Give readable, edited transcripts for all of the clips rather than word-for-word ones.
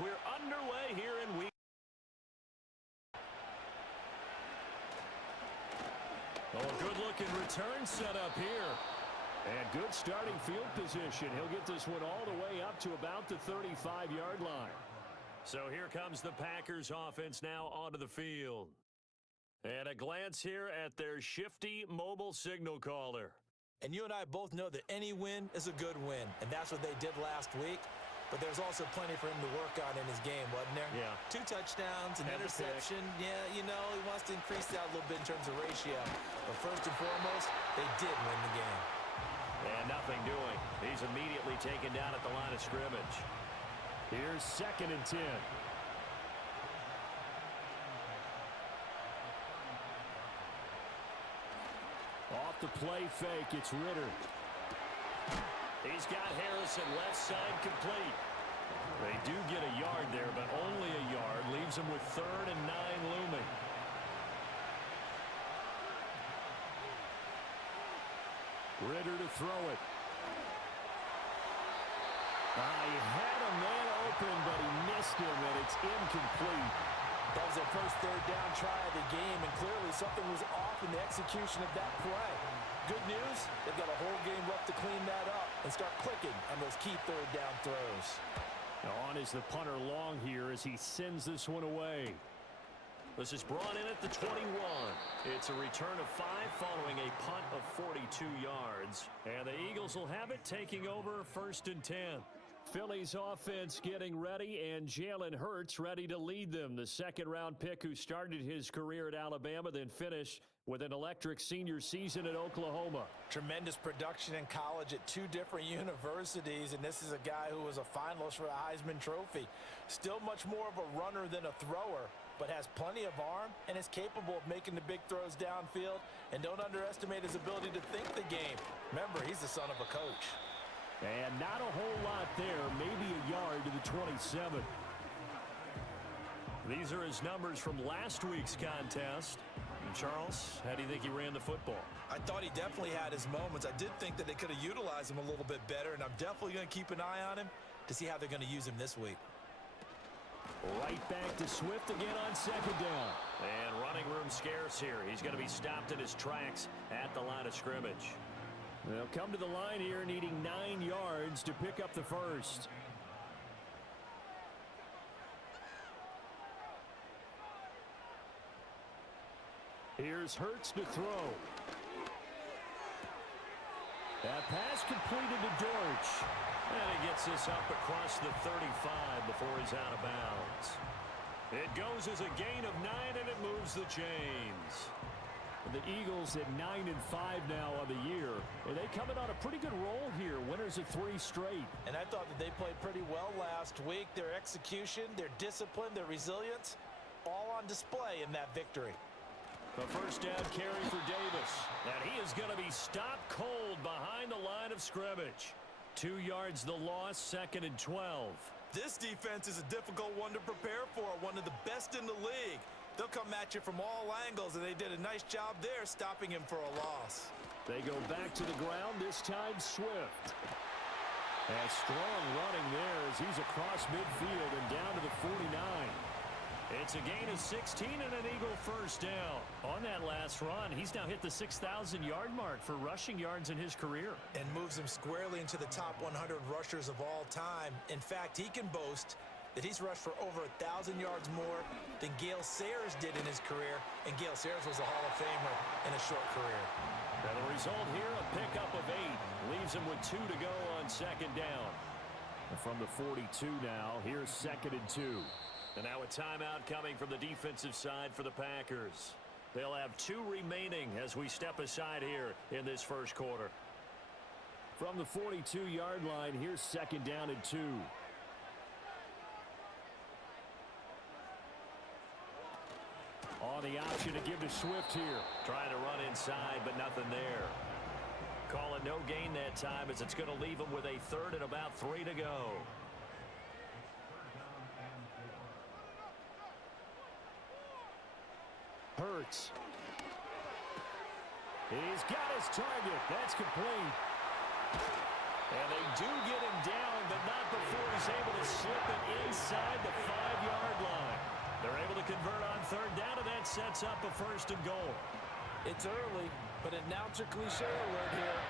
We're underway here in week. Oh, a good-looking return set up here. And good starting field position. He'll get this one all the way up to about the 35-yard line. So here comes the Packers offense now onto the field. And a glance here at their shifty mobile signal caller. And you and I both know that any win is a good win, and that's what they did last week. But there's also plenty for him to work on in his game, wasn't there? Yeah. 2 touchdowns, an interception. Yeah, you know, he wants to increase that a little bit in terms of ratio. But first and foremost, they did win the game. And nothing doing. He's immediately taken down at the line of scrimmage. Here's 2nd and 10. Off the play fake, it's Ritter. He's got Harrison left side complete. They do get a yard there, but only a yard. Leaves them with 3rd and 9 looming. Ritter to throw it. He had a man open, but he missed him, and it's incomplete. That was their first 3rd down try of the game, and clearly something was off in the execution of that play. Good news, they've got a whole game left to clean that up and start clicking on those key 3rd down throws. On is the punter long here as he sends this one away. This is brought in at the 21. It's a return of 5 following a punt of 42 yards. And the Eagles will have it taking over 1st and 10. Philly's offense getting ready, and Jalen Hurts ready to lead them. The 2nd-round pick who started his career at Alabama, then finished with an electric senior season at Oklahoma. Tremendous production in college at 2 different universities, and this is a guy who was a finalist for the Heisman Trophy. Still much more of a runner than a thrower, but has plenty of arm and is capable of making the big throws downfield. And don't underestimate his ability to think the game. Remember, he's the son of a coach. And not a whole lot there, maybe a yard to the 27. These are his numbers from last week's contest. And Charles, how do you think he ran the football? I thought he definitely had his moments. I did think that they could have utilized him a little bit better, and I'm definitely going to keep an eye on him to see how they're going to use him this week. Right back to Swift again on 2nd down. And running room scarce here. He's going to be stopped in his tracks at the line of scrimmage. They'll come to the line here needing 9 yards to pick up the first. Here's Hurts to throw. That pass completed to Dortch. And he gets this up across the 35 before he's out of bounds. It goes as a gain of 9, and it moves the chains. The Eagles at 9-5 now on the year. And they come in on a pretty good roll here. Winners of 3 straight. And I thought that they played pretty well last week. Their execution, their discipline, their resilience, all on display in that victory. The first down carry for Davis. And he is going to be stopped cold behind the line of scrimmage. 2 yards the loss, 2nd and 12. This defense is a difficult one to prepare for, one of the best in the league. They'll come at you from all angles, and they did a nice job there stopping him for a loss. They go back to the ground, this time Swift. And strong running there as he's across midfield and down to the 49. It's a gain of 16 and an Eagle first down. On that last run, he's now hit the 6,000-yard mark for rushing yards in his career. And moves him squarely into the top 100 rushers of all time. In fact, he can boast that he's rushed for over 1,000 yards more than Gale Sayers did in his career, and Gale Sayers was a Hall of Famer in a short career. And the result here, a pickup of 8. Leaves him with 2 to go on 2nd down. And from the 42 now, here's 2nd and 2. And now a timeout coming from the defensive side for the Packers. They'll have 2 remaining as we step aside here in this first quarter. From the 42-yard line, here's 2nd down and 2. On the option to give to Swift here. Trying to run inside, but nothing there. Calling no gain that time as it's going to leave him with a 3rd and about 3 to go. Hurts. He's got his target. That's complete. And they do get him down, but not before he's able to slip it inside the 5-yard line. They're able to convert on 3rd down, and that sets up a 1st and goal. It's early, but announcer cliche alert here.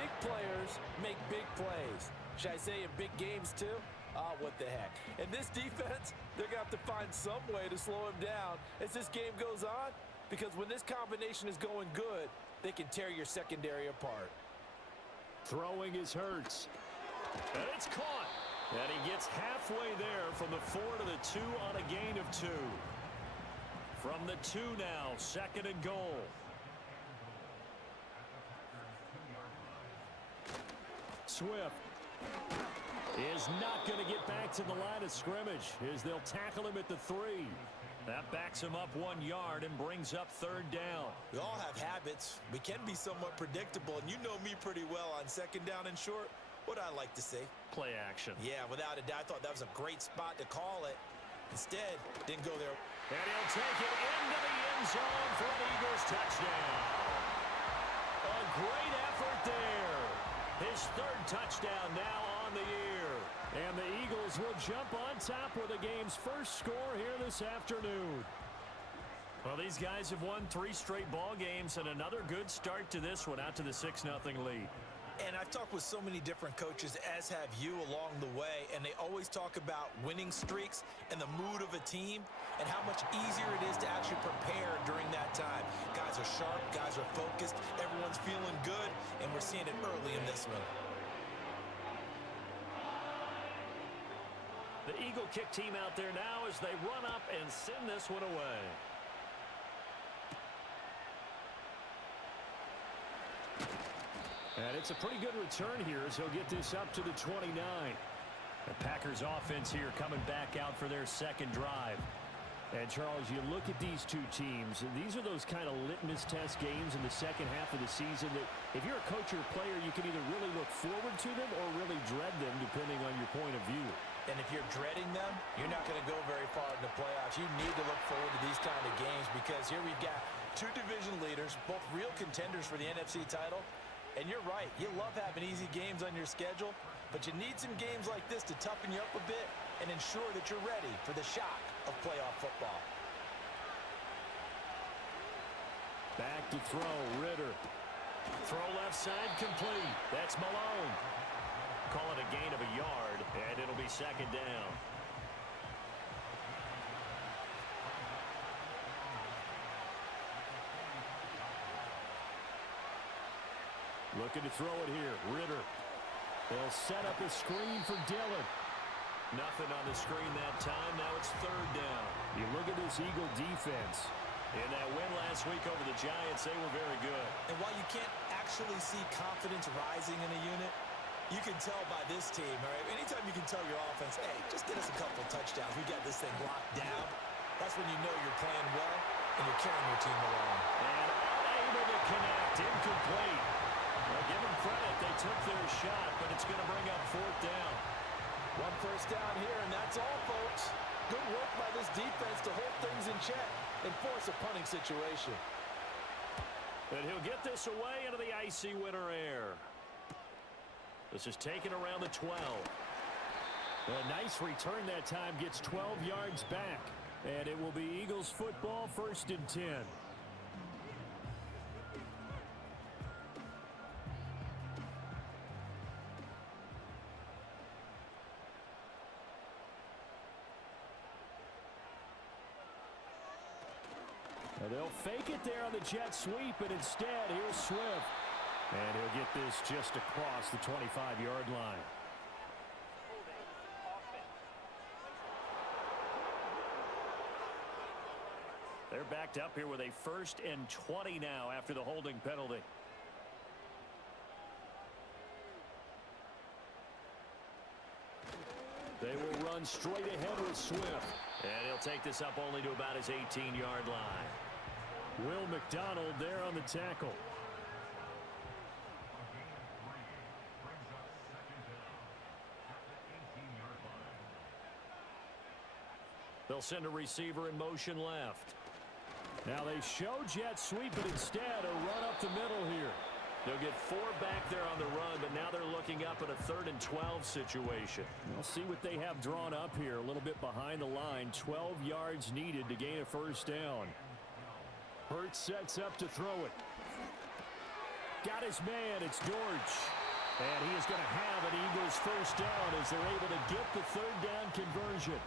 Big players make big plays. Should I say in big games too? Oh, what the heck. And this defense, they're going to have to find some way to slow him down as this game goes on, because when this combination is going good, they can tear your secondary apart. Throwing is Hurts. And it's caught. And he gets halfway there from the 4 to the 2 on a gain of 2. From the 2 now, 2nd and goal. Swift is not going to get back to the line of scrimmage as they'll tackle him at the 3. That backs him up 1 yard and brings up 3rd down. We all have habits. We can be somewhat predictable, and you know me pretty well on 2nd down and short. What I like to say? Play action. Yeah, without a doubt. I thought that was a great spot to call it. Instead, didn't go there. And he'll take it into the end zone for an Eagles touchdown. A great effort there. His 3rd touchdown now on the year. And the Eagles will jump on top with the game's first score here this afternoon. Well, these guys have won 3 straight ball games and another good start to this one out to the 6-0 lead. And I've talked with so many different coaches, as have you, along the way, and they always talk about winning streaks and the mood of a team and how much easier it is to actually prepare during that time. Guys are sharp, guys are focused, everyone's feeling good, and we're seeing it early in this one. The Eagle kick team out there now as they run up and send this one away. And it's a pretty good return here as he'll get this up to the 29. The Packers offense here coming back out for their 2nd drive. And Charles, you look at these 2 teams, and these are those kind of litmus test games in the second half of the season that if you're a coach or a player, you can either really look forward to them or really dread them depending on your point of view. And if you're dreading them, you're not going to go very far in the playoffs. You need to look forward to these kind of games because here we've got 2 division leaders, both real contenders for the NFC title. And you're right, you love having easy games on your schedule, but you need some games like this to toughen you up a bit and ensure that you're ready for the shock of playoff football. Back to throw, Ritter. Throw left side complete. That's Malone. Call it a gain of a yard, and it'll be 2nd down. Looking to throw it here. Ritter. They'll set up a screen for Dillon. Nothing on the screen that time. Now it's 3rd down. You look at this Eagle defense. In that win last week over the Giants, they were very good. And while you can't actually see confidence rising in a unit, you can tell by this team, all right? Anytime you can tell your offense, hey, just get us a couple touchdowns. We got this thing locked down. That's when you know you're playing well and you're carrying your team along. And unable to connect, incomplete. Well, give them credit. They took their shot, but it's going to bring up 4th down. 1 first down here, and that's all, folks. Good work by this defense to hold things in check and force a punting situation. And he'll get this away into the icy winter air. This is taken around the 12. A nice return that time, gets 12 yards back. And it will be Eagles football, 1st and 10. Now they'll fake it there on the jet sweep, and instead, here's Swift. And he'll get this just across the 25-yard line. They're backed up here with a 1st and 20 now after the holding penalty. They will run straight ahead with Swift. And he'll take this up only to about his 18-yard line. Will McDonald there on the tackle. They'll send a receiver in motion left. Now they show jet sweep, but instead a run up the middle here. They'll get 4 back there on the run, but now they're looking up at a 3rd and 12 situation. We'll see what they have drawn up here. A little bit behind the line. 12 yards needed to gain a 1st down. Hurts sets up to throw it. Got his man. It's George. And he is going to have an Eagles 1st down as they're able to get the 3rd down conversion.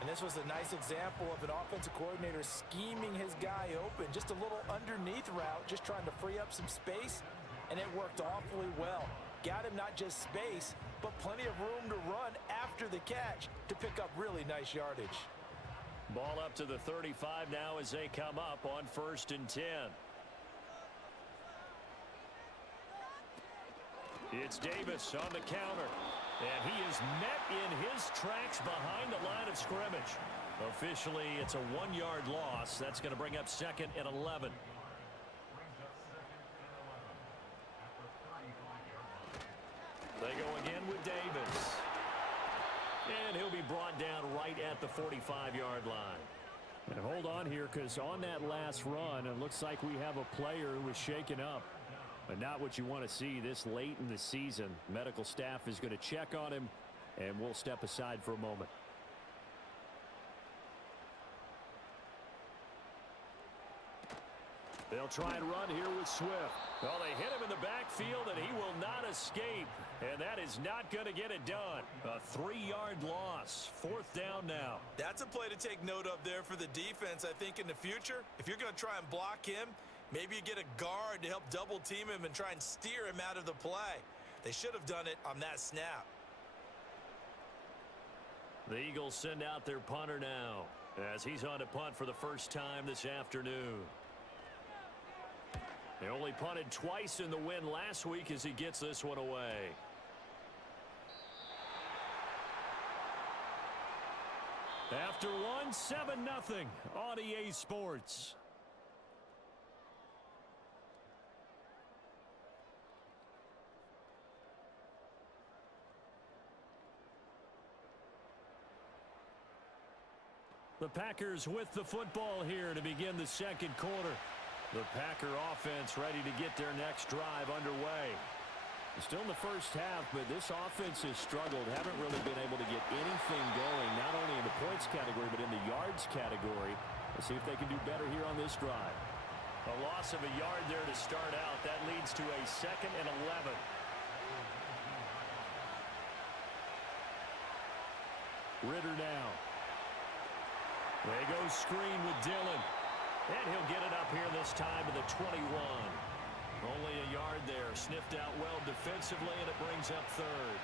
And this was a nice example of an offensive coordinator scheming his guy open. Just a little underneath route, just trying to free up some space, and it worked awfully well. Got him not just space, but plenty of room to run after the catch to pick up really nice yardage. Ball up to the 35 now as they come up on 1st and 10. It's Davis on the counter. And he is met in his tracks behind the line of scrimmage. Officially, it's a 1-yard loss. That's going to bring up 2nd and 11. They go again with Davis. And he'll be brought down right at the 45-yard line. And hold on here, because on that last run, it looks like we have a player who was shaken up. But not what you want to see this late in the season. Medical staff is going to check on him, and we'll step aside for a moment. They'll try and run here with Swift. Well, they hit him in the backfield, and he will not escape. And that is not going to get it done. A 3-yard loss. 4th down now. That's a play to take note of there for the defense, I think, in the future. If you're going to try and block him, maybe you get a guard to help double team him and try and steer him out of the play. They should have done it on that snap. The Eagles send out their punter now as he's on to punt for the first time this afternoon. They only punted twice in the win last week as he gets this one away. After one, 7-0 on EA Sports. The Packers with the football here to begin the 2nd quarter. The Packer offense ready to get their next drive underway. Still in the first half, but this offense has struggled. Haven't really been able to get anything going, not only in the points category, but in the yards category. Let's see if they can do better here on this drive. A loss of a yard there to start out. That leads to a 2nd and 11. Ritter now. They go screen with Dillon. And he'll get it up here this time to the 21. Only a yard there. Sniffed out well defensively, and it brings up 3rd.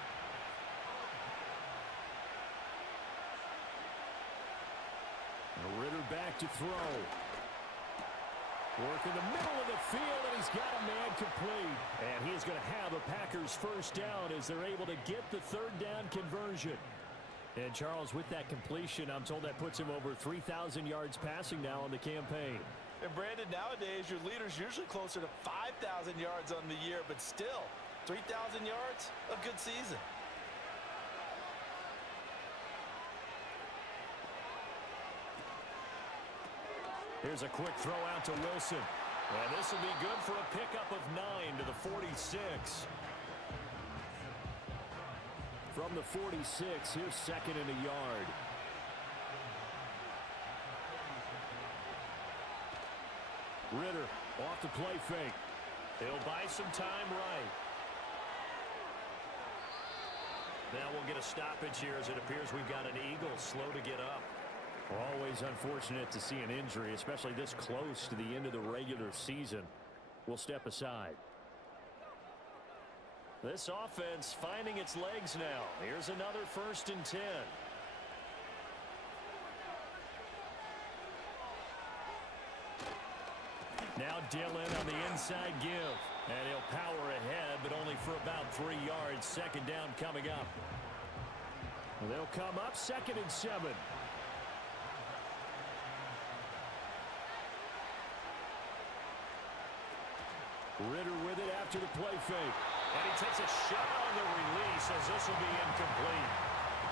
Ritter back to throw. Work in the middle of the field, and he's got a man complete. And he is going to have a Packers first down as they're able to get the third down conversion. And, Charles, with that completion, I'm told that puts him over 3,000 yards passing now on the campaign. And, Brandon, nowadays your leader's usually closer to 5,000 yards on the year, but still, 3,000 yards, a good season. Here's a quick throw out to Wilson. And this will be good for a pickup of 9 to the 46. From the 46, here's second and a yard. Ritter off the play fake. He'll buy some time right. Now we'll get a stoppage here as it appears we've got an Eagle slow to get up. Always unfortunate to see an injury, especially this close to the end of the regular season. We'll step aside. This offense finding its legs now. Here's another 1st and 10. Now Dillon on the inside give. And he'll power ahead, but only for about 3 yards. Second down coming up. They'll come up 2nd and 7. Ritter with it after the play fake. And he takes a shot on the release as this will be incomplete.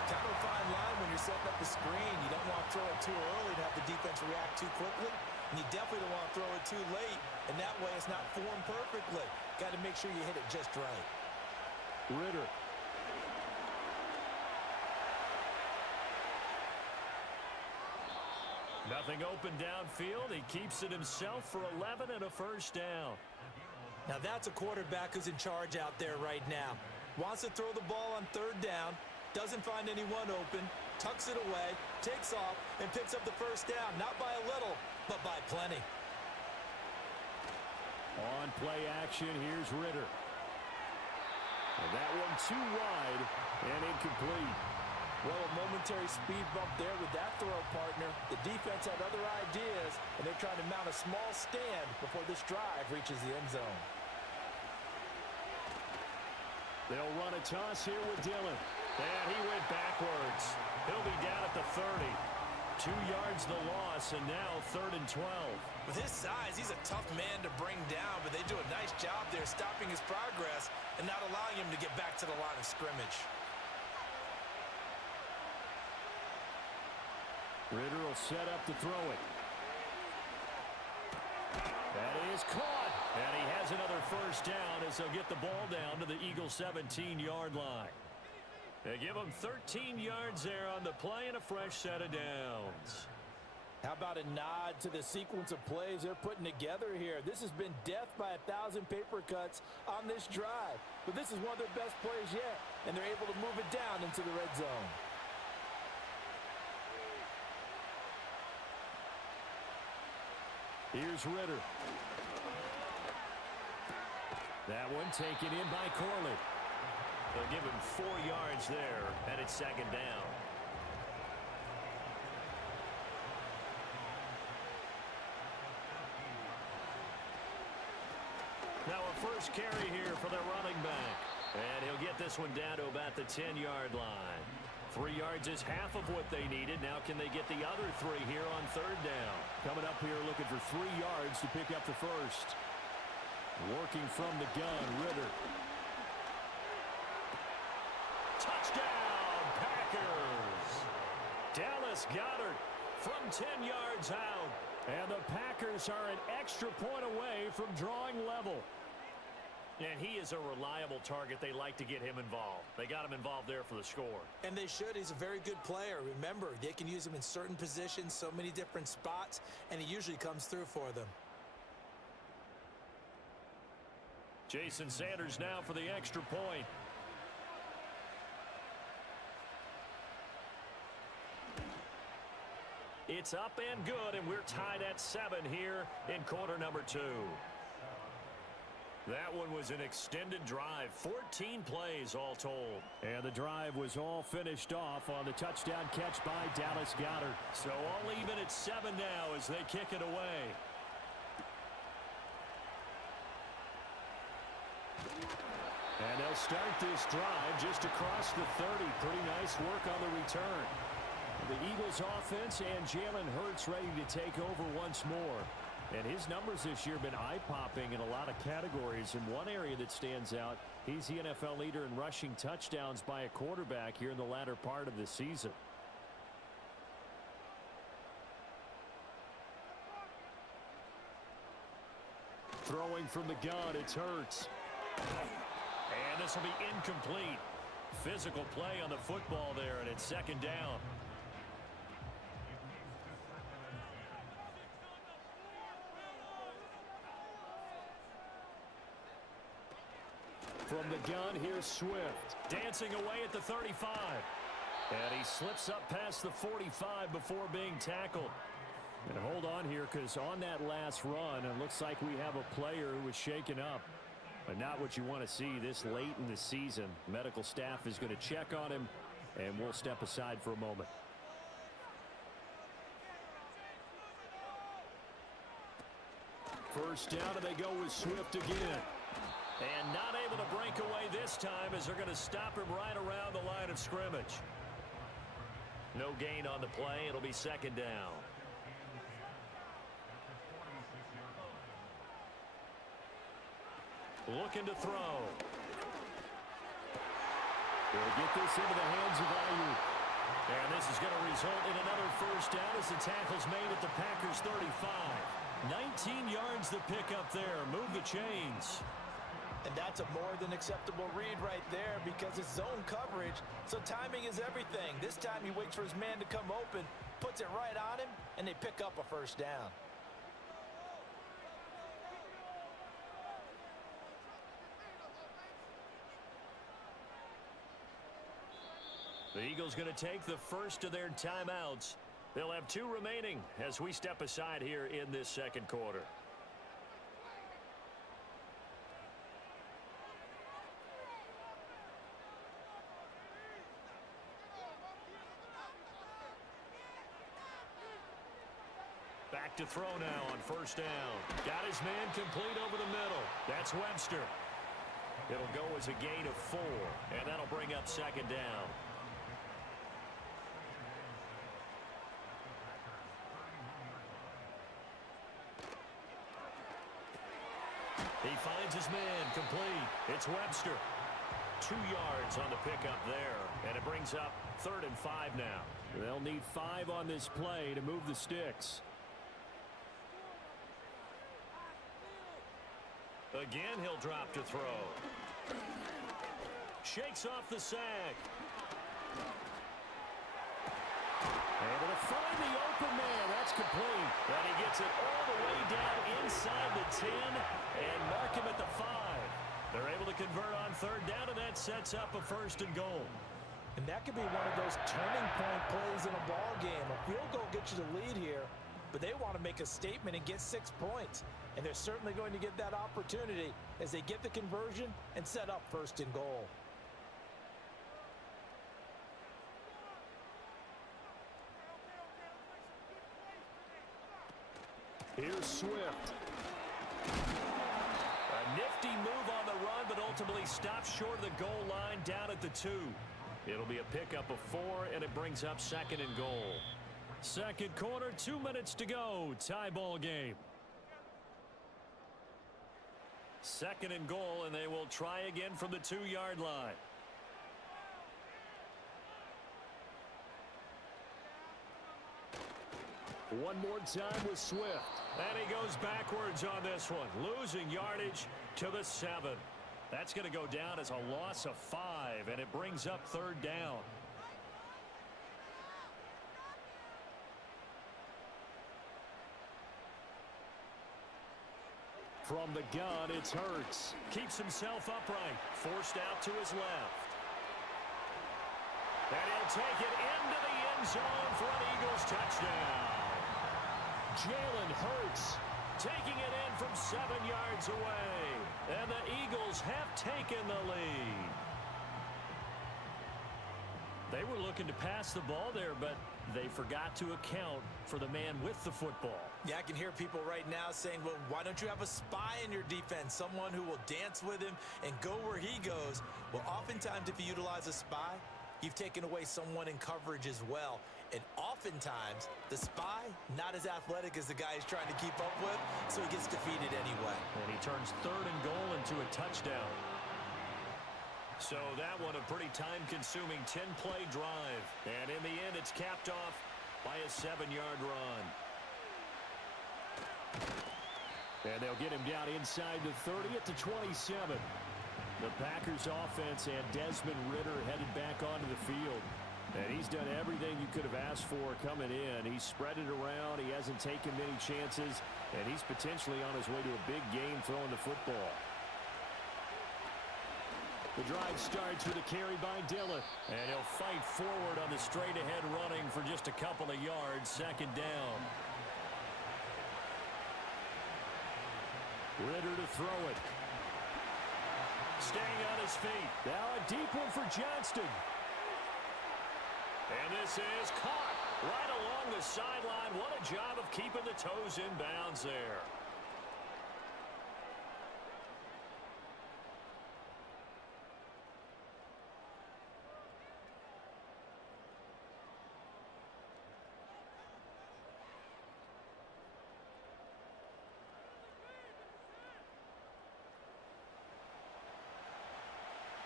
Kind of a fine line when you're setting up the screen. You don't want to throw it too early to have the defense react too quickly. And you definitely don't want to throw it too late. And that way it's not formed perfectly. Got to make sure you hit it just right. Ritter. Nothing open downfield. He keeps it himself for 11 and a first down. Now that's a quarterback who's in charge out there right now. Wants to throw the ball on 3rd down, doesn't find anyone open, tucks it away, takes off, and picks up the first down. Not by a little, but by plenty. On play action, here's Ritter. And that one too wide and incomplete. Well, a momentary speed bump there with that throw, partner. The defense had other ideas, and they're trying to mount a small stand before this drive reaches the end zone. They'll run a toss here with Dillon. And he went backwards. He'll be down at the 30. 2 yards the loss, and now 3rd and 12. With his size, he's a tough man to bring down, but they do a nice job there stopping his progress and not allowing him to get back to the line of scrimmage. Ritter will set up to throw it. That is caught. And he has another first down as they'll get the ball down to the Eagles' 17-yard line. They give him 13 yards there on the play and a fresh set of downs. How about a nod to the sequence of plays they're putting together here? This has been death by 1,000 paper cuts on this drive. But this is one of their best plays yet, and they're able to move it down into the red zone. Here's Ritter. That one taken in by Corley. They'll give him 4 yards there, and it's 2nd down. Now a first carry here for their running back. And he'll get this one down to about the 10-yard line. 3 yards is half of what they needed. Now can they get the other 3 here on 3rd down? Coming up here looking for 3 yards to pick up the first. Working from the gun, Ritter. Touchdown, Packers! Dallas Goedert from 10 yards out. And the Packers are an extra point away from drawing level. And he is a reliable target. They like to get him involved. They got him involved there for the score. And they should. He's a very good player. Remember, they can use him in certain positions, so many different spots, and he usually comes through for them. Jason Sanders now for the extra point. It's up and good, and we're tied at 7 here in quarter number 2. That one was an extended drive, 14 plays all told. And the drive was all finished off on the touchdown catch by Dallas Goedert. So all even at 7 now as they kick it away. start this drive just across the 30. Pretty nice work on the return. The Eagles offense and Jalen Hurts ready to take over once more. And his numbers this year have been eye-popping in a lot of categories. In one area that stands out, he's the NFL leader in rushing touchdowns by a quarterback here in the latter part of the season. Throwing from the gun, it's Hurts. And this will be incomplete. Physical play on the football there, and it's second down. From the gun, here's Swift. Dancing away at the 35. And he slips up past the 45 before being tackled. And hold on here, because on that last run, it looks like we have a player who was shaken up. But not what you want to see this late in the season. Medical staff is going to check on him, and we'll step aside for a moment. First down, and they go with Swift again. And not able to break away this time as they're going to stop him right around the line of scrimmage. No gain on the play. It'll be second down. Looking to throw. They'll get this into the hands of Ayuk. And this is going to result in another first down as the tackle's made at the Packers' 35. 19 yards to pick up there. Move the chains. And that's a more than acceptable read right there because it's zone coverage, so timing is everything. This time he waits for his man to come open, puts it right on him, and they pick up a first down. The Eagles going to take the first of their timeouts. They'll have 2 remaining as we step aside here in this second quarter. Back to throw now on first down. Got his man complete over the middle. That's Webster. It'll go as a gain of 4, and that'll bring up second down. He finds his man complete. It's Webster. 2 yards on the pickup there, and it brings up 3rd and 5 now. They'll need 5 on this play to move the sticks. Again, he'll drop to throw. Shakes off the sack. Able to find the open man. That's complete. And he gets it all the way down inside the 10 and mark him at the 5. They're able to convert on 3rd down, and that sets up a 1st and goal. And that could be one of those turning point plays in a ball game. A field goal gets you the lead here, but they want to make a statement and get 6 points. And they're certainly going to get that opportunity as they get the conversion and set up 1st and goal. Here's Swift. A nifty move on the run, but ultimately stops short of the goal line down at the 2. It'll be a pickup of 4, and it brings up 2nd and goal. Second quarter, 2 minutes to go. Tie ball game. 2nd and goal, and they will try again from the 2-yard line. One more time with Swift. And he goes backwards on this one, losing yardage to the 7. That's going to go down as a loss of 5, and it brings up 3rd down. From the gun, it's Hurts. Keeps himself upright. Forced out to his left. And he'll take it into the end zone for an Eagles touchdown. Jalen Hurts taking it in from 7 yards away. And the Eagles have taken the lead. They were looking to pass the ball there, but they forgot to account for the man with the football. Yeah, I can hear people right now saying, well, why don't you have a spy in your defense, someone who will dance with him and go where he goes? Well, oftentimes if you utilize a spy, you've taken away someone in coverage as well. And oftentimes, the spy, not as athletic as the guy he's trying to keep up with, so he gets defeated anyway. And he turns 3rd and goal into a touchdown. So that one a pretty time-consuming 10-play drive. And in the end, it's capped off by a 7-yard run. And they'll get him down inside the 30 at the 27. The Packers offense and Desmond Ridder headed back onto the field. And he's done everything you could have asked for coming in. He's spread it around. He hasn't taken many chances. And he's potentially on his way to a big game throwing the football. The drive starts with a carry by Dillon. And he'll fight forward on the straight-ahead running for just a couple of yards. 2nd down. Ridder to throw it. Staying on his feet. Now a deep one for Johnston. And this is caught right along the sideline. What a job of keeping the toes in bounds there.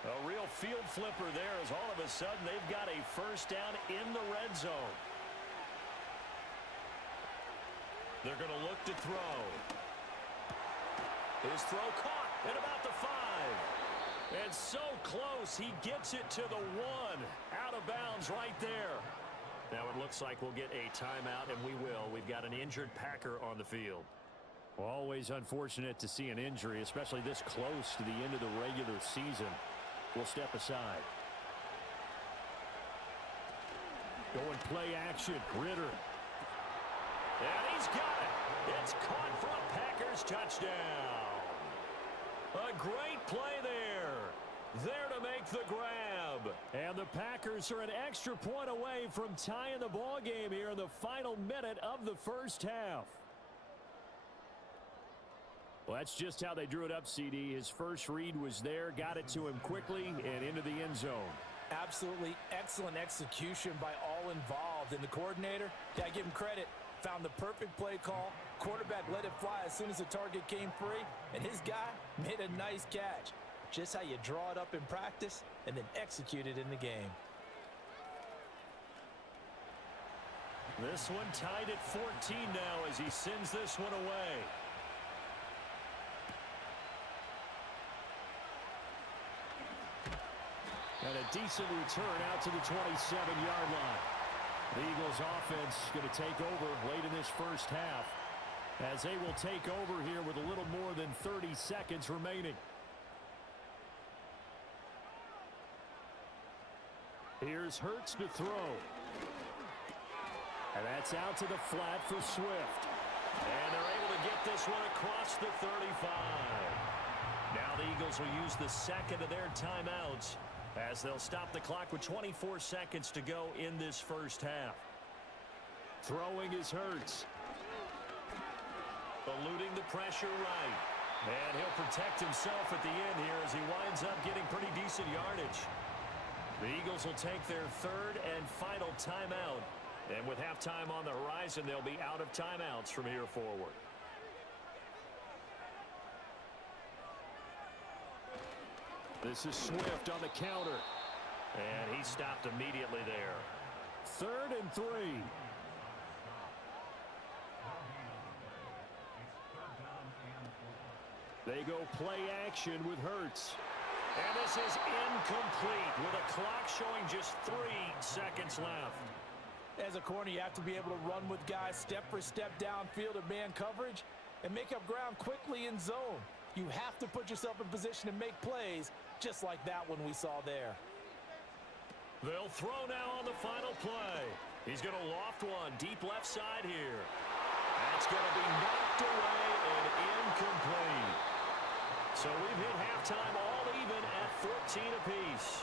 A real field flipper there as all of a sudden they've got a 1st down in the red zone. They're going to look to throw. His throw caught at about the 5. And so close, he gets it to the 1. Out of bounds right there. Now it looks like we'll get a timeout, and we will. We've got an injured Packer on the field. Always unfortunate to see an injury, especially this close to the end of the regular season. We'll step aside. Going play action. Ridder. And he's got it. It's caught for a Packers touchdown. A great play there. There to make the grab. And the Packers are an extra point away from tying the ball game here in the final minute of the 1st half. Well, that's just how they drew it up, CD. His first read was there, got it to him quickly, and into the end zone. Absolutely excellent execution by all involved. And the coordinator, I give him credit, found the perfect play call. Quarterback let it fly as soon as the target came free, and his guy made a nice catch. Just how you draw it up in practice and then execute it in the game. This one tied at 14 now as he sends this one away. And a decent return out to the 27-yard line. The Eagles offense going to take over late in this 1st half as they will take over here with a little more than 30 seconds remaining. Here's Hurts to throw. And that's out to the flat for Swift. And they're able to get this one across the 35. Now the Eagles will use the 2nd of their timeouts as they'll stop the clock with 24 seconds to go in this 1st half. Throwing is Hurts. Eluding the pressure right. And he'll protect himself at the end here as he winds up getting pretty decent yardage. The Eagles will take their 3rd and final timeout. And with halftime on the horizon, they'll be out of timeouts from here forward. This is Swift on the counter. And he stopped immediately there. 3rd and 3. They go play action with Hurts. And this is incomplete with a clock showing just 3 seconds left. As a corner, you have to be able to run with guys step for step downfield of man coverage and make up ground quickly in zone. You have to put yourself in position to make plays, just like that one we saw there. They'll throw now on the final play. He's going to loft one deep left side here. That's going to be knocked away and incomplete. So we've hit halftime all even at 14 apiece.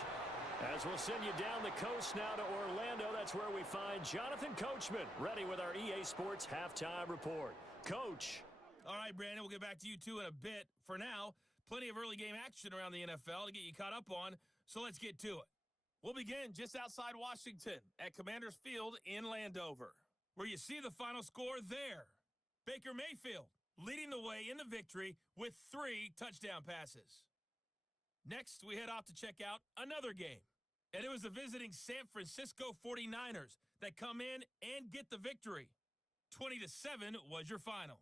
As we'll send you down the coast now to Orlando, that's where we find Jonathan Coachman, ready with our EA Sports Halftime Report. Coach. All right, Brandon, we'll get back to you two in a bit. For now, plenty of early game action around the NFL to get you caught up on, so let's get to it. We'll begin just outside Washington at Commanders Field in Landover, where you see the final score there. Baker Mayfield leading the way in the victory with 3 touchdown passes. Next, we head off to check out another game. And it was the visiting San Francisco 49ers that come in and get the victory. 20-7 was your final.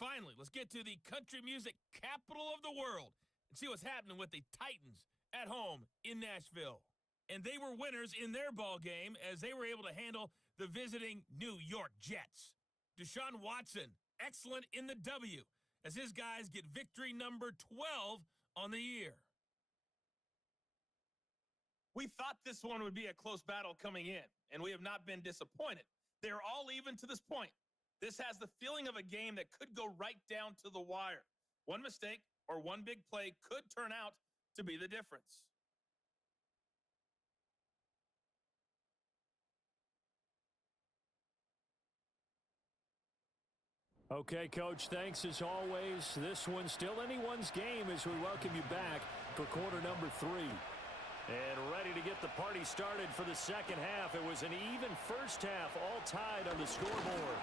Finally, let's get to the country music capital of the world and see what's happening with the Titans at home in Nashville. And they were winners in their ball game as they were able to handle the visiting New York Jets. Deshaun Watson, excellent in the W, as his guys get victory number 12 on the year. We thought this one would be a close battle coming in, and we have not been disappointed. They're all even to this point. This has the feeling of a game that could go right down to the wire. One mistake or one big play could turn out to be the difference. Okay, Coach, thanks as always. This one's still anyone's game as we welcome you back for quarter number 3. And ready to get the party started for the second half. It was an even first half, all tied on the scoreboard.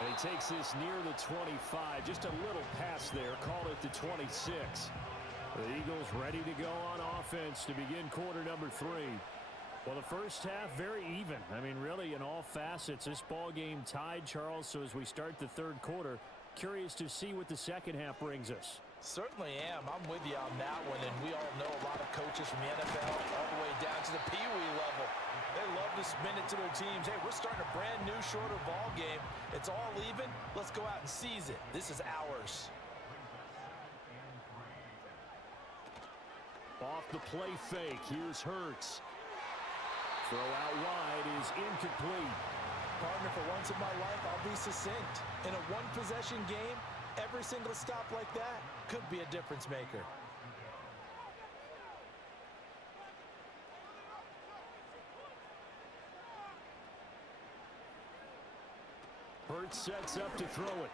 And he takes this near the 25. Just a little pass there, called it the 26. The Eagles ready to go on offense to begin quarter number 3. Well, the first half, very even. I mean, really, in all facets, this ball game tied, Charles. So as we start the third quarter, curious to see what the second half brings us. Certainly am. I'm with you on that one, and we all know a lot of coaches from the NFL all the way down to the Pee Wee level. They love to spin it to their teams. Hey, we're starting a brand new, shorter ball game. It's all even. Let's go out and seize it. This is ours. Off the play fake. Here's Hurts. Throw out wide is incomplete. Partner, for once in my life, I'll be succinct. In a one-possession game, every single stop like that could be a difference maker. Hurts sets up to throw it.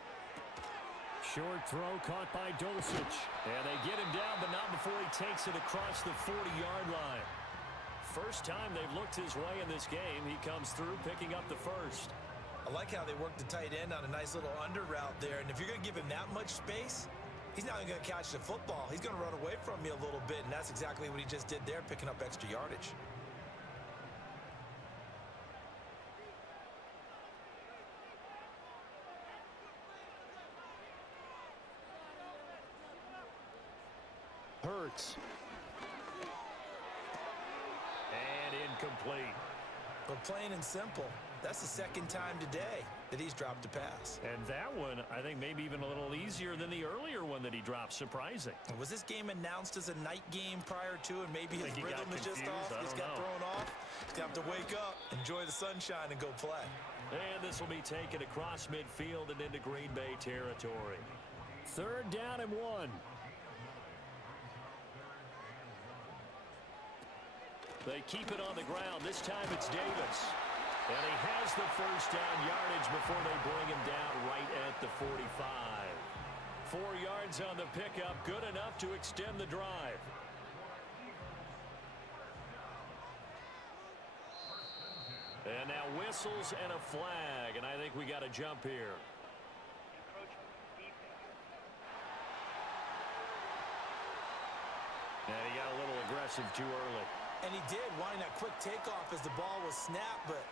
Short throw caught by Dulcich. And they get him down, but not before he takes it across the 40-yard line. First time they've looked his way in this game. He comes through picking up the first. I like how they work the tight end on a nice little under route there. And if you're going to give him that much space, he's not going to catch the football. He's going to run away from you a little bit, and that's exactly what he just did there, picking up extra yardage. Hurts. And incomplete. But plain and simple, that's the second time today that he's dropped a pass. And that one, I think, maybe even a little easier than the earlier one that he dropped. Surprising. Was this game announced as a night game prior to, and maybe his rhythm is just off? He's got thrown off. He's got to wake up, enjoy the sunshine, and go play. And this will be taken across midfield and into Green Bay territory. Third down and 1. They keep it on the ground. This time it's Davis. And he has the first down yardage before they bring him down right at the 45. 4 yards on the pickup, good enough to extend the drive. And now whistles and a flag, and I think we got a jump here. And he got a little aggressive too early. And he did, wanting that quick takeoff as the ball was snapped, but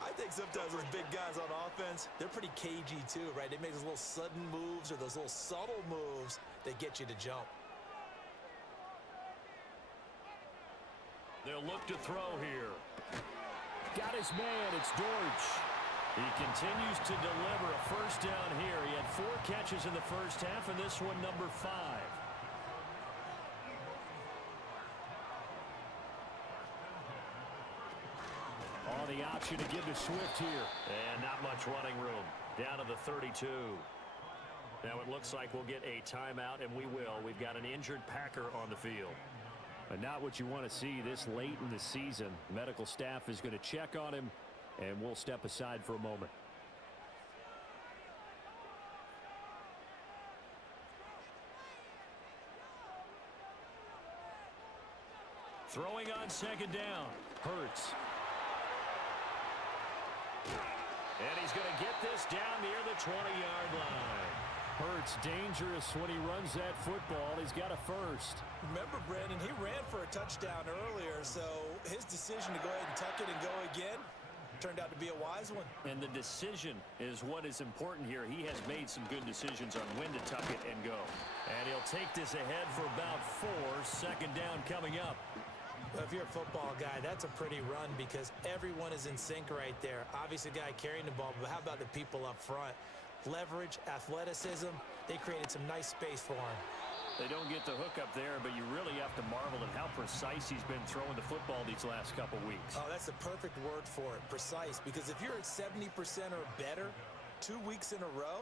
I think sometimes those big guys on offense, they're pretty cagey too, right? They make those little sudden moves or those little subtle moves that get you to jump. They'll look to throw here. Got his man, it's Dortch. He continues to deliver a first down here. He had 4 catches in the first half, and this one number 5. On the option to give to Swift here. And not much running room. Down to the 32. Now it looks like we'll get a timeout, and we will. We've got an injured Packer on the field. And not what you want to see this late in the season. Medical staff is going to check on him, and we'll step aside for a moment. Throwing on second down. Hurts. And he's going to get this down near the 20-yard line. Hurts dangerous when he runs that football. He's got a first. Remember, Brandon, he ran for a touchdown earlier, so his decision to go ahead and tuck it and go again turned out to be a wise one. And the decision is what is important here. He has made some good decisions on when to tuck it and go. And he'll take this ahead for about 4. Second down coming up. Well, if you're a football guy, that's a pretty run because everyone is in sync right there. Obviously, the guy carrying the ball, but how about the people up front? Leverage, athleticism, they created some nice space for him. They don't get the hook up there, but you really have to marvel at how precise he's been throwing the football these last couple weeks. Oh, that's the perfect word for it, precise, because if you're at 70% or better 2 weeks in a row,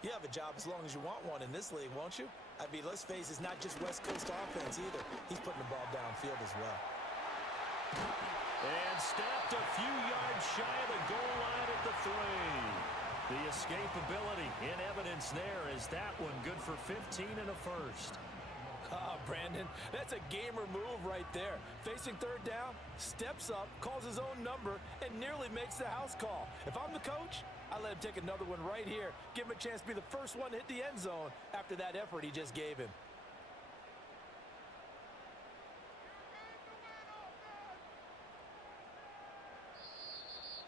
you have a job as long as you want one in this league, won't you? I mean, let's face it, it's not just West Coast offense either. He's putting the ball downfield as well. And stopped a few yards shy of the goal line at the 3. The escapability in evidence there is that one good for 15 and a first. Brandon, that's a gamer move right there. Facing third down, steps up, calls his own number, and nearly makes the house call. If I'm the coach, I let him take another one right here. Give him a chance to be the first one to hit the end zone after that effort he just gave him.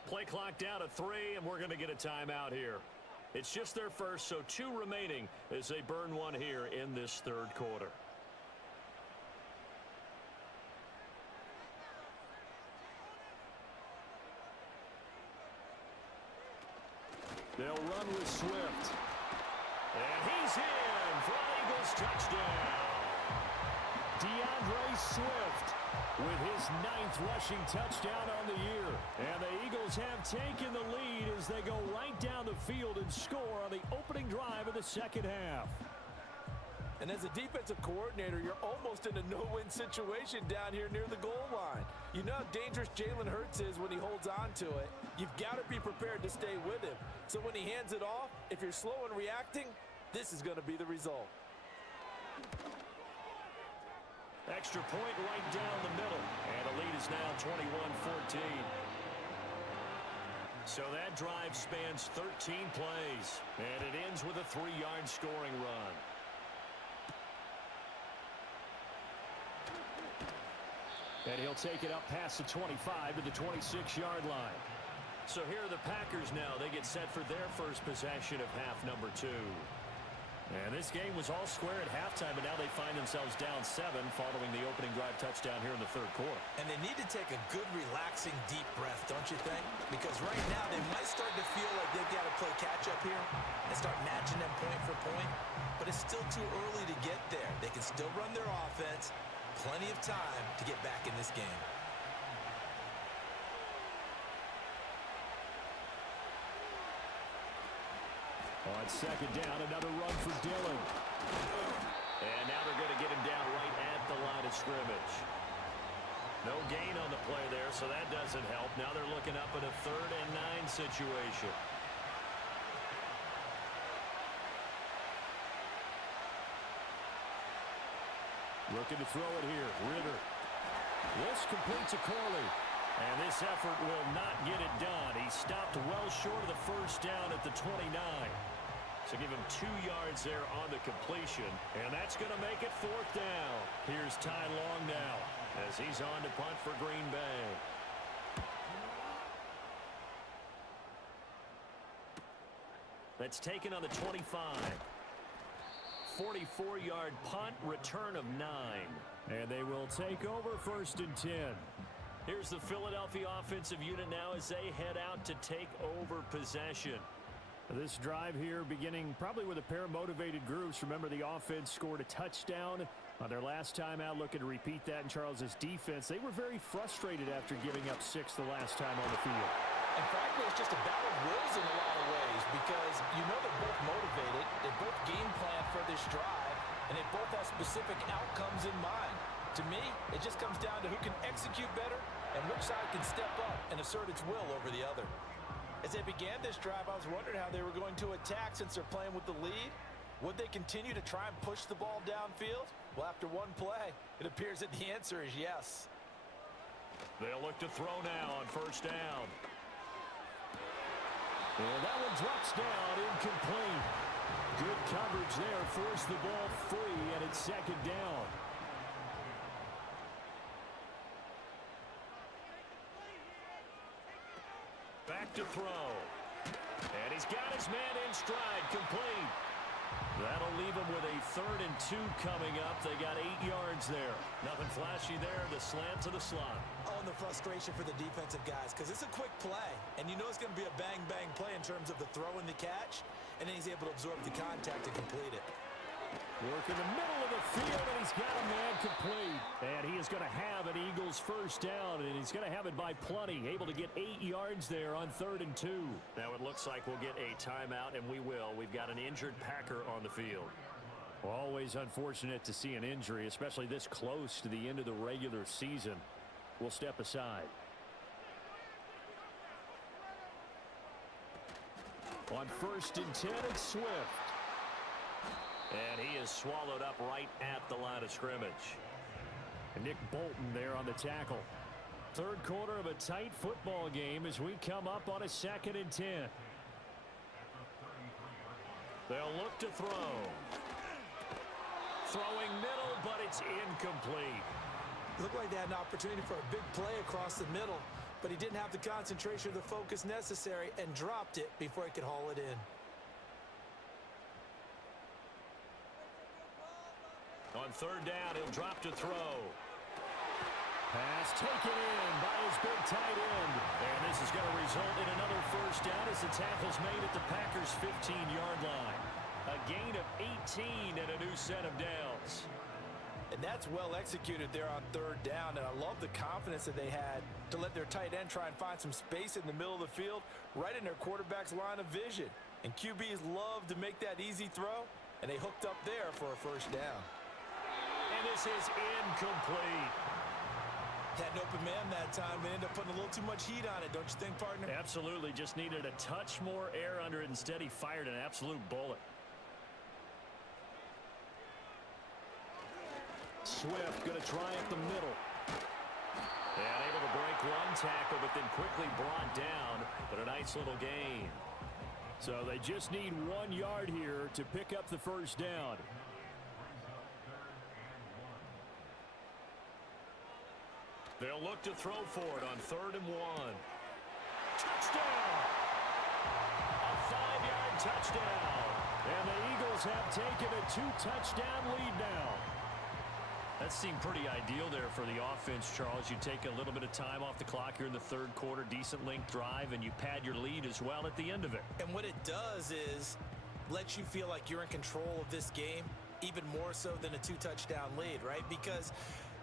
Play clock down to 3, and we're going to get a timeout here. It's just their first, so 2 remaining as they burn one here in this third quarter. They'll run with Swift. And he's in for an Eagles touchdown. DeAndre Swift with his 9th rushing touchdown on the year. And the Eagles have taken the lead as they go right down the field and score on the opening drive of the second half. And as a defensive coordinator, you're almost in a no-win situation down here near the goal line. You know how dangerous Jalen Hurts is when he holds on to it. You've got to be prepared to stay with him. So when he hands it off, if you're slow in reacting, this is going to be the result. Extra point right down the middle. And the lead is now 21-14. So that drive spans 13 plays. And it ends with a 3-yard scoring run. And he'll take it up past the 25 to the 26-yard line. So here are the Packers now. They get set for their first possession of half number 2. And this game was all square at halftime, but now they find themselves down 7 following the opening drive touchdown here in the third quarter. And they need to take a good, relaxing, deep breath, don't you think? Because right now they might start to feel like they've got to play catch-up here and start matching them point for point. But it's still too early to get there. They can still run their offense. Plenty of time to get back in this game. On second down, another run for Dillon. And now they're going to get him down right at the line of scrimmage. No gain on the play there, so that doesn't help. Now they're looking up at a 3rd and 9 situation. Looking to throw it here. Ritter. This completes a Corley. And this effort will not get it done. He stopped well short of the first down at the 29. So give him 2 yards there on the completion. And that's going to make it 4th down. Here's Ty Long now as he's on to punt for Green Bay. That's taken on the 25. 44-yard punt, return of 9. And they will take over 1st and 10. Here's the Philadelphia offensive unit now as they head out to take over possession. This drive here beginning probably with a pair of motivated groups. Remember, the offense scored a touchdown on their last time out. Looking to repeat that in Charles's defense. They were very frustrated after giving up 6 the last time on the field. And frankly, it's just a battle of wills in a lot of ways because you know they're both motivated. They both game plan for this drive, and they both have specific outcomes in mind. To me, it just comes down to who can execute better and which side can step up and assert its will over the other. As they began this drive, I was wondering how they were going to attack since they're playing with the lead. Would they continue to try and push the ball downfield? Well, after one play, it appears that the answer is yes. They'll look to throw now on first down. And that one drops down, incomplete. Good coverage there, forced the ball free, and it's second down. Back to throw. And he's got his man in stride, complete. That'll leave him with a 3rd and 2 coming up. They got 8 yards there. Nothing flashy there. The slant to the slot. Oh, and the frustration for the defensive guys, because it's a quick play, and you know it's going to be a bang-bang play in terms of the throw and the catch, and then he's able to absorb the contact and complete it. Work in the middle of the field, and he's got a man complete. And he is going to have an Eagles first down, and he's going to have it by plenty. Able to get 8 yards there on 3rd and 2. Now it looks like we'll get a timeout, and we will. We've got an injured Packer on the field. Always unfortunate to see an injury, especially this close to the end of the regular season. We'll step aside. On 1st and 10, it's Swift. And he is swallowed up right at the line of scrimmage. And Nick Bolton there on the tackle. 3rd quarter of a tight football game as we come up on a 2nd and 10. They'll look to throw. Throwing middle, but it's incomplete. Looked like they had an opportunity for a big play across the middle, but he didn't have the concentration or the focus necessary and dropped it before he could haul it in. On 3rd down, he'll drop to throw. Pass taken in by his big tight end. And this is going to result in another first down as the tackle's made at the Packers' 15-yard line. A gain of 18 and a new set of downs. And that's well executed there on 3rd down, and I love the confidence that they had to let their tight end try and find some space in the middle of the field, right in their quarterback's line of vision. And QBs love to make that easy throw, and they hooked up there for a first down. And this is incomplete. Had an open man that time. They ended up putting a little too much heat on it, don't you think, partner? Absolutely. Just needed a touch more air under it. Instead, he fired an absolute bullet. Swift going to try up the middle. And able to break one tackle, but then quickly brought down. But a nice little gain. So they just need 1 yard here to pick up the first down. They'll look to throw for it on 3rd and 1. Touchdown! A 5-yard touchdown. And the Eagles have taken a 2-touchdown lead now. That seemed pretty ideal there for the offense, Charles. You take a little bit of time off the clock here in the 3rd quarter, decent length drive, and you pad your lead as well at the end of it. And what it does is let you feel like you're in control of this game, even more so than a 2-touchdown lead, right? Because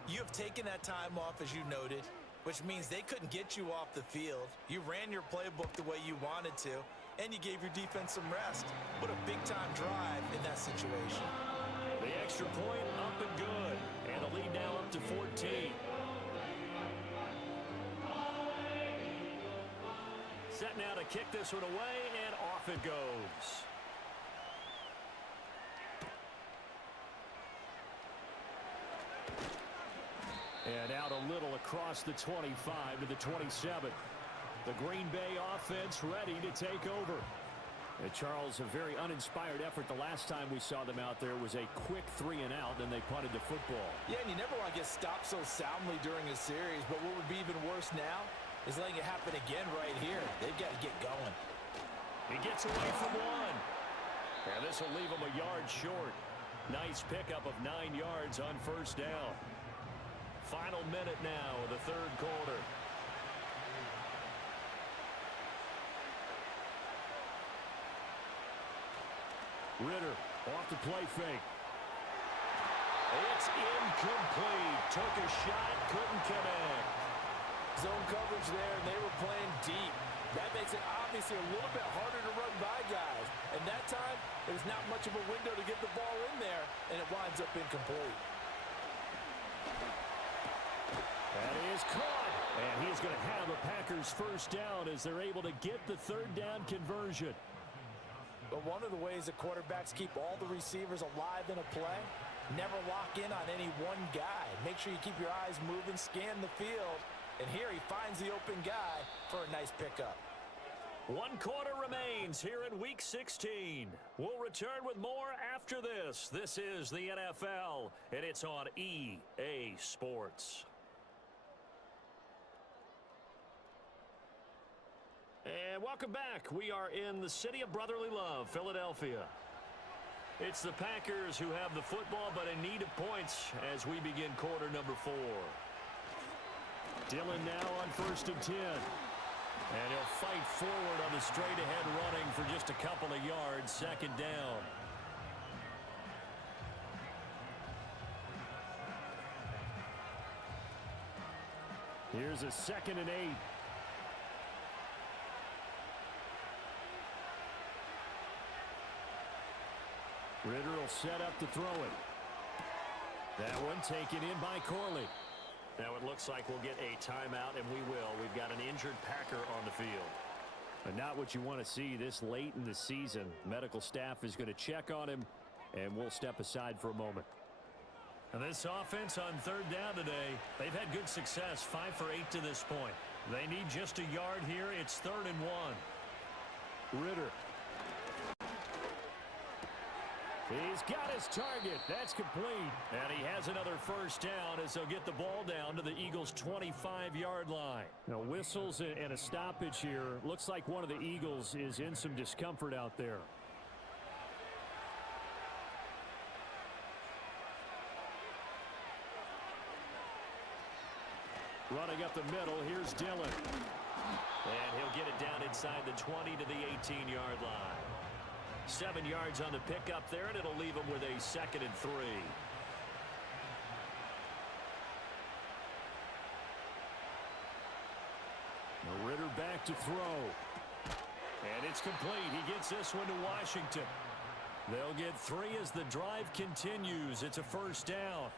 you have taken that time off, as you noted, which means they couldn't get you off the field. You ran your playbook the way you wanted to, and you gave your defense some rest. What a big-time drive in that situation. The extra point up and good. And the lead now up to 14. Set now to kick this one away, and off it goes. And out a little across the 25 to the 27. The Green Bay offense ready to take over. And Charles, a very uninspired effort. The last time we saw them out there was a quick 3 and out, then they punted the football. Yeah, and you never want to get stopped so soundly during a series, but what would be even worse now is letting it happen again right here. They've got to get going. He gets away from one. And this will leave him a yard short. Nice pickup of 9 yards on first down. Final minute now of the 3rd quarter. Ritter off the play fake. It's incomplete. Took a shot, couldn't connect. Zone coverage there, and they were playing deep. That makes it obviously a little bit harder to run by guys. And that time, there's not much of a window to get the ball in there, and it winds up incomplete. That is caught. And he's going to have a Packers first down as they're able to get the third down conversion. But one of the ways that quarterbacks keep all the receivers alive in a play, never lock in on any one guy. Make sure you keep your eyes moving, scan the field. And here he finds the open guy for a nice pickup. 1 quarter remains here in Week 16. We'll return with more after this. This is the NFL, and it's on EA Sports. And welcome back. We are in the city of brotherly love, Philadelphia. It's the Packers who have the football, but in need of points as we begin quarter number 4. Dillon now on 1st and 10. And he'll fight forward on the straight-ahead running for just a couple of yards, 2nd down. Here's a 2nd and 8. Ritter will set up to throw it. That one taken in by Corley. Now it looks like we'll get a timeout, and we will. We've got an injured Packer on the field. But not what you want to see this late in the season. Medical staff is going to check on him, and we'll step aside for a moment. And this offense on 3rd down today, they've had good success, 5 for 8 to this point. They need just a yard here. It's 3rd and 1. Ritter. He's got his target. That's complete. And he has another first down as they'll get the ball down to the Eagles' 25-yard line. Now, whistles and a stoppage here. Looks like one of the Eagles is in some discomfort out there. Running up the middle, here's Dillon. And he'll get it down inside the 20 to the 18-yard line. 7 yards on the pickup there, and it'll leave him with a 2nd and 3. Now Ritter back to throw. And it's complete. He gets this one to Washington. They'll get 3 as the drive continues. It's a first down.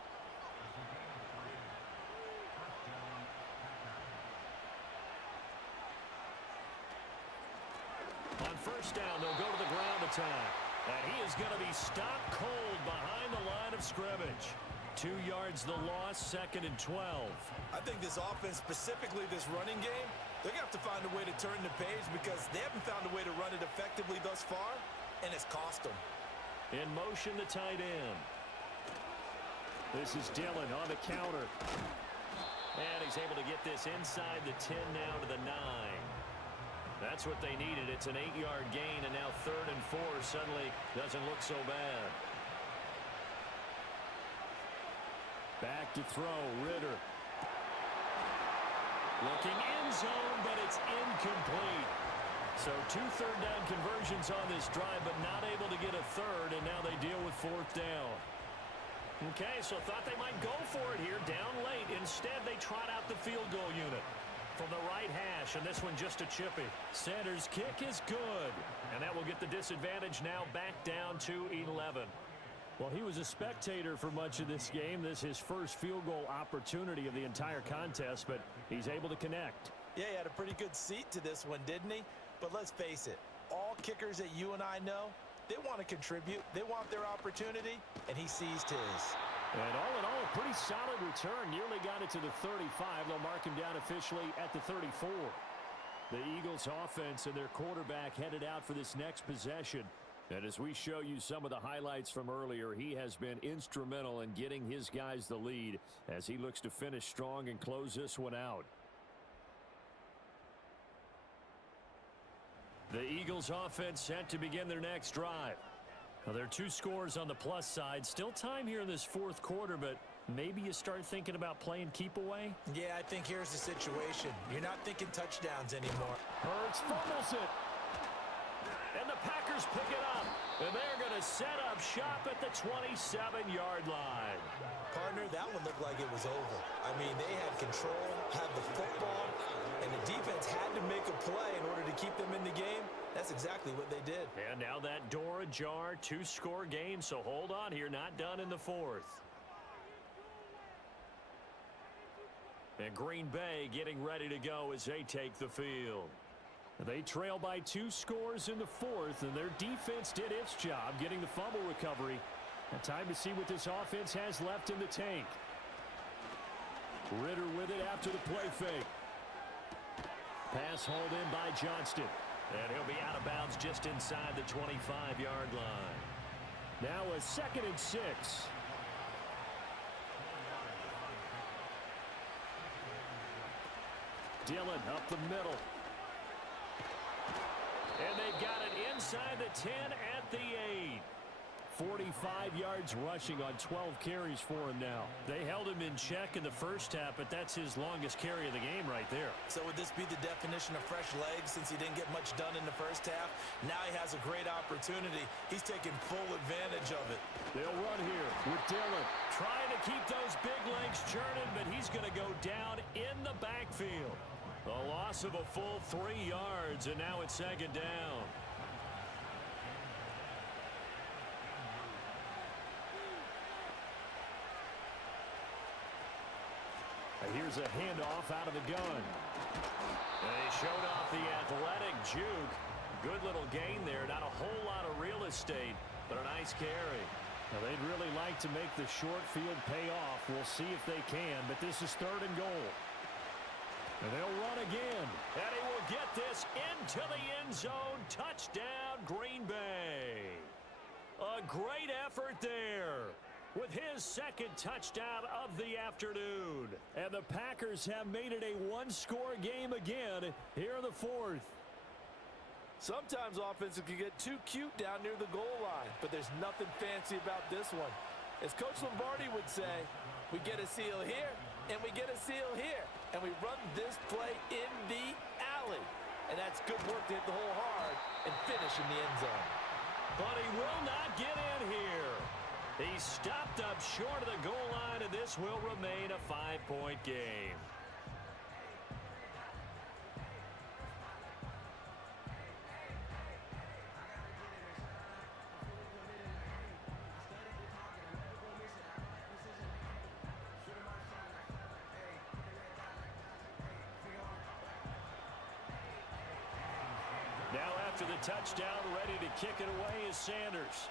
On first down, they'll go to the ground attack. And he is going to be stopped cold behind the line of scrimmage. 2 yards the loss, 2nd and 12. I think this offense, specifically this running game, they're going to have to find a way to turn the page because they haven't found a way to run it effectively thus far, and it's cost them. In motion, the tight end. This is Dillon on the counter. And he's able to get this inside the 10 now to the 9. That's what they needed. It's an 8-yard gain, and now 3rd and 4 suddenly doesn't look so bad. Back to throw, Ritter. Looking end zone, but it's incomplete. So 2 third down conversions on this drive, but not able to get a 3rd, and now they deal with 4th down. Okay, so thought they might go for it here, down late. Instead, they trot out the field goal unit from the right hash, and this one just a chippy. Sanders' kick is good, and that will get the disadvantage now back down to 11. Well, he was a spectator for much of this game. This is his first field goal opportunity of the entire contest, but he's able to connect. Yeah, he had a pretty good seat to this one, didn't he? But let's face it, all kickers that you and I know, they want to contribute. They want their opportunity, and he seized his. And all in all, a pretty solid return. Nearly got it to the 35. They'll mark him down officially at the 34. The Eagles offense and their quarterback headed out for this next possession. And as we show you some of the highlights from earlier, he has been instrumental in getting his guys the lead as he looks to finish strong and close this one out. The Eagles offense set to begin their next drive. Well, there are 2 scores on the plus side. Still time here in this 4th quarter, but maybe you start thinking about playing keep away? Yeah, I think here's the situation. You're not thinking touchdowns anymore. Hurts fumbles it. And the Packers pick it up. And they're going to set up shop at the 27-yard line. Partner, that one looked like it was over. I mean, they had control, had the football, and the defense had to make a play in order to keep them in the game. That's exactly what they did. And now that door ajar, 2-score game, so hold on here, not done in the 4th. And Green Bay getting ready to go as they take the field. They trail by 2 scores in the 4th, and their defense did its job getting the fumble recovery. And time to see what this offense has left in the tank. Ritter with it after the play fake. Pass hauled in by Johnston. And he'll be out of bounds just inside the 25-yard line. Now a 2nd and 6. Dillon up the middle. And they've got it inside the 10 at the 8. 45 yards rushing on 12 carries for him now. They held him in check in the first half, but that's his longest carry of the game right there. So would this be the definition of fresh legs since he didn't get much done in the first half? Now he has a great opportunity. He's taking full advantage of it. They'll run here with Dillon. Trying to keep those big legs churning, but he's going to go down in the backfield. A loss of a full 3 yards, and now it's 2nd down. Here's a handoff out of the gun. And he showed off the athletic juke. Good little gain there. Not a whole lot of real estate, but a nice carry. Now, they'd really like to make the short field pay off. We'll see if they can, but this is 3rd and goal. And they'll run again. And he will get this into the end zone. Touchdown, Green Bay. A great effort there with his 2nd touchdown of the afternoon. And the Packers have made it a 1-score game again here in the 4th. Sometimes offenses can get too cute down near the goal line, but there's nothing fancy about this one. As Coach Lombardi would say, we get a seal here, and we get a seal here, and we run this play in the alley. And that's good work to hit the hole hard and finish in the end zone. But he will not get in here. He stopped up short of the goal line, and this will remain a 5-point game. Now after the touchdown, ready to kick it away is Sanders.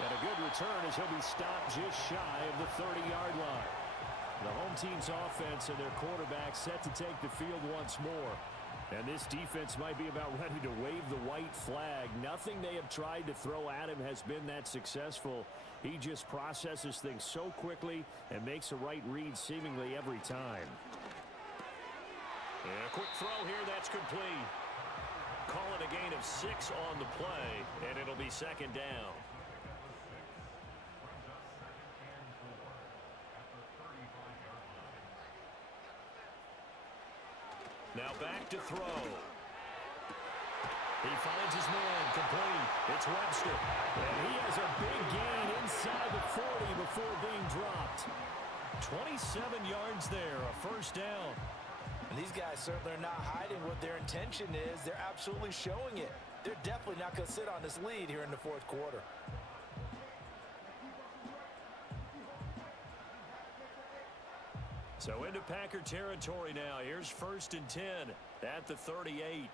And a good return as he'll be stopped just shy of the 30-yard line. The home team's offense and their quarterback set to take the field once more. And this defense might be about ready to wave the white flag. Nothing they have tried to throw at him has been that successful. He just processes things so quickly and makes a right read seemingly every time. And a quick throw here, that's complete. Call it a gain of 6 on the play, and it'll be 2nd down. Now back to throw. He finds his man, complete. It's Webster. And he has a big gain inside the 40 before being dropped. 27 yards there, a 1st down. And these guys certainly are not hiding what their intention is. They're absolutely showing it. They're definitely not going to sit on this lead here in the 4th quarter. So into Packer territory now. Here's 1st and 10 at the 38.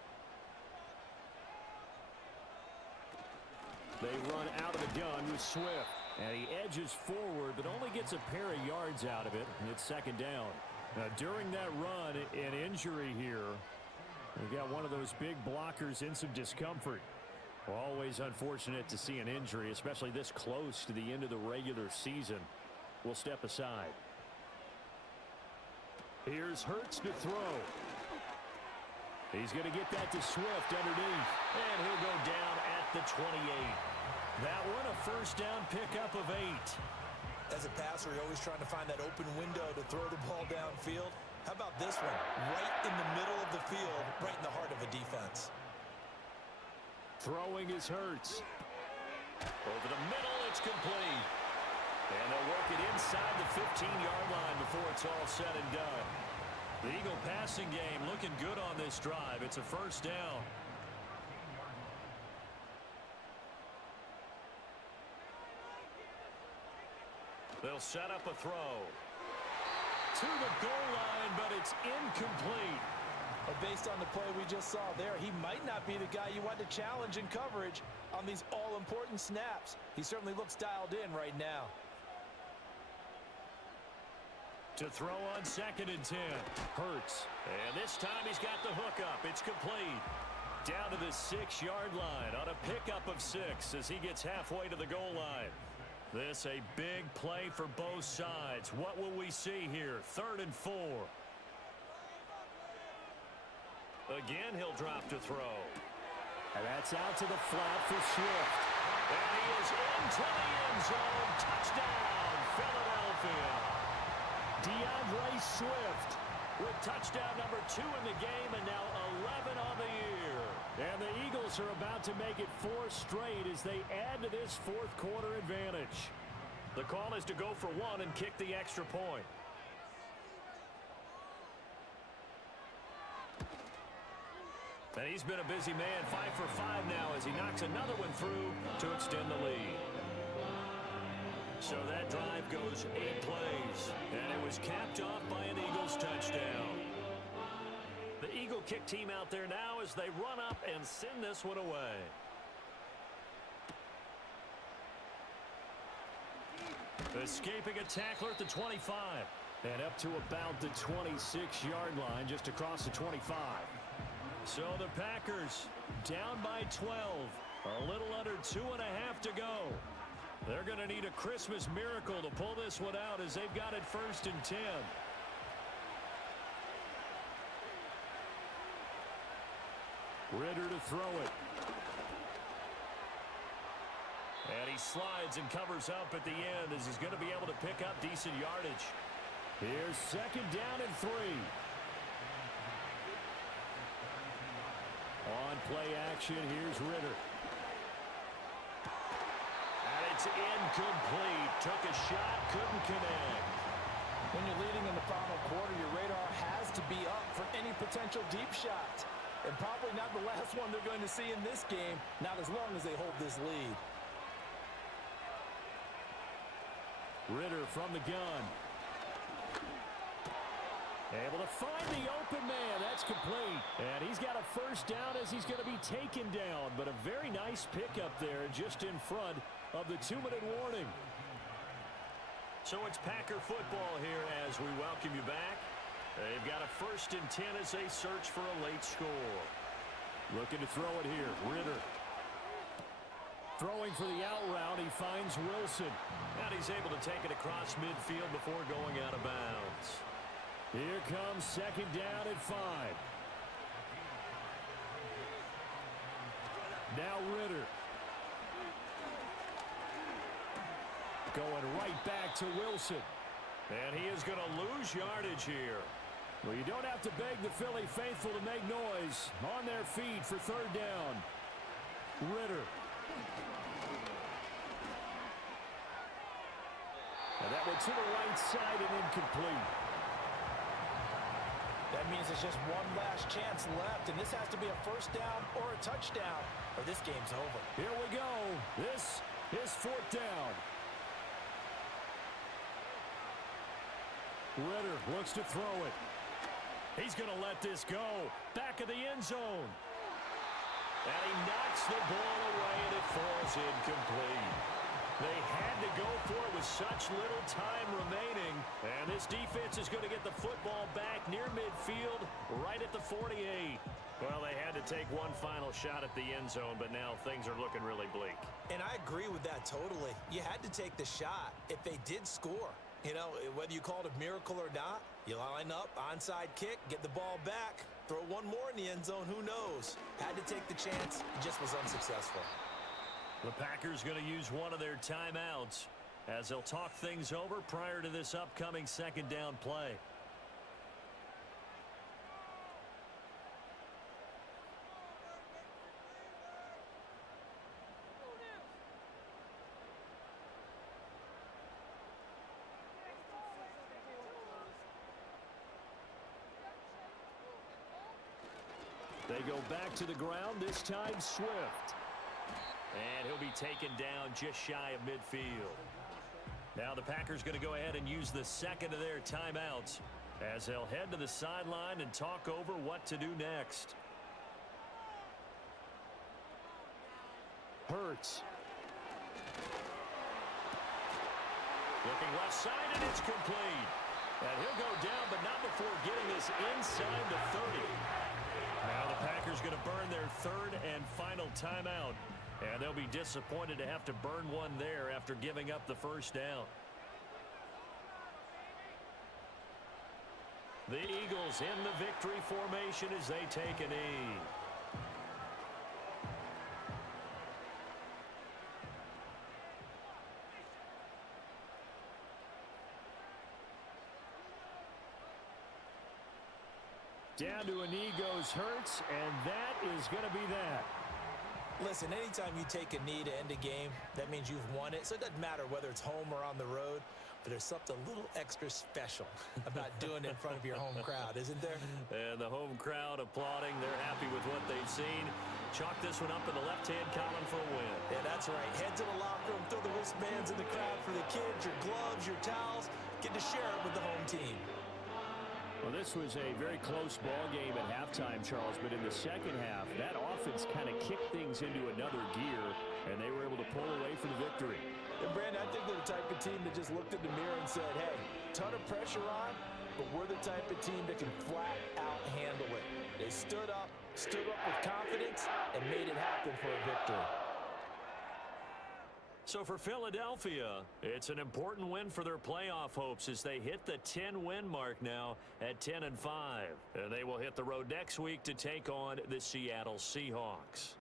They run out of the gun with Swift. And he edges forward, but only gets a pair of yards out of it. And it's 2nd down. Now, during that run, an injury here. We've got one of those big blockers in some discomfort. Always unfortunate to see an injury, especially this close to the end of the regular season. We'll step aside. Here's Hurts to throw. He's going to get that to Swift underneath. And he'll go down at the 28. That one a 1st down pickup of 8. As a passer, you're always trying to find that open window to throw the ball downfield. How about this one? Right in the middle of the field, right in the heart of a defense. Throwing is Hurts. Over the middle, it's complete. And they'll work it inside the 15-yard line before it's all said and done. The Eagle passing game looking good on this drive. It's a 1st down. They'll set up a throw. To the goal line, but it's incomplete. But based on the play we just saw there, he might not be the guy you want to challenge in coverage on these all-important snaps. He certainly looks dialed in right now. To throw on 2nd and 10. Hurts. And this time he's got the hook up. It's complete. Down to the 6-yard line on a pickup of 6 as he gets halfway to the goal line. This a big play for both sides. What will we see here? 3rd and 4. Again, he'll drop to throw. And that's out to the flat for Swift. And he is into the end zone. Touchdown, Philadelphia. DeAndre Swift with touchdown number 2 in the game and now 11 on the year. And the Eagles are about to make it 4 straight as they add to this 4th quarter advantage. The call is to go for 1 and kick the extra point. And he's been a busy man, 5 for 5 now as he knocks another one through to extend the lead. So that drive goes 8 plays, and it was capped off by an Eagles touchdown. The Eagle kick team out there now as they run up and send this one away. Escaping a tackler at the 25. And up to about the 26-yard line, just across the 25. So the Packers down by 12. A little under 2.5 to go. They're going to need a Christmas miracle to pull this one out as they've got it 1st and 10. Ritter to throw it. And he slides and covers up at the end as he's going to be able to pick up decent yardage. Here's 2nd down and 3. On play action, here's Ritter. And it's incomplete. Took a shot, couldn't connect. When you're leading in the final quarter, your radar has to be up for any potential deep shot. And probably not the last one they're going to see in this game, not as long as they hold this lead. Ritter from the gun. Able to find the open man. That's complete. And he's got a 1st down as he's going to be taken down. But a very nice pickup there just in front of the 2-minute warning. So it's Packer football here as we welcome you back. They've got a 1st and 10 as they search for a late score. Looking to throw it here. Ritter. Throwing for the out route, he finds Wilson. And he's able to take it across midfield before going out of bounds. Here comes 2nd down and 5. Now Ritter. Going right back to Wilson. And he is going to lose yardage here. Well, you don't have to beg the Philly faithful to make noise. On their feet for 3rd down. Ritter. And that went to the right side and incomplete. That means there's just one last chance left, and this has to be a 1st down or a touchdown, or this game's over. Here we go. This is 4th down. Ritter looks to throw it. He's going to let this go. Back of the end zone. And he knocks the ball away, and it falls incomplete. They had to go for it with such little time remaining. And this defense is going to get the football back near midfield, right at the 48. Well, they had to take one final shot at the end zone, but now things are looking really bleak. And I agree with that totally. You had to take the shot if they did score. You know, whether you call it a miracle or not, you line up, onside kick, get the ball back, throw one more in the end zone, who knows? Had to take the chance, just was unsuccessful. The Packers going to use one of their timeouts as they'll talk things over prior to this upcoming 2nd down play. They go back to the ground, this time Swift. And he'll be taken down just shy of midfield. Now the Packers going to go ahead and use the second of their timeouts as they'll head to the sideline and talk over what to do next. Hurts. Looking left side, and it's complete. And he'll go down, but not before getting this inside the 30. Now the Packers going to burn their third and final timeout. And they'll be disappointed to have to burn one there after giving up the first down. The Eagles in the victory formation as they take a knee. Down to a knee goes Hurts, and that is going to be that. Listen, anytime you take a knee to end a game, that means you've won it. So it doesn't matter whether it's home or on the road, but there's something a little extra special about doing it in front of your home crowd, isn't there? And the home crowd applauding. They're happy with what they've seen. Chalk this one up in the left-hand column for a win. Yeah, that's right. Head to the locker room, throw the wristbands in the crowd for the kids, your gloves, your towels. Get to share it with the home team. Well, this was a very close ball game at halftime, Charles, but in the second half, that offense kind of kicked things into another gear, and they were able to pull away for the victory. And, Brandon, I think they're the type of team that just looked in the mirror and said, hey, ton of pressure on, but we're the type of team that can flat out handle it. They stood up with confidence, and made it happen for a victory. So for Philadelphia, it's an important win for their playoff hopes as they hit the 10-win mark now at 10-5. And they will hit the road next week to take on the Seattle Seahawks.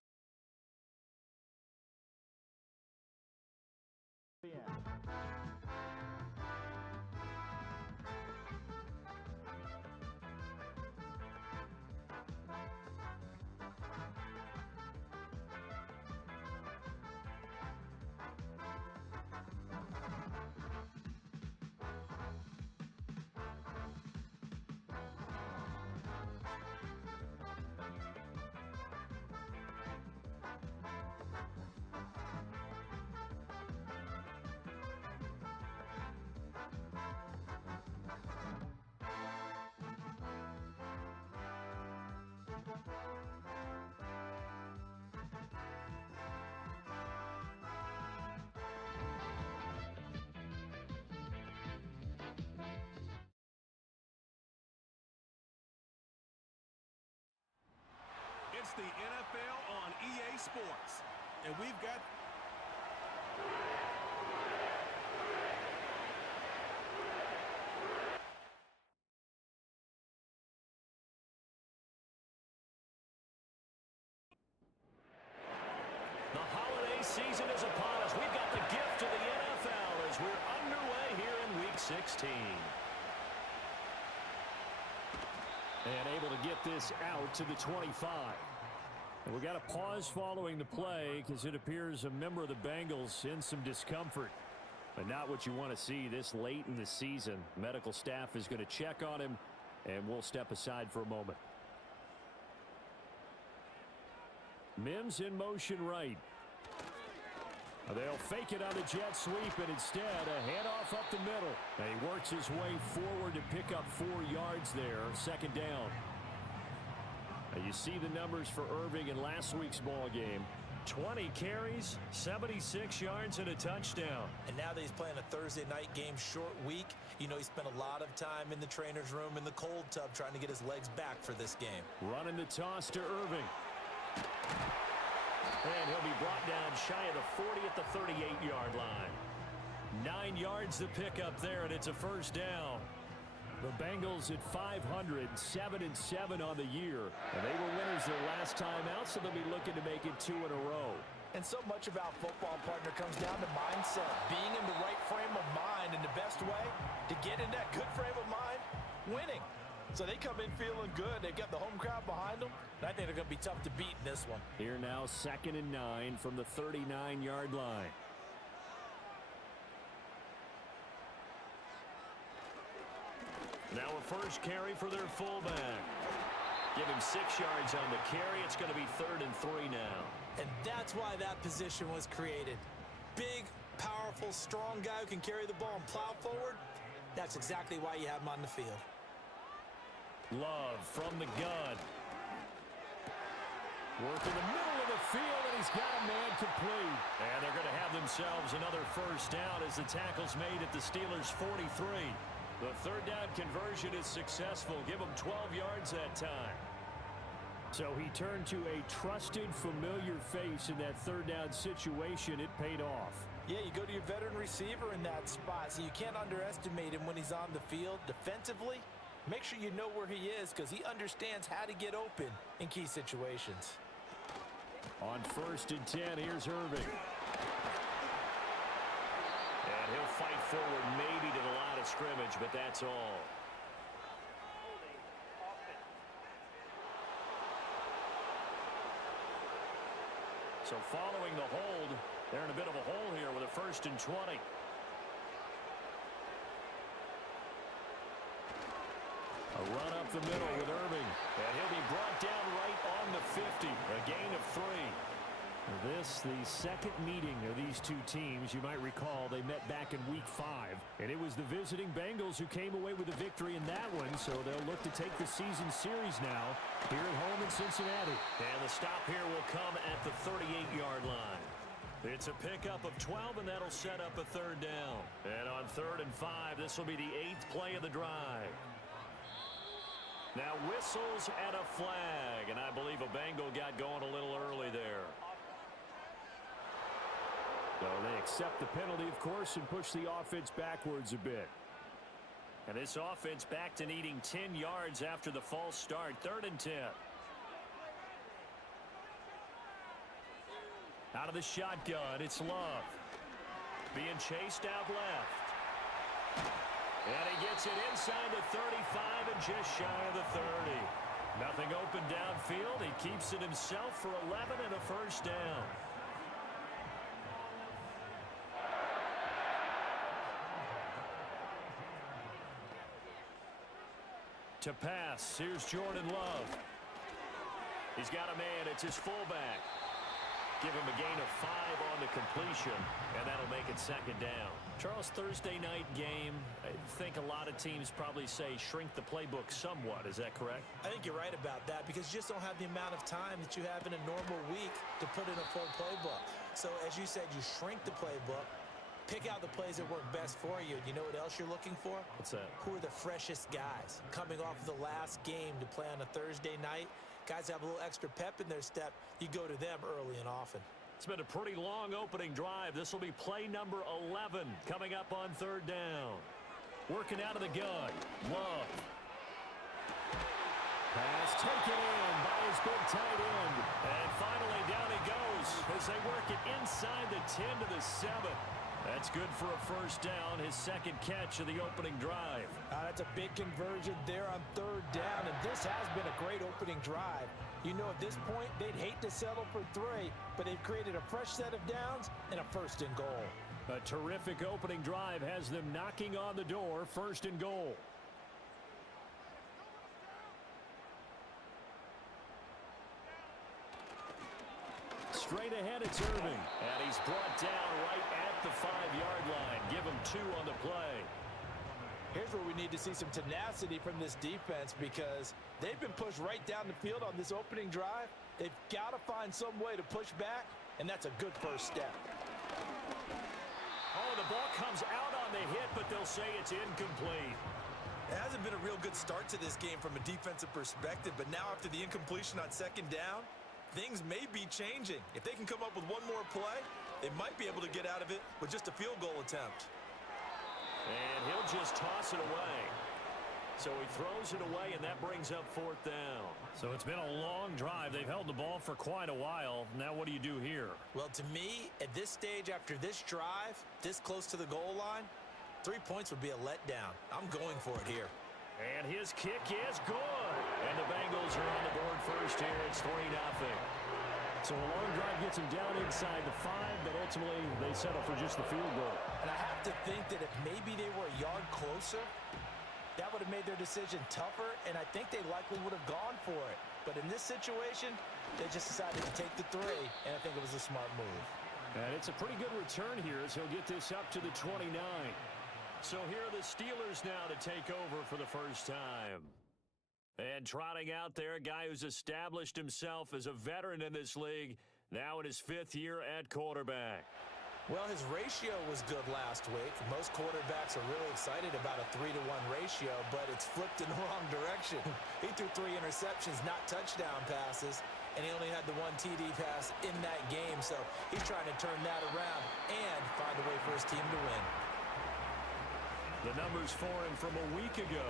It's the NFL on EA Sports. And we've got... The holiday season is upon us. We've got the gift of the NFL as we're underway here in Week 16. And able to get this out to the 25. And we got a pause following the play because it appears a member of the Bengals in some discomfort. But not what you want to see this late in the season. Medical staff is going to check on him, and we'll step aside for a moment. Mims in motion right. They'll fake it on the jet sweep, and instead a handoff up the middle. And he works his way forward to pick up 4 yards there, second down. You see the numbers for Irving in last week's ball game. 20 carries, 76 yards, and a touchdown. And now that he's playing a Thursday night game, short week, you know he spent a lot of time in the trainer's room in the cold tub trying to get his legs back for this game. Running the toss to Irving. And he'll be brought down shy of the 40 at the 38-yard line. 9 yards to pick up there, and it's a first down. The Bengals at 500, 7-7 on the year. And they were winners their last time out, so they'll be looking to make it 2 in a row. And so much about football, partner, comes down to mindset. Being in the right frame of mind, and the best way to get in that good frame of mind, winning. So they come in feeling good. They've got the home crowd behind them. And I think they're going to be tough to beat in this one. Here now, 2nd and 9 from the 39-yard line. Now a first carry for their fullback. Give him 6 yards on the carry. It's going to be 3rd and 3 now. And that's why that position was created. Big, powerful, strong guy who can carry the ball and plow forward, that's exactly why you have him on the field. Love from the gun. Work in the middle of the field, and he's got a man complete. And they're going to have themselves another first down as the tackle's made at the Steelers' 43. The third down conversion is successful. Give him 12 yards that time. So he turned to a trusted, familiar face in that third down situation. It paid off. Yeah, you go to your veteran receiver in that spot, so you can't underestimate him when he's on the field. Defensively, make sure you know where he is because he understands how to get open in key situations. On 1st and 10, here's Irving. And he'll fight forward maybe to the line of scrimmage, but that's all. So following the hold, they're in a bit of a hole here with a 1st and 20. A run up the middle with Irving. And he'll be brought down right on the 50. A gain of 3. This, the second meeting of these two teams. You might recall they met back in Week 5. And it was the visiting Bengals who came away with a victory in that one. So they'll look to take the season series now here at home in Cincinnati. And the stop here will come at the 38-yard line. It's a pickup of 12, and that'll set up a third down. And on 3rd and 5, this will be the 8th play of the drive. Now whistles and a flag, and I believe a Bengal got going a little early there. So they accept the penalty, of course, and push the offense backwards a bit. And this offense back to needing 10 yards after the false start. 3rd and 10. Out of the shotgun, it's Love. Being chased out left. And he gets it inside the 35 and just shy of the 30. Nothing open downfield. He keeps it himself for 11 and a first down. To pass, here's Jordan Love. He's got a man. It's his fullback. Give him a gain of 5 on the completion, and that'll make it 2nd down. Charles, Thursday night game, I think a lot of teams probably say shrink the playbook somewhat. Is that correct? I think you're right about that because you just don't have the amount of time that you have in a normal week to put in a full playbook. So as you said, you shrink the playbook, pick out the plays that work best for you. You know what else you're looking for? What's that? Who are the freshest guys coming off of the last game to play on a Thursday night? Guys have a little extra pep in their step. You go to them early and often. It's been a pretty long opening drive. This will be play number 11 coming up on 3rd down. Working out of the gun. Love. Pass taken in by his big tight end. And finally down he goes as they work it inside the 10 to the 7. That's good for a first down, his 2nd catch of the opening drive. That's a big conversion there on 3rd down, and this has been a great opening drive. You know, at this point, they'd hate to settle for 3, but they've created a fresh set of downs and a 1st and goal. A terrific opening drive has them knocking on the door. 1st and goal. Straight ahead, it's Irving. And he's brought down right at the 5-yard line. Give him 2 on the play. Here's where we need to see some tenacity from this defense because they've been pushed right down the field on this opening drive. They've got to find some way to push back, and that's a good first step. Oh, the ball comes out on the hit, but they'll say it's incomplete. It hasn't been a real good start to this game from a defensive perspective, but now after the incompletion on 2nd down, things may be changing. If they can come up with one more play, they might be able to get out of it with just a field goal attempt. And he'll just toss it away. So he throws it away, and that brings up 4th down. So it's been a long drive. They've held the ball for quite a while. Now what do you do here? Well, to me, at this stage after this drive, this close to the goal line, 3 points would be a letdown. I'm going for it here. And his kick is good. And the Bengals are on the board first here. It's 3-0. So a long drive gets them down inside the 5, but ultimately they settle for just the field goal. And I have to think that if maybe they were a yard closer, that would have made their decision tougher, and I think they likely would have gone for it. But in this situation, they just decided to take the 3, and I think it was a smart move. And it's a pretty good return here as he'll get this up to the 29. So here are the Steelers now to take over for the first time. And trotting out there, a guy who's established himself as a veteran in this league, now in his 5th year at quarterback. Well, his ratio was good last week. Most quarterbacks are really excited about a 3-to-1 ratio, but it's flipped in the wrong direction. He threw 3 interceptions, not touchdown passes, and he only had the 1 TD pass in that game, so he's trying to turn that around and find a way for his team to win. The numbers for him from a week ago: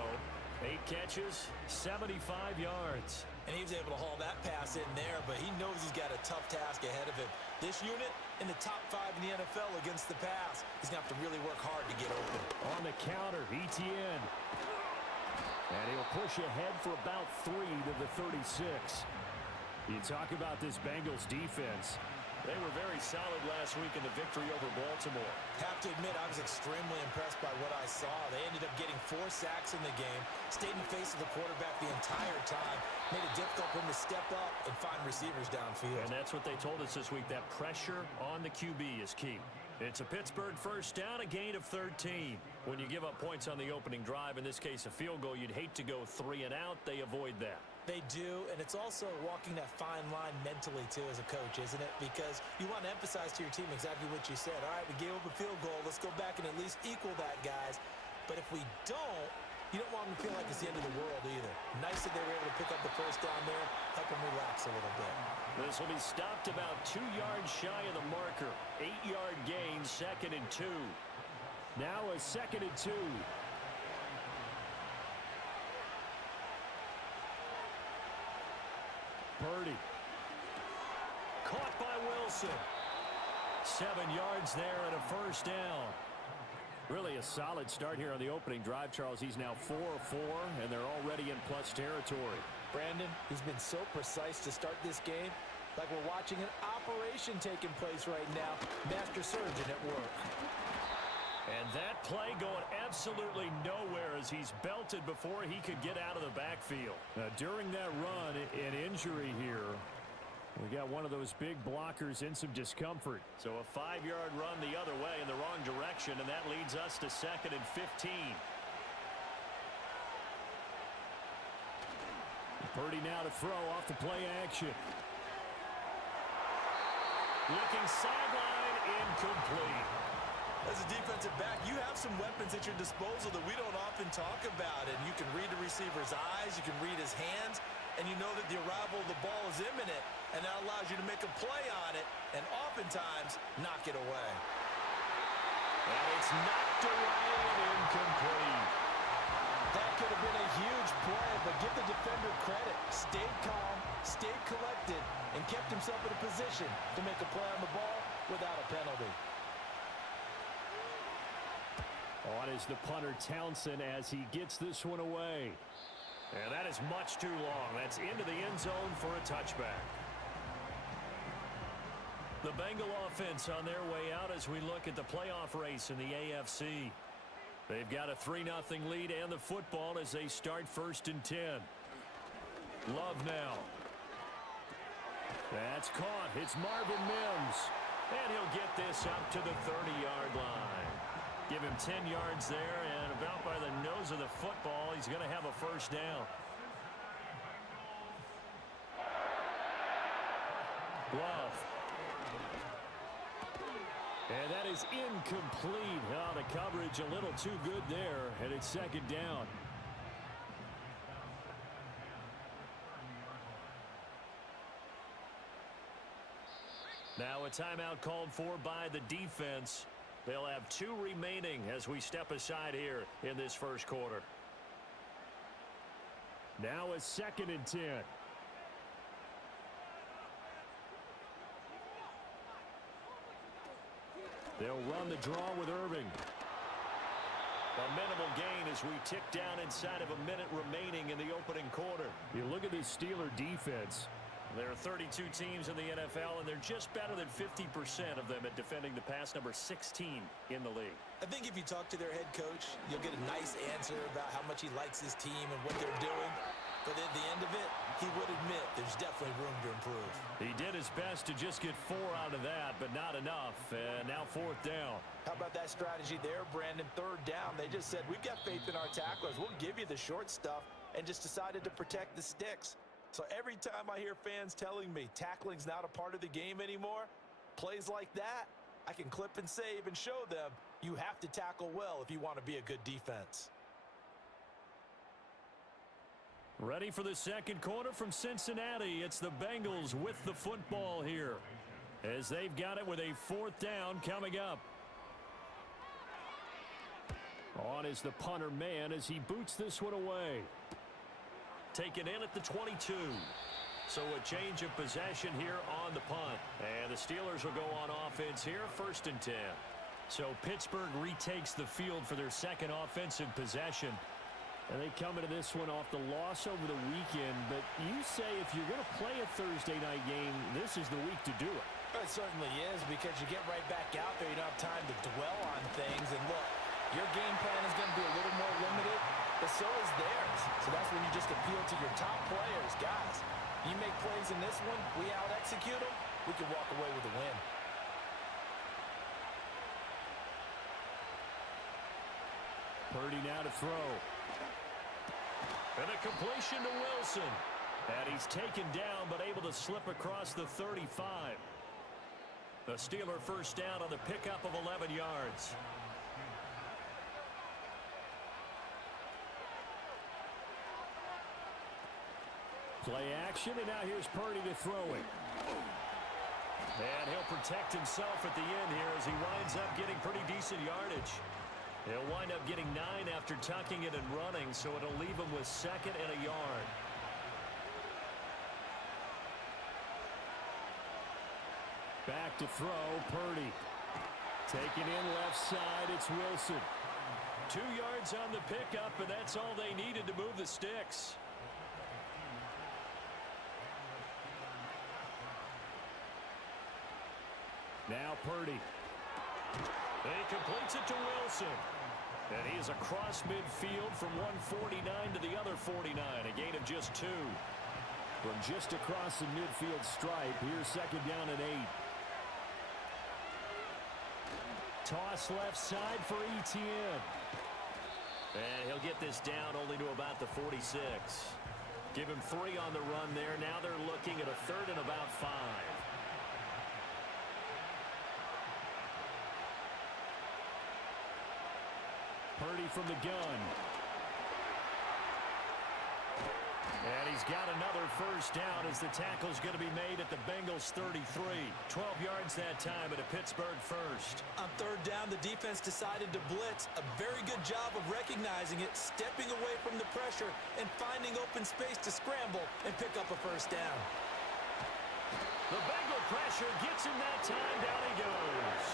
8 catches, 75 yards. And he was able to haul that pass in there, but he knows he's got a tough task ahead of him. This unit in the top 5 in the NFL against the pass. He's going to have to really work hard to get open. On the counter, ETN. And he'll push ahead for about 3 to the 36. You talk about this Bengals defense. They were very solid last week in the victory over Baltimore. Have to admit, I was extremely impressed by what I saw. They ended up getting 4 sacks in the game, stayed in the face of the quarterback the entire time, made it difficult for him to step up and find receivers downfield. And that's what they told us this week, that pressure on the QB is key. It's a Pittsburgh first down, a gain of 13. When you give up points on the opening drive, in this case a field goal, you'd hate to go 3 and out. They avoid that. They do, and it's also walking that fine line mentally, too, as a coach, isn't it? Because you want to emphasize to your team exactly what you said. All right, we gave up a field goal. Let's go back and at least equal that, guys. But if we don't, you don't want them to feel like it's the end of the world either. Nice that they were able to pick up the first down there, help them relax a little bit. This will be stopped about 2 yards shy of the marker. 8-yard gain, 2nd and 2. Now a 2nd and 2. Purdy. Caught by Wilson. 7 yards there and a first down. Really a solid start here on the opening drive, Charles. He's now 4 of 4, and they're already in plus territory. Brandon, he's been so precise to start this game, like we're watching an operation taking place right now. Master surgeon at work. And that play going absolutely nowhere as he's belted before he could get out of the backfield. Now, during that run, an injury here. We got one of those big blockers in some discomfort. So a 5-yard run the other way in the wrong direction, and that leads us to 2nd and 15. Purdy now to throw off the play action. Looking sideline, incomplete. As a defensive back, you have some weapons at your disposal that we don't often talk about. And you can read the receiver's eyes, you can read his hands, and you know that the arrival of the ball is imminent, and that allows you to make a play on it and oftentimes knock it away. And it's knocked away and incomplete. That could have been a huge play, but give the defender credit. Stayed calm, stayed collected, and kept himself in a position to make a play on the ball without a penalty. On is the punter Townsend as he gets this one away. And that is much too long. That's into the end zone for a touchback. The Bengal offense on their way out as we look at the playoff race in the AFC. They've got a 3-0 lead and the football as they start 1st and 10. Love now. That's caught. It's Marvin Mims. And he'll get this up to the 30-yard line. Give him 10 yards there, and about by the nose of the football, he's going to have a first down. Love. And that is incomplete. Oh, the coverage a little too good there, and it's 2nd down. Now a timeout called for by the defense. They'll have 2 remaining as we step aside here in this first quarter. Now a 2nd and 10. They'll run the draw with Irving. A minimal gain as we tick down inside of a minute remaining in the opening quarter. You look at this Steeler defense. There are 32 teams in the NFL, and they're just better than 50% of them at defending the pass, number 16 in the league. I think if you talk to their head coach, you'll get a nice answer about how much he likes his team and what they're doing. But at the end of it, he would admit there's definitely room to improve. He did his best to just get 4 out of that, but not enough. And now 4th down. How about that strategy there, Brandon? 3rd down. They just said, we've got faith in our tacklers. We'll give you the short stuff, and just decided to protect the sticks. So every time I hear fans telling me tackling's not a part of the game anymore, plays like that, I can clip and save and show them you have to tackle well if you want to be a good defense. Ready for the second quarter from Cincinnati. It's the Bengals with the football here, as they've got it with a 4th down coming up. On is the punter man as he boots this one away. Taken in at the 22. So a change of possession here on the punt. And the Steelers will go on offense here, 1st and 10. So Pittsburgh retakes the field for their second offensive possession. And they come into this one off the loss over the weekend. But you say if you're going to play a Thursday night game, this is the week to do it. It certainly is, because you get right back out there. You don't have time to dwell on things. And look, your game plan is going to be a little more limited, but so is theirs. So that's when you just appeal to your top players. Guys, you make plays in this one, we out-execute them, we can walk away with a win. Purdy now to throw. And a completion to Wilson. And he's taken down, but able to slip across the 35. The Steeler 1st down on the pickup of 11 yards. Play action, and now here's Purdy to throw it. And he'll protect himself at the end here as he winds up getting pretty decent yardage. He'll wind up getting 9 after tucking it and running, so it'll leave him with 2nd and a yard. Back to throw, Purdy. Taken in left side, it's Wilson. 2 yards on the pickup, and that's all they needed to move the sticks. Now Purdy. He completes it to Wilson. And he is across midfield from 149 to the other 49. A gain of just 2. From just across the midfield stripe, here's 2nd down and 8. Toss left side for Etienne. And he'll get this down only to about the 46. Give him 3 on the run there. Now they're looking at a 3rd and about 5. Purdy from the gun. And he's got another 1st down as the tackle's going to be made at the Bengals 33. 12 yards that time at a Pittsburgh 1st. On 3rd down, the defense decided to blitz. A very good job of recognizing it, stepping away from the pressure, and finding open space to scramble and pick up a 1st down. The Bengal pressure gets him that time. Down he goes.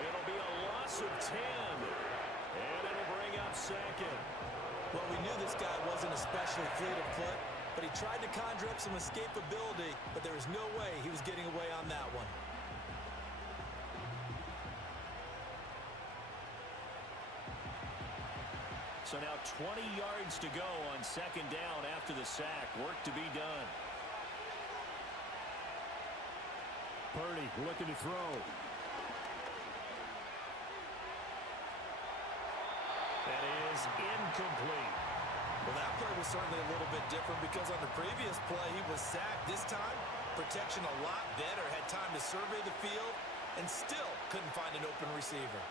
It'll be a loss of 10. And it'll bring up 2nd. Well, we knew this guy wasn't especially fleet of foot, but he tried to conjure up some escapability, but there was no way he was getting away on that one. So now 20 yards to go on 2nd down after the sack. Work to be done. Purdy looking to throw. That is incomplete. Well, that play was certainly a little bit different because on the previous play, he was sacked. This time, protection a lot better. Had time to survey the field and still couldn't find an open receiver.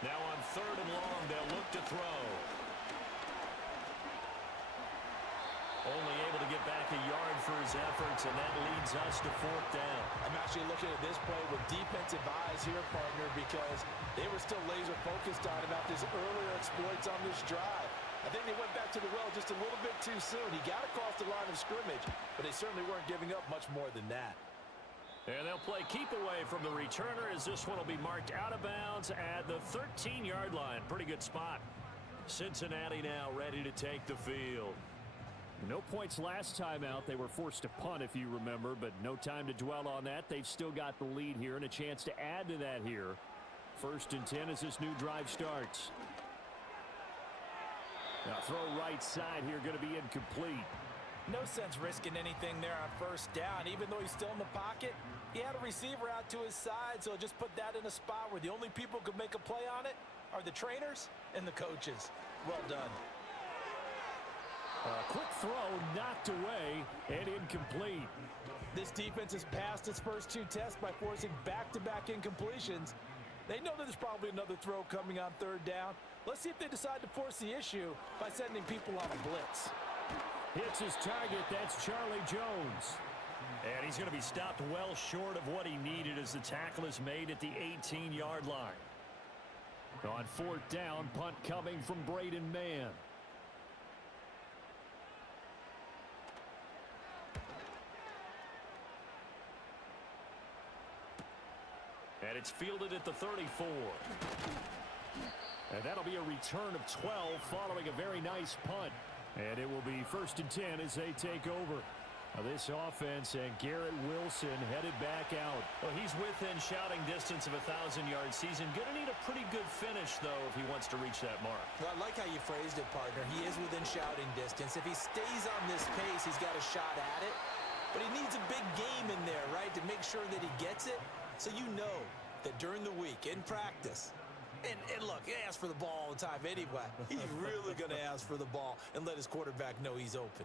Now on 3rd and long, they'll look to throw. Only able to get back a yard for his efforts, and that leads us to 4th down. I'm actually looking at this play with defensive eyes here, partner, because they were still laser focused on about his earlier exploits on this drive. I think they went back to the well just a little bit too soon. He got across the line of scrimmage, but they certainly weren't giving up much more than that. And they'll play keep away from the returner as this one will be marked out of bounds at the 13-yard line. Pretty good spot. Cincinnati now ready to take the field. No points last time out. They were forced to punt, if you remember, but no time to dwell on that. They've still got the lead here and a chance to add to that here. 1st and 10 as this new drive starts. Now throw right side here, going to be incomplete. No sense risking anything there on first down. Even though he's still in the pocket, he had a receiver out to his side, so just put that in a spot where the only people who could make a play on it are the trainers and the coaches. Well done. A quick throw knocked away and incomplete. This defense has passed its first two tests by forcing back-to-back incompletions. They know that there's probably another throw coming on third down. Let's see if they decide to force the issue by sending people on a blitz. Hits his target. That's Charlie Jones. And he's going to be stopped well short of what he needed as the tackle is made at the 18-yard line. On fourth down, punt coming from Braden Mann. And it's fielded at the 34. And that'll be a return of 12 following a very nice punt. And it will be 1st and 10 as they take over. Now this offense and Garrett Wilson headed back out. Well, he's within shouting distance of a 1,000-yard season. Going to need a pretty good finish, though, if he wants to reach that mark. Well, I like how you phrased it, partner. He is within shouting distance. If he stays on this pace, he's got a shot at it. But he needs a big game in there, right, to make sure that he gets it. So you know that during the week, in practice, and look, he asks for the ball all the time anyway. He's really going to ask for the ball and let his quarterback know he's open.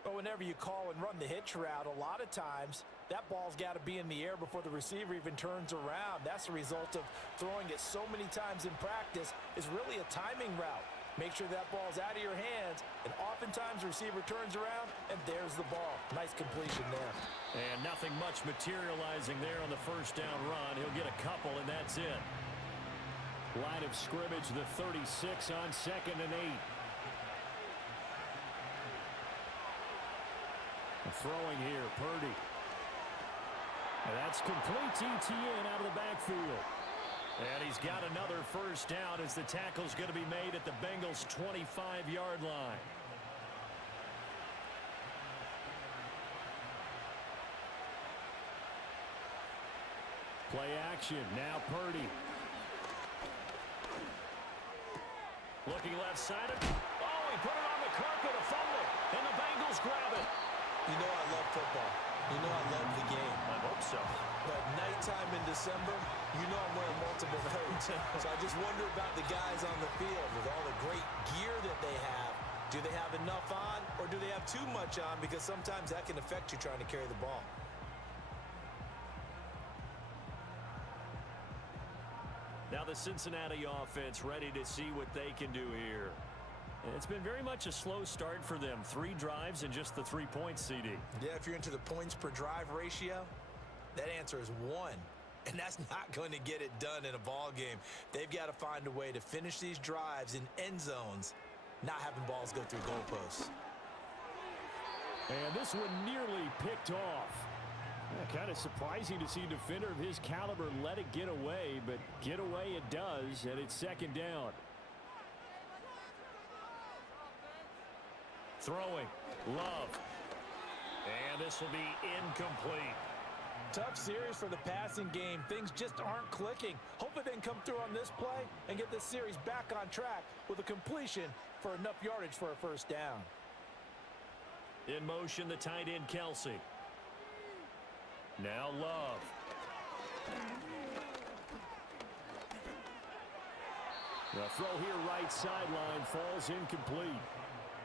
But whenever you call and run the hitch route, a lot of times that ball's got to be in the air before the receiver even turns around. That's the result of throwing it so many times in practice is really a timing route. Make sure that ball's out of your hands, and oftentimes the receiver turns around, and there's the ball. Nice completion there. And nothing much materializing there on the first down run. He'll get a couple, and that's it. Line of scrimmage, the 36 on 2nd and 8. Throwing here, Purdy. And that's complete ETN out of the backfield. And he's got another first down as the tackle's going to be made at the Bengals' 25-yard line. Play action, now Purdy. Looking left-sided. Oh, he put it on the carpet, a fumble, and the Bengals grab it. You know I love football. You know I love the game. I hope so. But nighttime in December, you know I'm wearing multiple coats. So I just wonder about the guys on the field with all the great gear that they have. Do they have enough on, or do they have too much on? Because sometimes that can affect you trying to carry the ball. Now the Cincinnati offense ready to see what they can do here. It's been very much a slow start for them. 3 drives and just the 3 points, CD. Yeah, if you're into the points per drive ratio, that answer is 1. And that's not going to get it done in a ball game. They've got to find a way to finish these drives in end zones, not having balls go through goalposts. And this one nearly picked off. Kind of surprising to see a defender of his caliber let it get away, but get away it does, and it's 2nd down. Throwing, Love. And this will be incomplete. Tough series for the passing game. Things just aren't clicking. Hopefully they can come through on this play and get this series back on track with a completion for enough yardage for a first down. In motion, the tight end, Kelsey. Now Love. The throw here right sideline falls incomplete.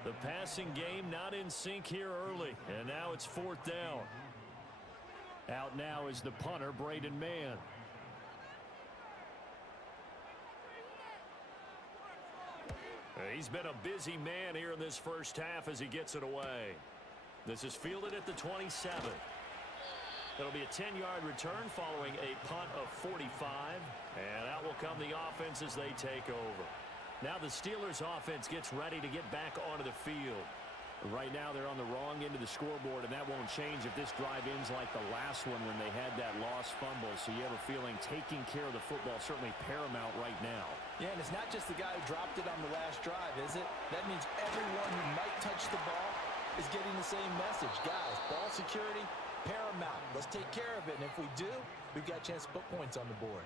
The passing game not in sync here early, and now it's 4th down. Out now is the punter, Braden Mann. He's been a busy man here in this first half as he gets it away. This is fielded at the 27. It'll be a 10-yard return following a punt of 45, and out will come the offense as they take over. Now the Steelers offense gets ready to get back onto the field. Right now they're on the wrong end of the scoreboard, and that won't change if this drive ends like the last one when they had that lost fumble. So you have a feeling taking care of the football certainly paramount right now. Yeah, and it's not just the guy who dropped it on the last drive, is it? That means everyone who might touch the ball is getting the same message. Guys, ball security, paramount. Let's take care of it, and if we do, we've got a chance to put points on the board.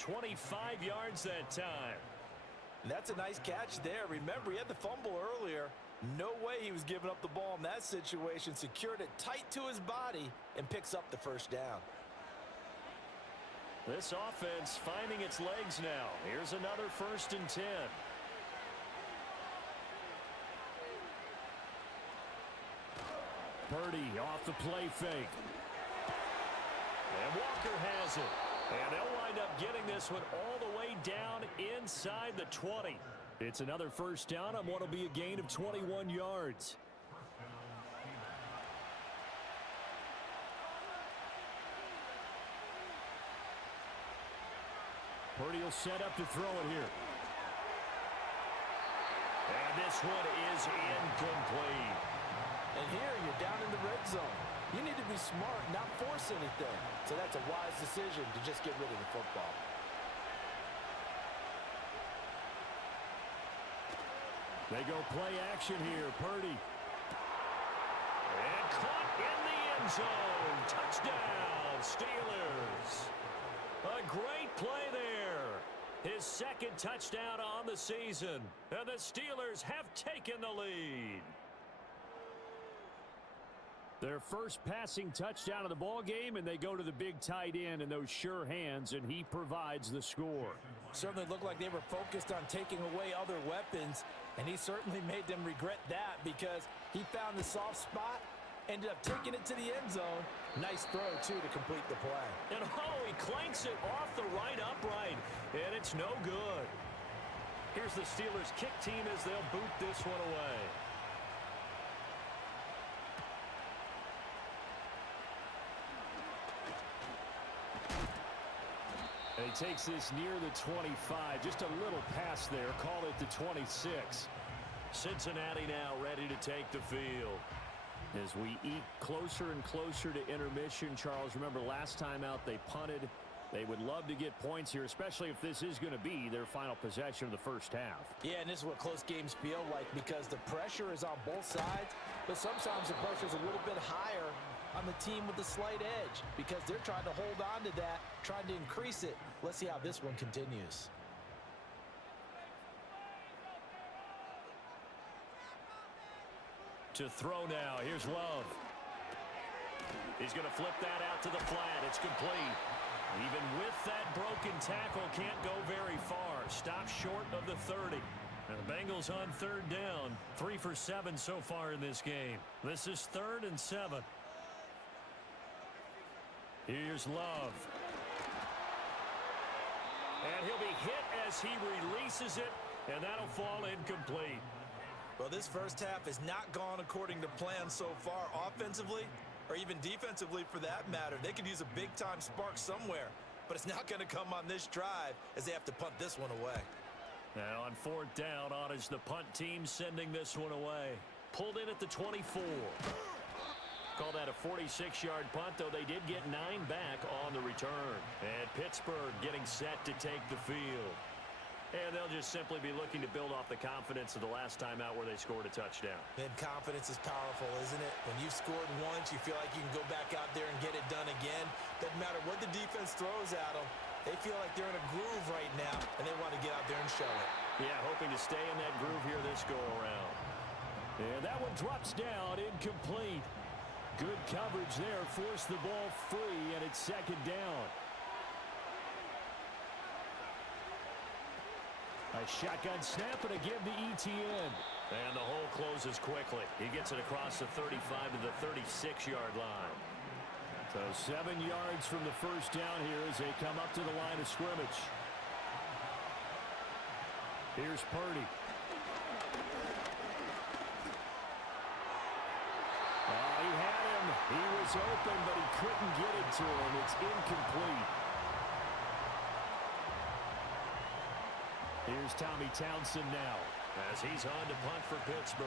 25 yards that time. That's a nice catch there. Remember, he had the fumble earlier. No way he was giving up the ball in that situation. Secured it tight to his body and picks up the first down. This offense finding its legs now. Here's another 1st and 10. Purdy off the play fake. And Walker has it. And they'll wind up getting this one all the way down inside the 20. It's another first down on what will be a gain of 21 yards. Purdy will set up to throw it here. And this one is incomplete. And here you're down in the red zone. You need to be smart, not force anything. So that's a wise decision to just get rid of the football. They go play action here. Purdy. And caught in the end zone. Touchdown, Steelers. A great play there. His 2nd touchdown on the season. And the Steelers have taken the lead. Their first passing touchdown of the ball game, and they go to the big tight end in those sure hands, and he provides the score. Certainly looked like they were focused on taking away other weapons, and he certainly made them regret that because he found the soft spot, ended up taking it to the end zone. Nice throw, too, to complete the play. And he clanks it off the right upright, and it's no good. Here's the Steelers kick team as they'll boot this one away. And he takes this near the 25. Just a little pass there. Call it the 26. Cincinnati now ready to take the field. As we eat closer and closer to intermission, Charles, remember last time out they punted. They would love to get points here, especially if this is going to be their final possession of the first half. Yeah, and this is what close games feel like because the pressure is on both sides, but sometimes the pressure is a little bit higher on the team with the slight edge because they're trying to hold on to that, trying to increase it. Let's see how this one continues. To throw now. Here's Love. He's going to flip that out to the flat. It's complete. Even with that broken tackle, can't go very far. Stop short of the 30. And the Bengals on 3rd down. 3 for 7 so far in this game. This is 3rd and 7. Here's Love. And he'll be hit as he releases it, and that'll fall incomplete. Well, this first half has not gone according to plan so far offensively or even defensively for that matter. They could use a big-time spark somewhere, but it's not going to come on this drive as they have to punt this one away. Now on 4th down, on is the punt team sending this one away. Pulled in at the 24. Call that a 46-yard punt, though they did get 9 back on the return. And Pittsburgh getting set to take the field. And they'll just simply be looking to build off the confidence of the last time out where they scored a touchdown. And confidence is powerful, isn't it? When you've scored once, you feel like you can go back out there and get it done again. Doesn't matter what the defense throws at them. They feel like they're in a groove right now, and they want to get out there and show it. Yeah, hoping to stay in that groove here this go-around. And that one drops down, incomplete. Good coverage there, forced the ball free, and it's 2nd down. A shotgun snap and again to ETN. And the hole closes quickly. He gets it across the 35 to the 36-yard line. So 7 yards from the first down here as they come up to the line of scrimmage. Here's Purdy. He had him. He was open, but he couldn't get it to him. It's incomplete. Here's Tommy Townsend now as he's on to punt for Pittsburgh.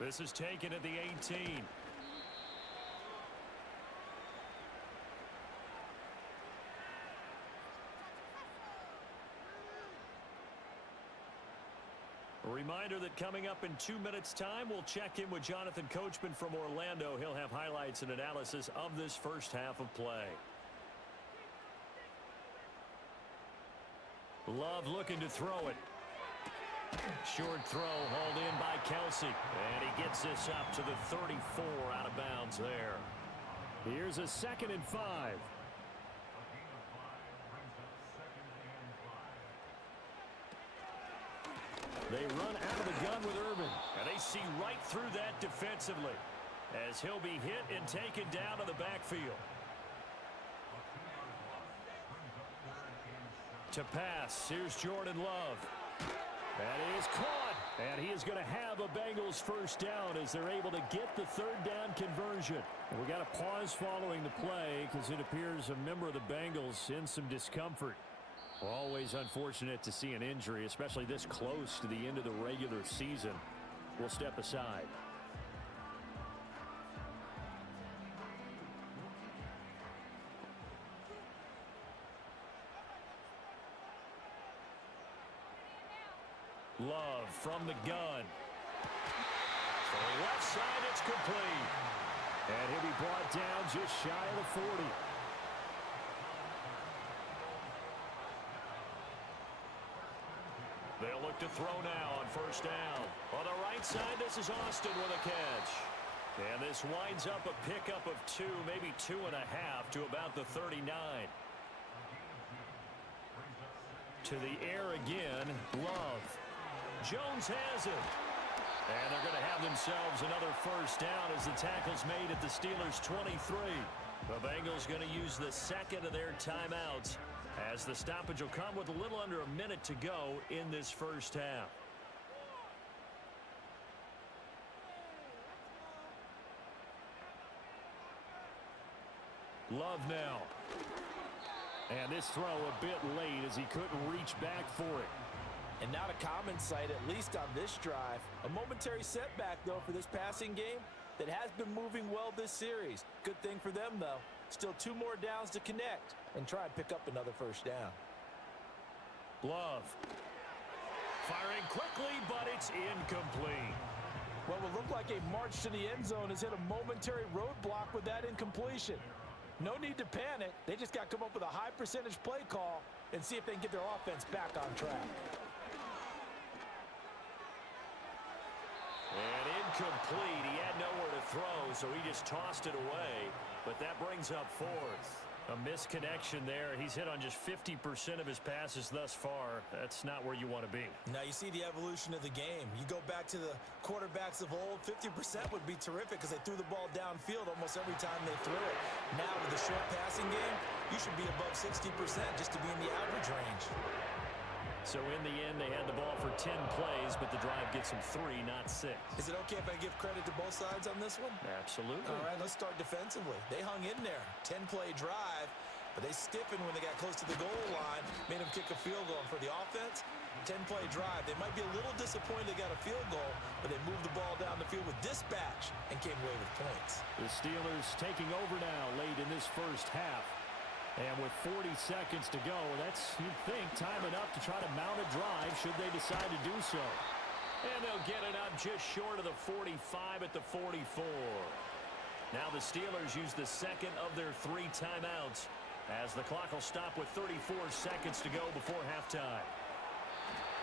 This is taken at the 18. A reminder that coming up in 2 minutes' time, we'll check in with Jonathan Coachman from Orlando. He'll have highlights and analysis of this first half of play. Love looking to throw it. Short throw hauled in by Kelsey. And he gets this up to the 34 out of bounds there. Here's a 2nd and 5. They run out of the gun with Irvin. And they see right through that defensively as he'll be hit and taken down to the backfield. To pass, here's Jordan Love. That is caught, and he is going to have a Bengals first down as they're able to get the 3rd down conversion. And we got a pause following the play because it appears a member of the Bengals in some discomfort. Always unfortunate to see an injury, especially this close to the end of the regular season. We'll step aside. Love from the gun. To the left side, it's complete. And he'll be brought down just shy of the 40. They'll look to throw now on first down. On the right side, this is Austin with a catch. And this winds up a pickup of 2, maybe 2.5 to about the 39. To the air again, Love. Jones has it. And they're going to have themselves another first down as the tackle's made at the Steelers' 23. The Bengals going to use the 2nd of their timeouts as the stoppage will come with a little under a minute to go in this first half. Love now. And this throw a bit late as he couldn't reach back for it. And not a common sight, at least on this drive. A momentary setback, though, for this passing game that has been moving well this series. Good thing for them, though. Still 2 more downs to connect and try and pick up another first down. Love. Firing quickly, but it's incomplete. What will look like a march to the end zone has hit a momentary roadblock with that incompletion. No need to panic. They just got to come up with a high percentage play call and see if they can get their offense back on track. And incomplete. He had nowhere to throw, so he just tossed it away. But that brings up 4th. A misconnection there. He's hit on just 50% of his passes thus far. That's not where you want to be. Now you see the evolution of the game. You go back to the quarterbacks of old, 50% would be terrific because they threw the ball downfield almost every time they threw it. Now with the short passing game, you should be above 60% just to be in the average range. So in the end, they had the ball for 10 plays, but the drive gets them 3, not 6. Is it okay if I give credit to both sides on this one? Absolutely. All right, let's start defensively. They hung in there. 10-play drive, but they stiffened when they got close to the goal line, made them kick a field goal. And for the offense, 10-play drive. They might be a little disappointed they got a field goal, but they moved the ball down the field with dispatch and came away with points. The Steelers taking over now late in this first half. And with 40 seconds to go, that's, you'd think, time enough to try to mount a drive should they decide to do so. And they'll get it up just short of the 45 at the 44. Now the Steelers use the 2nd of their 3 timeouts as the clock will stop with 34 seconds to go before halftime.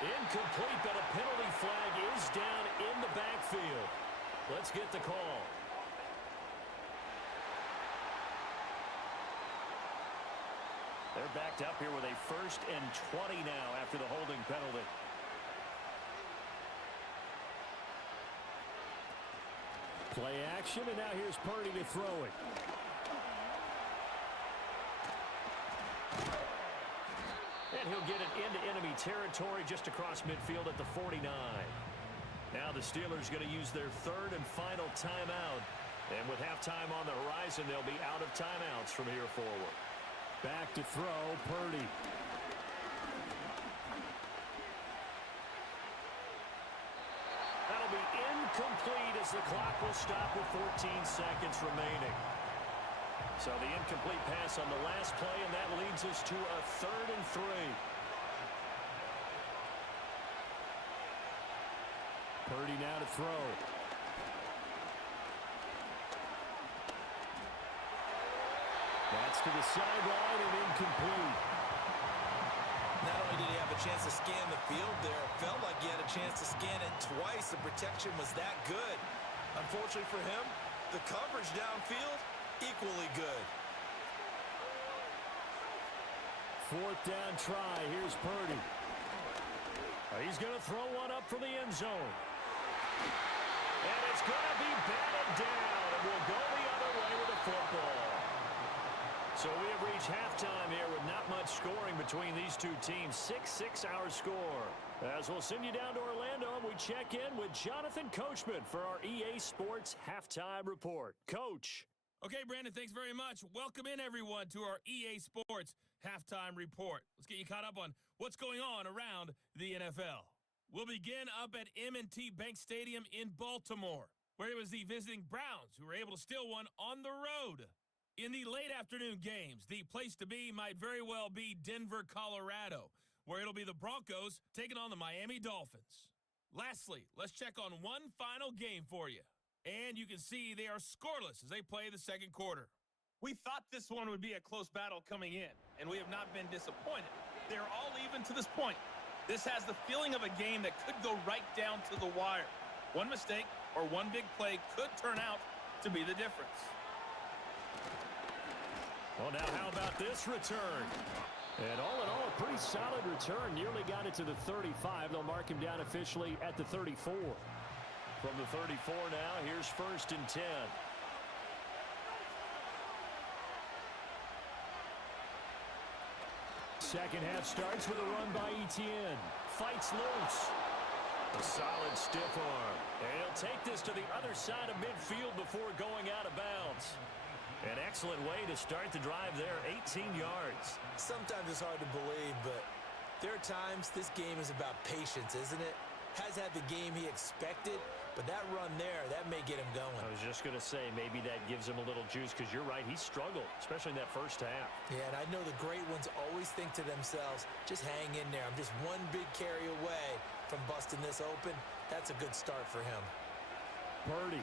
Incomplete, but a penalty flag is down in the backfield. Let's get the call. They're backed up here with a 1st and 20 now after the holding penalty. Play action, and now here's Purdy to throw it. And he'll get it into enemy territory just across midfield at the 49. Now the Steelers going to use their 3rd and final timeout. And with halftime on the horizon, they'll be out of timeouts from here forward. Back to throw, Purdy. That'll be incomplete as the clock will stop with 14 seconds remaining. So the incomplete pass on the last play, and that leads us to a 3rd and 3. Purdy now to throw. That's to the sideline and incomplete. Not only did he have a chance to scan the field there, it felt like he had a chance to scan it twice. The protection was that good. Unfortunately for him, the coverage downfield, equally good. Fourth down try. Here's Purdy. He's going to throw one up from the end zone. And it's going to be batted down, and we'll go the other way with the football. So we have reached halftime here with not much scoring between these two teams. 6-6 our score. As we'll send you down to Orlando, and we check in with Jonathan Coachman for our EA Sports Halftime Report. Coach. Okay, Brandon, thanks very much. Welcome in, everyone, to our EA Sports Halftime Report. Let's get you caught up on what's going on around the NFL. We'll begin up at M&T Bank Stadium in Baltimore, where it was the visiting Browns who were able to steal one on the road. In the late afternoon games, the place to be might very well be Denver, Colorado, where it'll be the Broncos taking on the Miami Dolphins. Lastly, let's check on one final game for you. And you can see they are scoreless as they play the second quarter. We thought this one would be a close battle coming in, and we have not been disappointed. They're all even to this point. This has the feeling of a game that could go right down to the wire. One mistake or one big play could turn out to be the difference. Well, now how about this return? And all in all, a pretty solid return. Nearly got it to the 35. They'll mark him down officially at the 34. From the 34 now, here's 1st and 10. Second half starts with a run by Etienne. Fights loose. A solid stiff arm. And he'll take this to the other side of midfield before going out of bounds. An excellent way to start the drive there, 18 yards. Sometimes it's hard to believe, but there are times this game is about patience, isn't it? Has had the game he expected, but that run there, that may get him going. I was just going to say, maybe that gives him a little juice, because you're right, he struggled, especially in that first half. Yeah, and I know the great ones always think to themselves, just hang in there. I'm just one big carry away from busting this open. That's a good start for him. Purdy.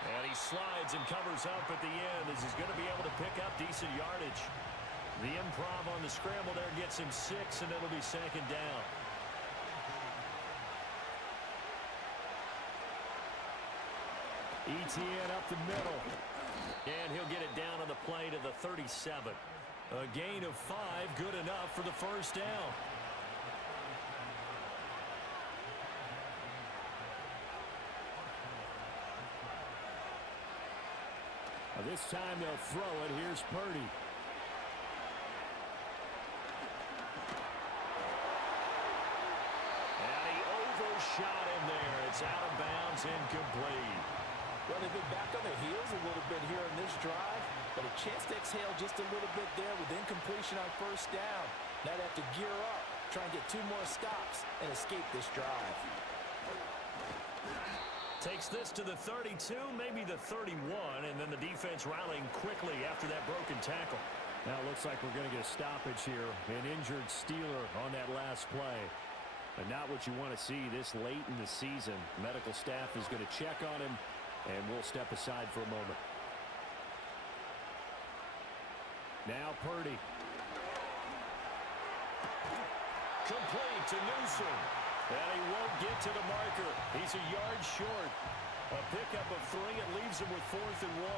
And he slides and covers up at the end as he's going to be able to pick up decent yardage. The improv on the scramble there gets him 6, and it'll be second down. Etienne up the middle. And he'll get it down on the play to the 37. A gain of 5, good enough for the first down. This time they'll throw it. Here's Purdy. And he overshot him there. It's out of bounds, incomplete. Well, they've been back on their heels a little bit here in this drive, but a chance to exhale just a little bit there with incompletion on first down. Now they have to gear up, try and get 2 more stops, and escape this drive. Takes this to the 32, maybe the 31, and then the defense rallying quickly after that broken tackle. Now it looks like we're going to get a stoppage here. An injured Steeler on that last play. But not what you want to see this late in the season. Medical staff is going to check on him, and we'll step aside for a moment. Now Purdy. Complete to Newsom. And he won't get to the marker. He's a yard short. A pickup of 3. It leaves him with 4th and 1.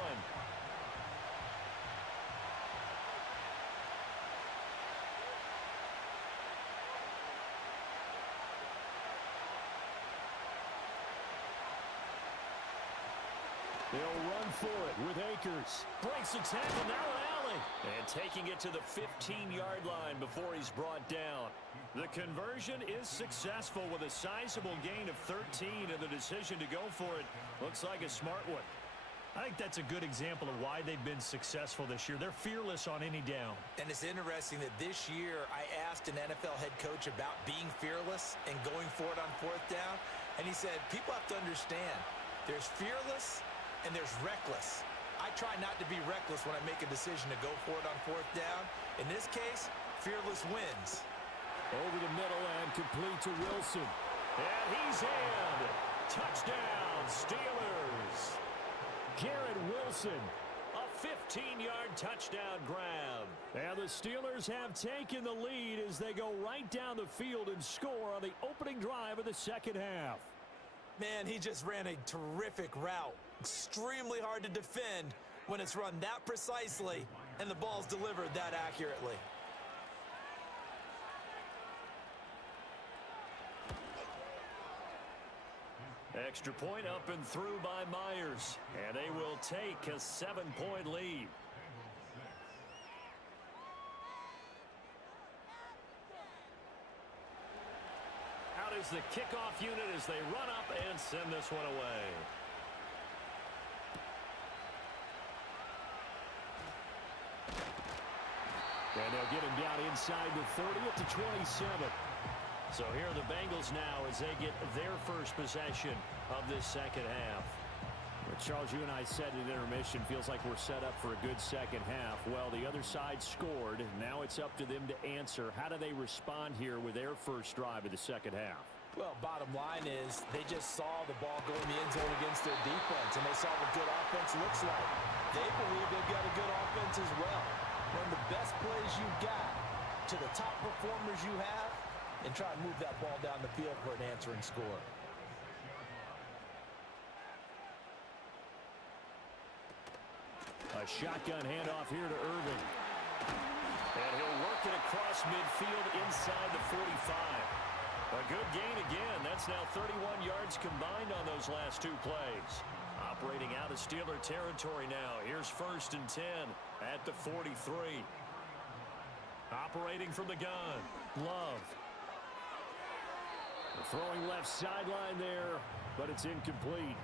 They'll run for it with Akers. Breaks the tackle, now an alley. And taking it to the 15-yard line before he's brought down. The conversion is successful with a sizable gain of 13, and the decision to go for it looks like a smart one. I think that's a good example of why they've been successful this year. They're fearless on any down. And it's interesting that this year I asked an NFL head coach about being fearless and going for it on 4th down, and he said, people have to understand, there's fearless and there's reckless. I try not to be reckless when I make a decision to go for it on 4th down. In this case, fearless wins. Over the middle and incomplete to Wilson. And he's in. Touchdown, Steelers. Garrett Wilson. A 15-yard touchdown grab. And the Steelers have taken the lead as they go right down the field and score on the opening drive of the second half. Man, he just ran a terrific route. Extremely hard to defend when it's run that precisely and the ball's delivered that accurately. Extra point up and through by Myers. And they will take a 7-point lead. Out is the kickoff unit as they run up and send this one away. And they'll get him down inside the 30 at the 27. So here are the Bengals now as they get their first possession of this second half. Well, Charles, you and I said at intermission, feels like we're set up for a good second half. Well, the other side scored. Now it's up to them to answer. How do they respond here with their first drive of the second half? Well, bottom line is they just saw the ball go in the end zone against their defense, and they saw what good offense looks like. They believe they've got a good offense as well. Run the best plays you got to the top performers you have, and try and move that ball down the field for an answering score. A shotgun handoff here to Irving. And he'll work it across midfield inside the 45. A good gain again. That's now 31 yards combined on those last two plays. Operating out of Steeler territory now. Here's 1st and 10 at the 43. Operating from the gun. Love. Throwing left sideline there, but it's incomplete.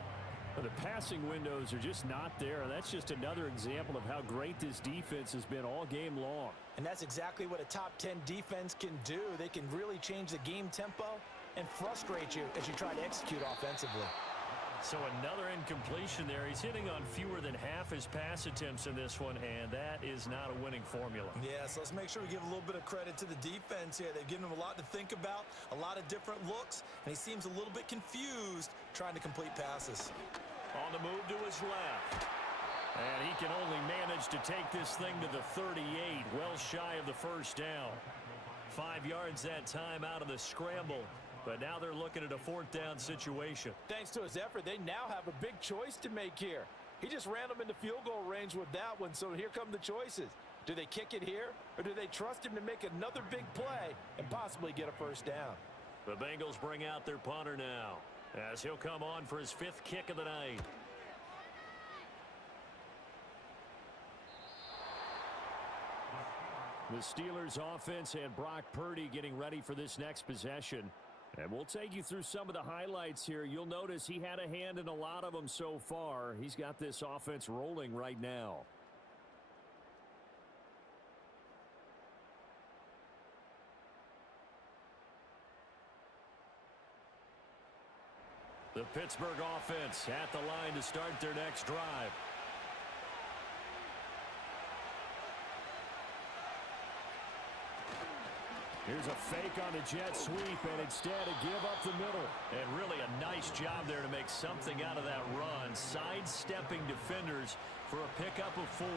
The passing windows are just not there. That's just another example of how great this defense has been all game long. And that's exactly what a top 10 defense can do. They can really change the game tempo and frustrate you as you try to execute offensively. So another incompletion there. He's hitting on fewer than half his pass attempts in this one, and that is not a winning formula. Yeah, so let's make sure we give a little bit of credit to the defense here. They've given him a lot to think about, a lot of different looks, and he seems a little bit confused trying to complete passes. On the move to his left. And he can only manage to take this thing to the 38, well shy of the first down. 5 yards that time out of the scramble. But now they're looking at a 4th down situation. Thanks to his effort, they now have a big choice to make here. He just ran them into field goal range with that one, so here come the choices. Do they kick it here, or do they trust him to make another big play and possibly get a 1st down? The Bengals bring out their punter now, as he'll come on for his 5th kick of the night. The Steelers offense and Brock Purdy getting ready for this next possession. And we'll take you through some of the highlights here. You'll notice he had a hand in a lot of them so far. He's got this offense rolling right now. The Pittsburgh offense at the line to start their next drive. Here's a fake on the jet sweep, and instead a give up the middle. And really a nice job there to make something out of that run. Sidestepping defenders for a pickup of 4.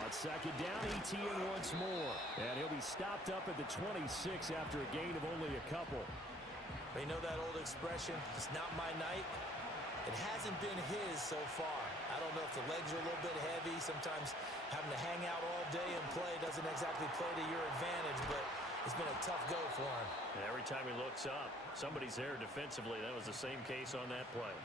On 2nd down, ETN once more. And he'll be stopped up at the 26 after a gain of only a couple. You know that old expression, it's not my night? It hasn't been his so far. I don't know if the legs are a little bit heavy. Sometimes having to hang out all day and play doesn't exactly play to your advantage, but it's been a tough go for him. And every time he looks up, somebody's there defensively. That was the same case on that play.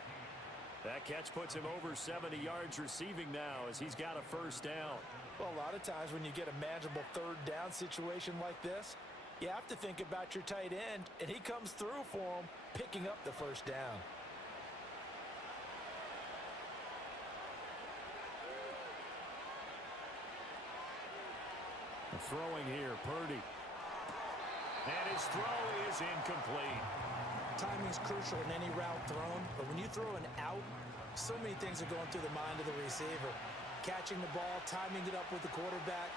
That catch puts him over 70 yards receiving now as he's got a 1st down. Well, a lot of times when you get a manageable 3rd down situation like this, you have to think about your tight end, and he comes through for him, picking up the 1st down. Throwing here, Purdy. And his throw is incomplete. Timing is crucial in any route thrown, but when you throw an out, So many things are going through the mind of the receiver. Catching the ball, timing it up with the quarterback.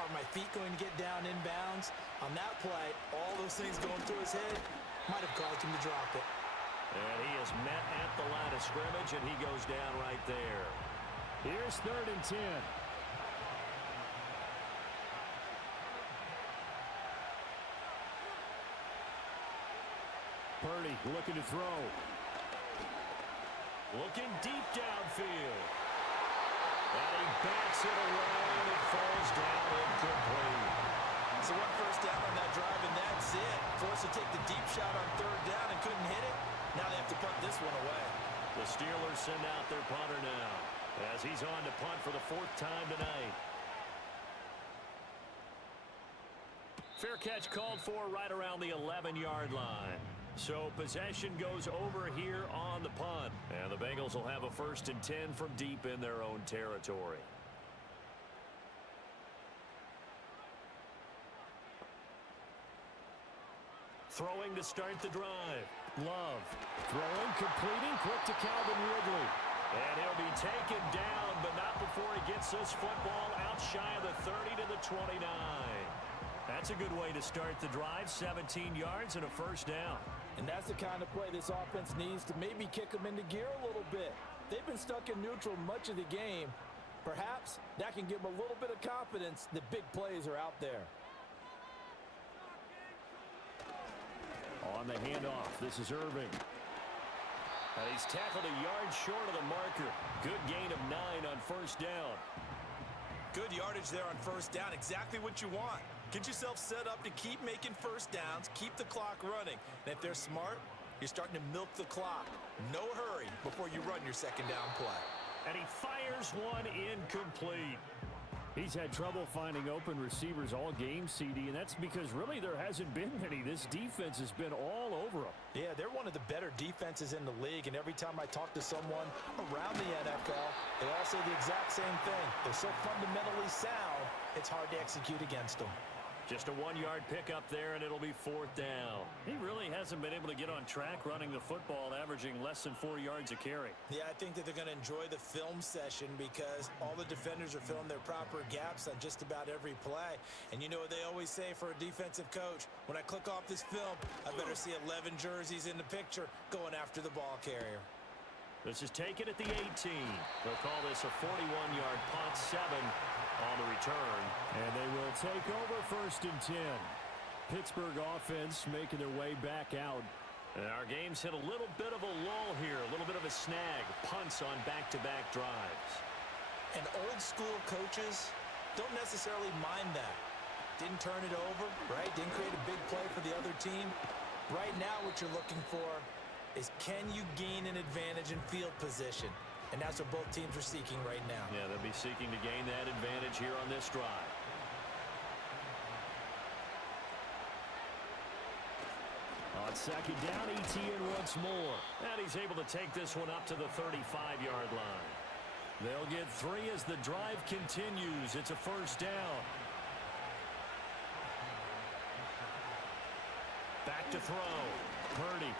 Are my feet going to get down inbounds? On that play, all those things going through his head might have caused him to drop it. And he is met at the line of scrimmage, and he goes down right there. Here's 3rd and 10. Purdy looking to throw. Looking deep downfield. And he bats it away, and it falls down incomplete. So 1 first down on that drive, and that's it. Forced to take the deep shot on 3rd down and couldn't hit it. Now they have to punt this one away. The Steelers send out their punter now, as he's on to punt for the 4th time tonight. Fair catch called for right around the 11-yard line. So possession goes over here on the punt. And the Bengals will have a 1st and 10 from deep in their own territory. Throwing to start the drive. Love. Throwing, completing, quick to Calvin Ridley. And he'll be taken down, but not before he gets this football out shy of the 30 to the 29. That's a good way to start the drive. 17 yards and a 1st down. And that's the kind of play this offense needs to maybe kick them into gear a little bit. They've been stuck in neutral much of the game. Perhaps that can give them a little bit of confidence that big plays are out there. On the handoff, this is Irving. And he's tackled a yard short of the marker. Good gain of 9 on 1st down. Good yardage there on 1st down. Exactly what you want. Get yourself set up to keep making 1st downs, keep the clock running. And if they're smart, you're starting to milk the clock. No hurry before you run your 2nd down play. And he fires one incomplete. He's had trouble finding open receivers all game, CD, and that's because really there hasn't been many. This defense has been all over them. Yeah, they're one of the better defenses in the league, and every time I talk to someone around the NFL, they all say the exact same thing. They're so fundamentally sound, it's hard to execute against them. Just a 1-yard pickup there, and it'll be 4th down. He really hasn't been able to get on track running the football, averaging less than 4 yards a carry. Yeah, I think that they're going to enjoy the film session because all the defenders are filling their proper gaps on just about every play. And you know what they always say for a defensive coach? When I click off this film, I better see 11 jerseys in the picture going after the ball carrier. This is taken at the 18. They'll call this a 41-yard punt, 7 on the return. And they will take over 1st and 10. Pittsburgh offense making their way back out. And our game's hit a little bit of a lull here, a little bit of a snag. Punts on back-to-back drives. And old school coaches don't necessarily mind that. Didn't turn it over, right? Didn't create a big play for the other team. Right now what you're looking for is can you gain an advantage in field position? And that's what both teams are seeking right now. Yeah, they'll be seeking to gain that advantage here on this drive. On 2nd down, ETN once more. And he's able to take this one up to the 35-yard line. They'll get 3 as the drive continues. It's a 1st down. Back to throw. Purdy.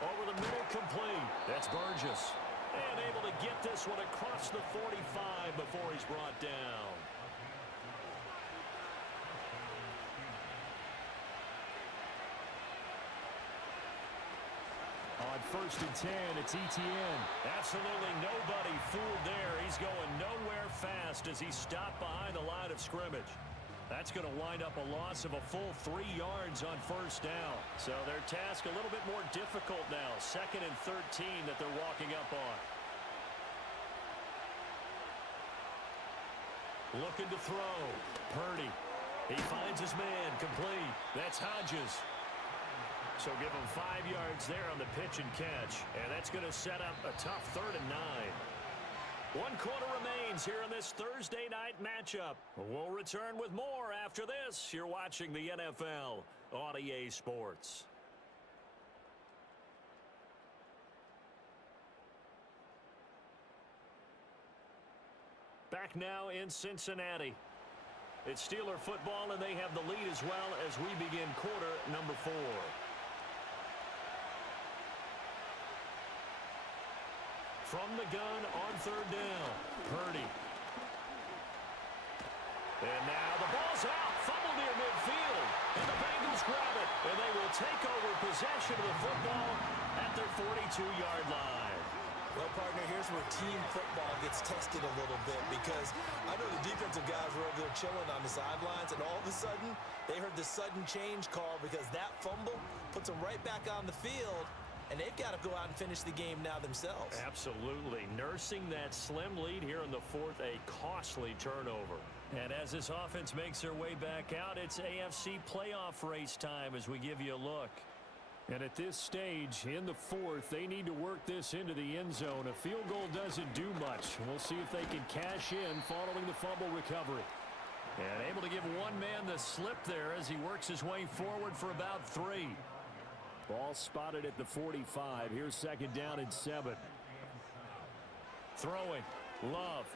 Over the middle, complete. That's Burgess. And able to get this one across the 45 before he's brought down. On 1st and 10, it's ETN. Absolutely nobody fooled there. He's going nowhere fast as he's stopped behind the line of scrimmage. That's going to wind up a loss of a full 3 yards on 1st down. So their task a little bit more difficult now. 2nd and 13 that they're walking up on. Looking to throw. Purdy. He finds his man. Complete. That's Hodges. So give him 5 yards there on the pitch and catch. And that's going to set up a tough 3rd and 9. 1 quarter remains here in this Thursday night matchup. We'll return with more after this. You're watching the NFL on EA Sports. Back now in Cincinnati. It's Steeler football, and they have the lead as well as we begin quarter number 4. from the gun on third down. Purdy. And now the ball's out. Fumble near midfield. And the Bengals grab it. And they will take over possession of the football at their 42-yard line. Well, partner, here's where team football gets tested a little bit, because I know the defensive guys were over there chilling on the sidelines, and all of a sudden, they heard the sudden change call because that fumble puts them right back on the field, and they've got to go out and finish the game now themselves. Absolutely. Nursing that slim lead here in the fourth, a costly turnover. And as this offense makes their way back out, it's AFC playoff race time as we give you a look. And at this stage, in the fourth, they need to work this into the end zone. A field goal doesn't do much. We'll see if they can cash in following the fumble recovery. And able to give one man the slip there as he works his way forward for about 3. Ball spotted at the 45. Here's second down and 7. Throwing. Love.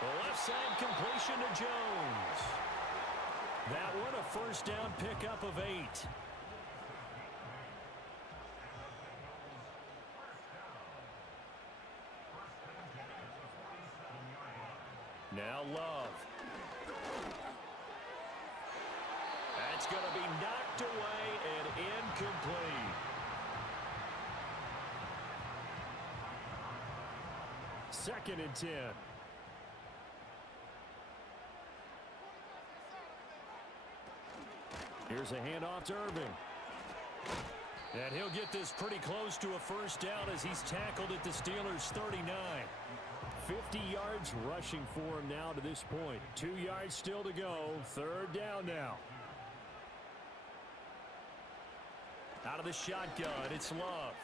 The left side completion to Jones. That one a first down pickup of 8. Now Love. That's going to be knocked away and incomplete. Second and 10. Here's a handoff to Irving. And he'll get this pretty close to a first down as he's tackled at the Steelers' 39. 50 yards rushing for him now to this point. 2 yards still to go. Third down now. Out of the shotgun, it's Love.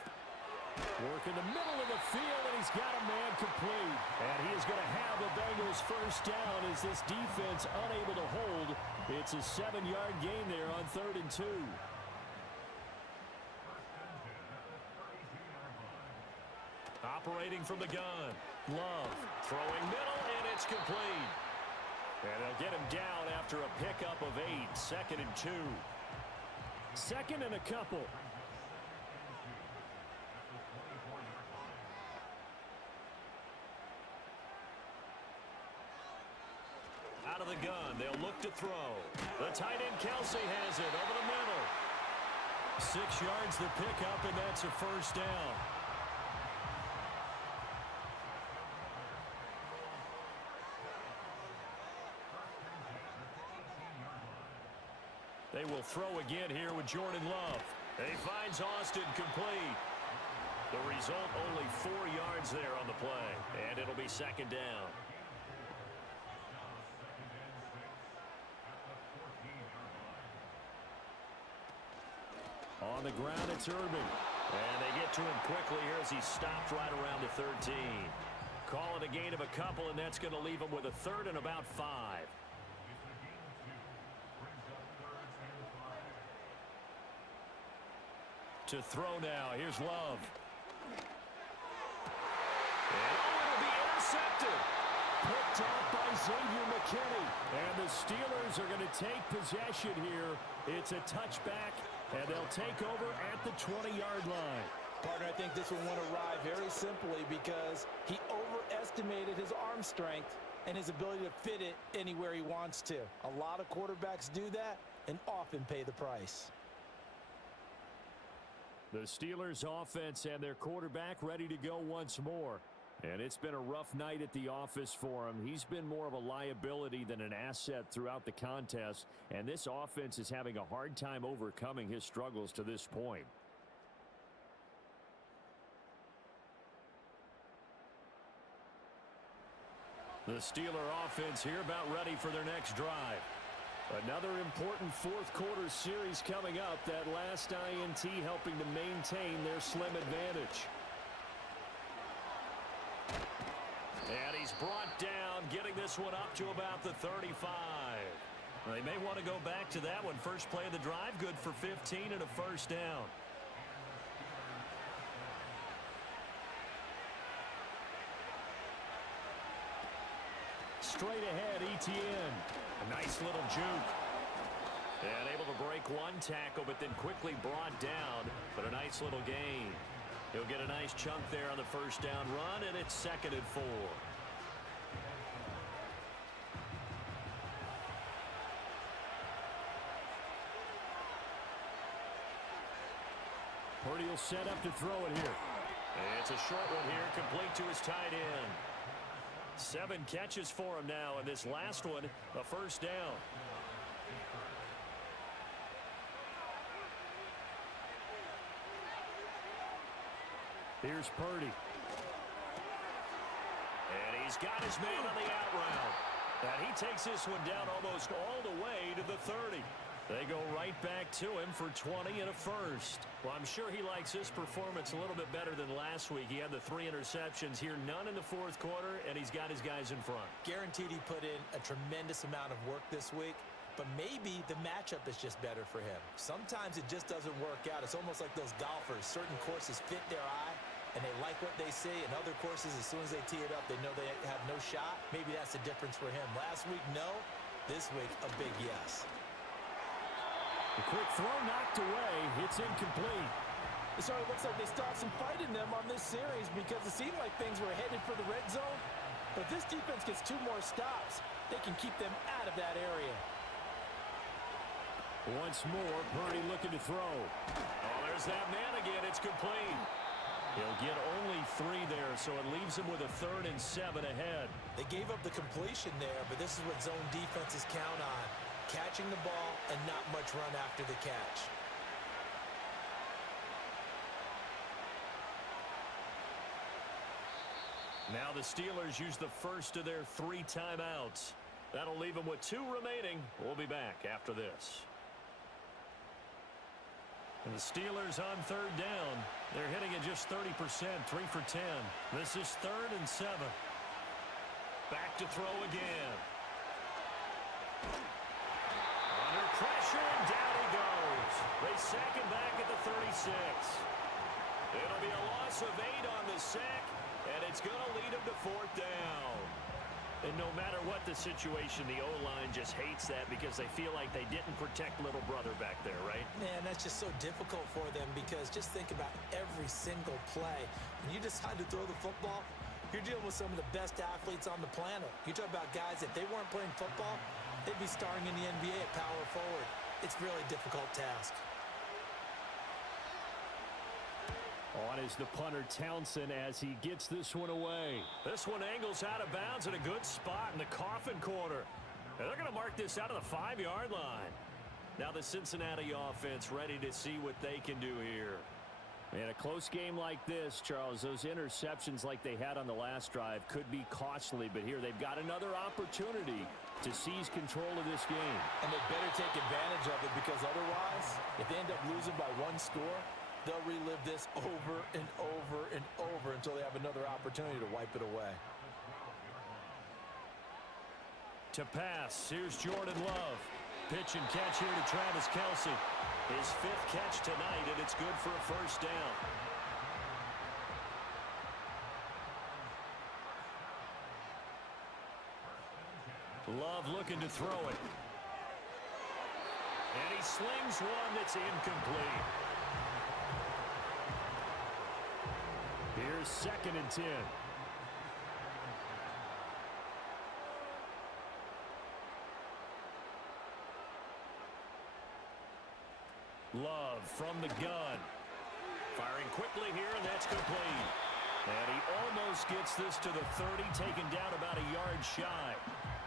Work in the middle of the field, and he's got a man complete. And he is going to have the Bengals first down as this defense unable to hold. It's a 7-yard gain there on 3rd and 2. Operating from the gun. Love throwing middle, and it's complete. And they'll get him down after a pickup of 8. 2nd and 2. Second and a couple. Out of the gun, they'll look to throw. The tight end Kelsey has it over the middle. 6 yards the pickup, and that's a first down. They will throw again here with Jordan Love. He finds Austin complete. The result, only 4 yards there on the play, and it'll be second down. On the ground, it's Irving. And they get to him quickly here as he's stopped right around the 13. Call it a gain of a couple, and that's going to leave him with a 3rd and about 5. To throw now. Here's Love. And it'll be intercepted. Picked off by Xavier McKinney. And the Steelers are going to take possession here. It's a touchback, and they'll take over at the 20-yard line. Partner, I think this one went awry very simply because he overestimated his arm strength and his ability to fit it anywhere he wants to. A lot of quarterbacks do that and often pay the price. The Steelers offense and their quarterback ready to go once more. And it's been a rough night at the office for him. He's been more of a liability than an asset throughout the contest. And this offense is having a hard time overcoming his struggles to this point. The Steeler offense here about ready for their next drive. Another important fourth-quarter series coming up. That last INT helping to maintain their slim advantage. And he's brought down, getting this one up to about the 35. They may want to go back to that one. First play of the drive, good for 15 and a first down. Straight ahead, Etienne. A nice little juke. And able to break one tackle, but then quickly brought down. But a nice little gain. He'll get a nice chunk there on the first down run, and it's 2nd and 4. Purdy will set up to throw it here. It's a short one here, complete to his tight end. 7 catches for him now, and this last one, a first down. Here's Purdy. And he's got his man on the out route. And he takes this one down almost all the way to the 30. They go right back to him for 20 and a first. Well, I'm sure he likes this performance a little bit better than last week. He had the 3 interceptions here, none in the fourth quarter, and he's got his guys in front. Guaranteed he put in a tremendous amount of work this week, but maybe the matchup is just better for him. Sometimes it just doesn't work out. It's almost like those golfers. Certain courses fit their eye, and they like what they see, and other courses, as soon as they tee it up, they know they have no shot. Maybe that's the difference for him. Last week, no. This week, a big yes. The quick throw knocked away. It's incomplete. So it looks like they still have some fight in them on this series because it seemed like things were headed for the red zone. But if this defense gets 2 more stops, they can keep them out of that area. Once more, Purdy looking to throw. Oh, there's that man again. It's complete. He'll get only 3 there, so it leaves him with a 3rd and 7 ahead. They gave up the completion there, but this is what zone defenses count on. Catching the ball and not much run after the catch. Now the Steelers use the first of their 3 timeouts. That'll leave them with 2 remaining. We'll be back after this. And the Steelers on 3rd down. They're hitting at just 30%, 3 for 10. This is 3rd and 7. Back to throw again. Under pressure, and down he goes. They sack him back at the 36. It'll be a loss of 8 on the sack, and it's going to lead him to 4th down. And no matter what the situation, the O-line just hates that because they feel like they didn't protect little brother back there, right? Man, that's just so difficult for them because just think about every single play. When you decide to throw the football, you're dealing with some of the best athletes on the planet. You talk about guys, if they weren't playing football, they'd be starring in the NBA at power forward. It's a really difficult task. On is the punter Townsend as he gets this one away. This one angles out of bounds in a good spot in the coffin corner. And they're going to mark this out of the 5-yard line. Now the Cincinnati offense ready to see what they can do here. In a close game like this, Charles, those interceptions like they had on the last drive could be costly, but here they've got another opportunity to seize control of this game. And they better take advantage of it because otherwise, if they end up losing by 1 score, they'll relive this over and over and over until they have another opportunity to wipe it away. To pass, here's Jordan Love. Pitch and catch here to Travis Kelce. His 5th catch tonight, and it's good for a first down. Love looking to throw it. And he slings one that's incomplete. Here's 2nd and 10. Love from the gun. Firing quickly here, and that's complete. And he almost gets this to the 30, taken down about a yard shy.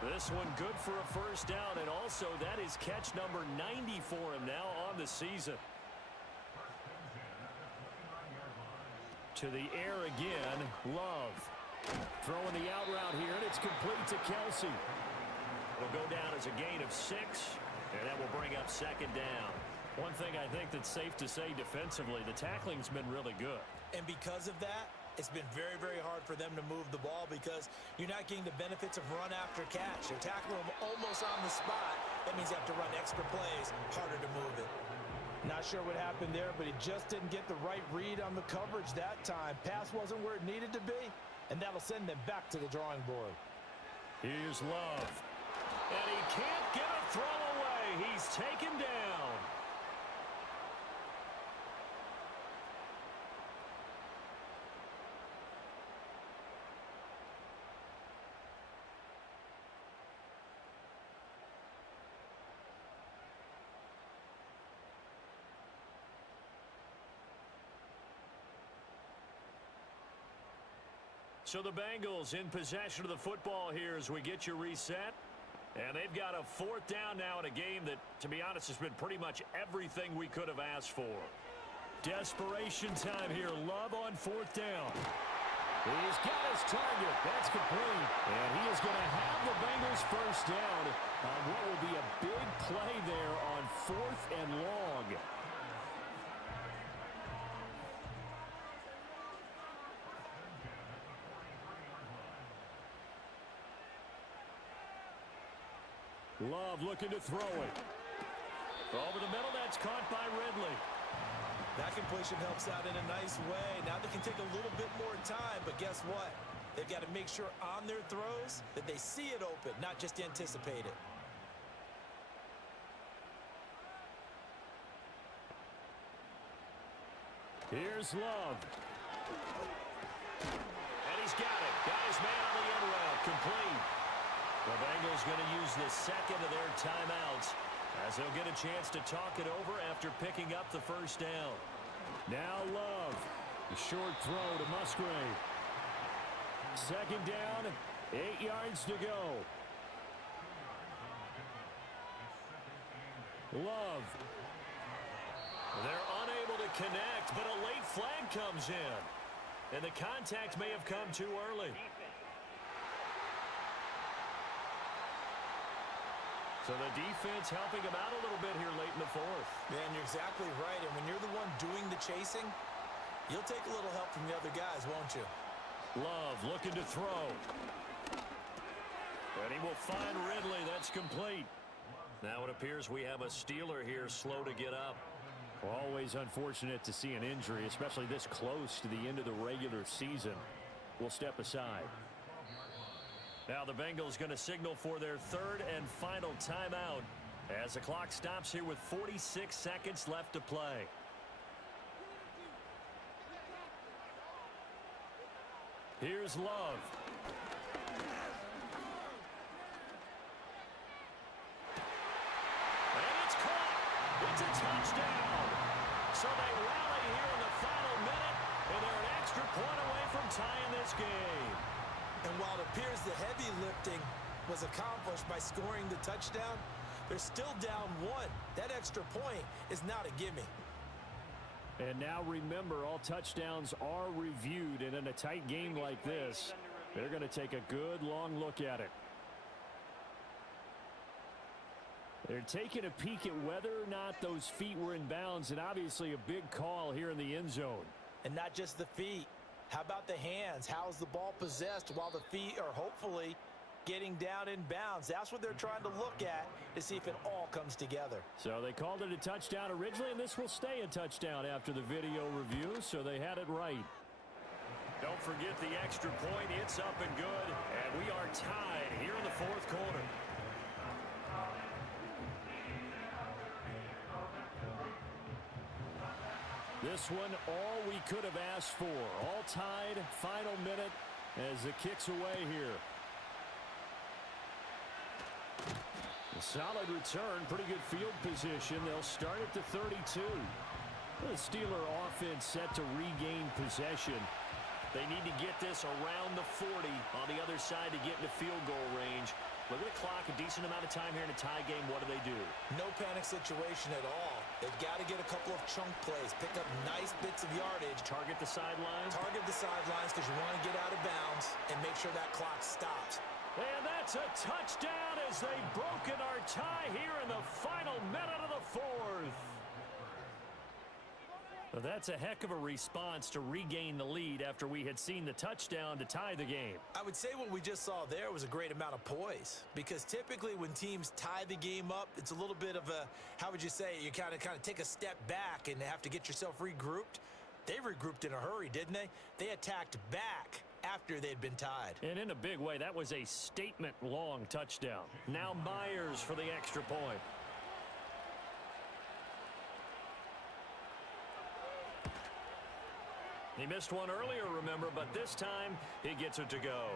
This one good for a first down, and also that is catch number 90 for him now on the season. To the air again, Love. Throwing the out route here, and it's complete to Kelce. It'll go down as a gain of 6, and that will bring up 2nd down. One thing I think that's safe to say defensively, the tackling's been really good. And because of that, it's been very, very hard for them to move the ball because you're not getting the benefits of run after catch. They're tackling them almost on the spot. That means you have to run extra plays, harder to move it. Not sure what happened there, but he just didn't get the right read on the coverage that time. Pass wasn't where it needed to be, and that'll send them back to the drawing board. Here's Love. And he can't get a throw away. He's taken down. So the Bengals in possession of the football here as we get you reset. And they've got a 4th down now in a game that, to be honest, has been pretty much everything we could have asked for. Desperation time here. Love on 4th down. He's got his target. That's complete. And he is going to have the Bengals first down on what will be a big play there on 4th and long. Love looking to throw it. Over the middle, that's caught by Ridley. That completion helps out in a nice way. Now they can take a little bit more time, but guess what? They've got to make sure on their throws that they see it open, not just anticipate it. Here's Love. And he's got it. Got his man on the end route. Complete. The Bengals going to use the second of their timeouts as they'll get a chance to talk it over after picking up the first down. Now Love. A short throw to Musgrave. 2nd down, 8 yards to go. Love. They're unable to connect, but a late flag comes in. And the contact may have come too early. So the defense helping him out a little bit here late in the 4th. Man, you're exactly right. And when you're the one doing the chasing, you'll take a little help from the other guys, won't you? Love looking to throw. And he will find Ridley. That's complete. Now it appears we have a Steeler here slow to get up. Always unfortunate to see an injury, especially this close to the end of the regular season. We'll step aside. Now the Bengals going to signal for their 3rd and final timeout as the clock stops here with 46 seconds left to play. Here's Love. And it's caught. It's a touchdown. So they rally here in the final minute, and they're an extra point away from tying this game. And while it appears the heavy lifting was accomplished by scoring the touchdown, they're still down 1. That extra point is not a gimme. And now remember, all touchdowns are reviewed, and in a tight game like this, they're going to take a good long look at it. They're taking a peek at whether or not those feet were in bounds, and obviously a big call here in the end zone. And not just the feet. How about the hands? How's the ball possessed while the feet are hopefully getting down in bounds? That's what they're trying to look at to see if it all comes together. So they called it a touchdown originally, and this will stay a touchdown after the video review, so they had it right. Don't forget the extra point. It's up and good, and we are tied here in the 4th quarter. This one, all we could have asked for. All tied, final minute as it kicks away here. A solid return, pretty good field position. They'll start at the 32. The Steeler offense set to regain possession. They need to get this around the 40 on the other side to get into field goal range. Look at the clock, a decent amount of time here in a tie game. What do? No panic situation at all. They've got to get a couple of chunk plays, pick up nice bits of yardage. Target the sidelines. Target the sidelines because you want to get out of bounds and make sure that clock stops. And that's a touchdown as they've broken our tie here in the final minute of the 4th. Well, that's a heck of a response to regain the lead after we had seen the touchdown to tie the game. I would say what we just saw there was a great amount of poise, because typically when teams tie the game up, it's a little bit of a, how would you say, you kind of take a step back and have to get yourself regrouped. They regrouped in a hurry, didn't they? They attacked back after they'd been tied. And in a big way, that was a statement-long touchdown. Now Myers for the extra point. He missed one earlier, remember, but this time he gets it to go.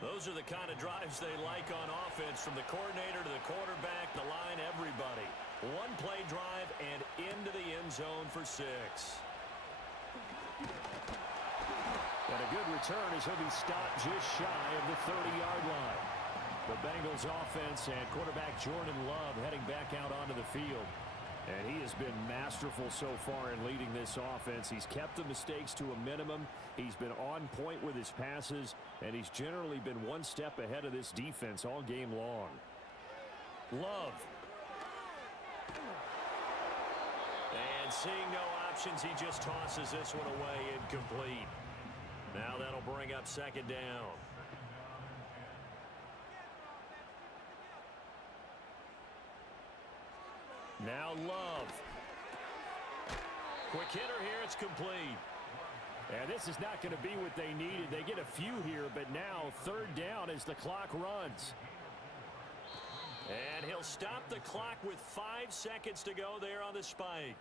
Those are the kind of drives they like on offense, from the coordinator to the quarterback, the line, everybody. One play drive and into the end zone for 6. And a good return as he'll be stopped just shy of the 30-yard line. The Bengals offense and quarterback Jordan Love heading back out onto the field. And he has been masterful so far in leading this offense. He's kept the mistakes to a minimum. He's been on point with his passes, and he's generally been one step ahead of this defense all game long. Love. And seeing no options, he just tosses this one away incomplete. Now that'll bring up second down. Now Love. Quick hitter here, it's complete. And this is not going to be what they needed. They get a few here, but now third down as the clock runs. And he'll stop the clock with 5 seconds to go there on the spike.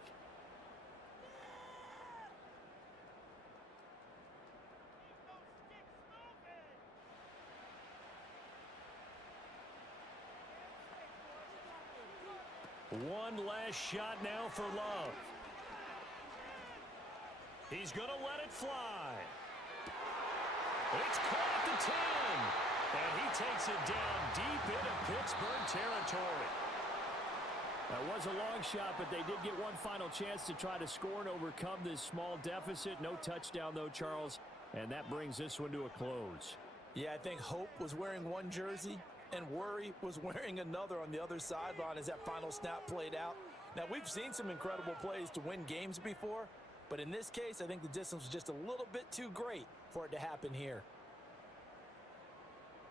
One last shot now for Love. He's going to let it fly. It's caught at the 10. And he takes it down deep into Pittsburgh territory. That was a long shot, but they did get one final chance to try to score and overcome this small deficit. No touchdown, though, Charles. And that brings this one to a close. Yeah, I think Hope was wearing one jersey and Worry was wearing another on the other sideline as that final snap played out. Now, we've seen some incredible plays to win games before, but in this case, I think the distance was just a little bit too great for it to happen here.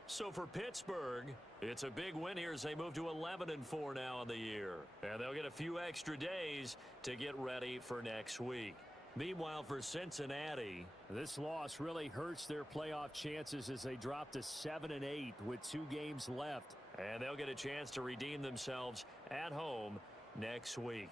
So for Pittsburgh, it's a big win here as they move to 11-4 now on the year. And they'll get a few extra days to get ready for next week. Meanwhile, for Cincinnati, this loss really hurts their playoff chances as they drop to 7-8 with 2 games left. And they'll get a chance to redeem themselves at home next week.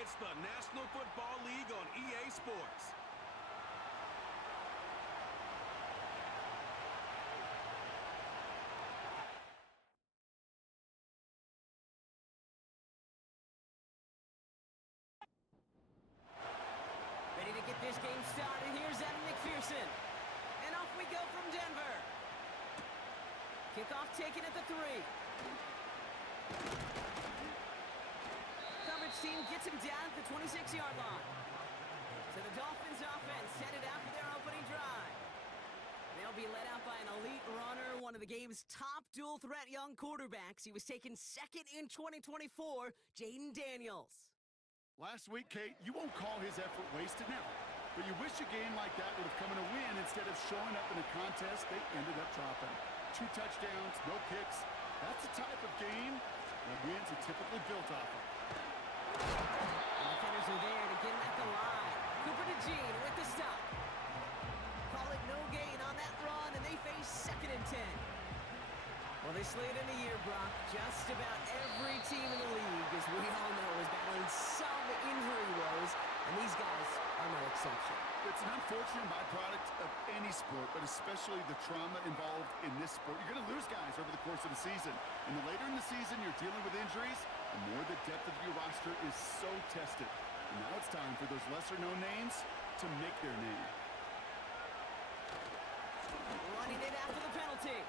It's the National Football League on EA Sports. Ready to get this game started. Here's Evan McPherson. And off we go from Denver. Kickoff taken at the 3. Coverage team gets him down at the 26-yard line. So the Dolphins offense headed out for their opening drive. They'll be led out by an elite runner, one of the game's top dual-threat young quarterbacks. He was taken second in 2024, Jaden Daniels. Last week, Kate, you won't call his effort wasted now, but you wish a game like that would have come in a win instead of showing up in a contest they ended up dropping. 2 touchdowns, no picks. That's the type of game that wins are typically built off of. And defenders are there to get him at the line. Cooper to Gene with the stop. Call it no gain on that run, and they face 2nd and 10. Well, this late in the year, Brock, just about every team in the league, as we all know, is battling some injury woes, and these guys are no exception. It's an unfortunate byproduct of any sport, but especially the trauma involved in this sport. You're going to lose guys over the course of the season. And the later in the season you're dealing with injuries, the more the depth of your roster is so tested. And now it's time for those lesser-known names to make their name. Running it after the penalty.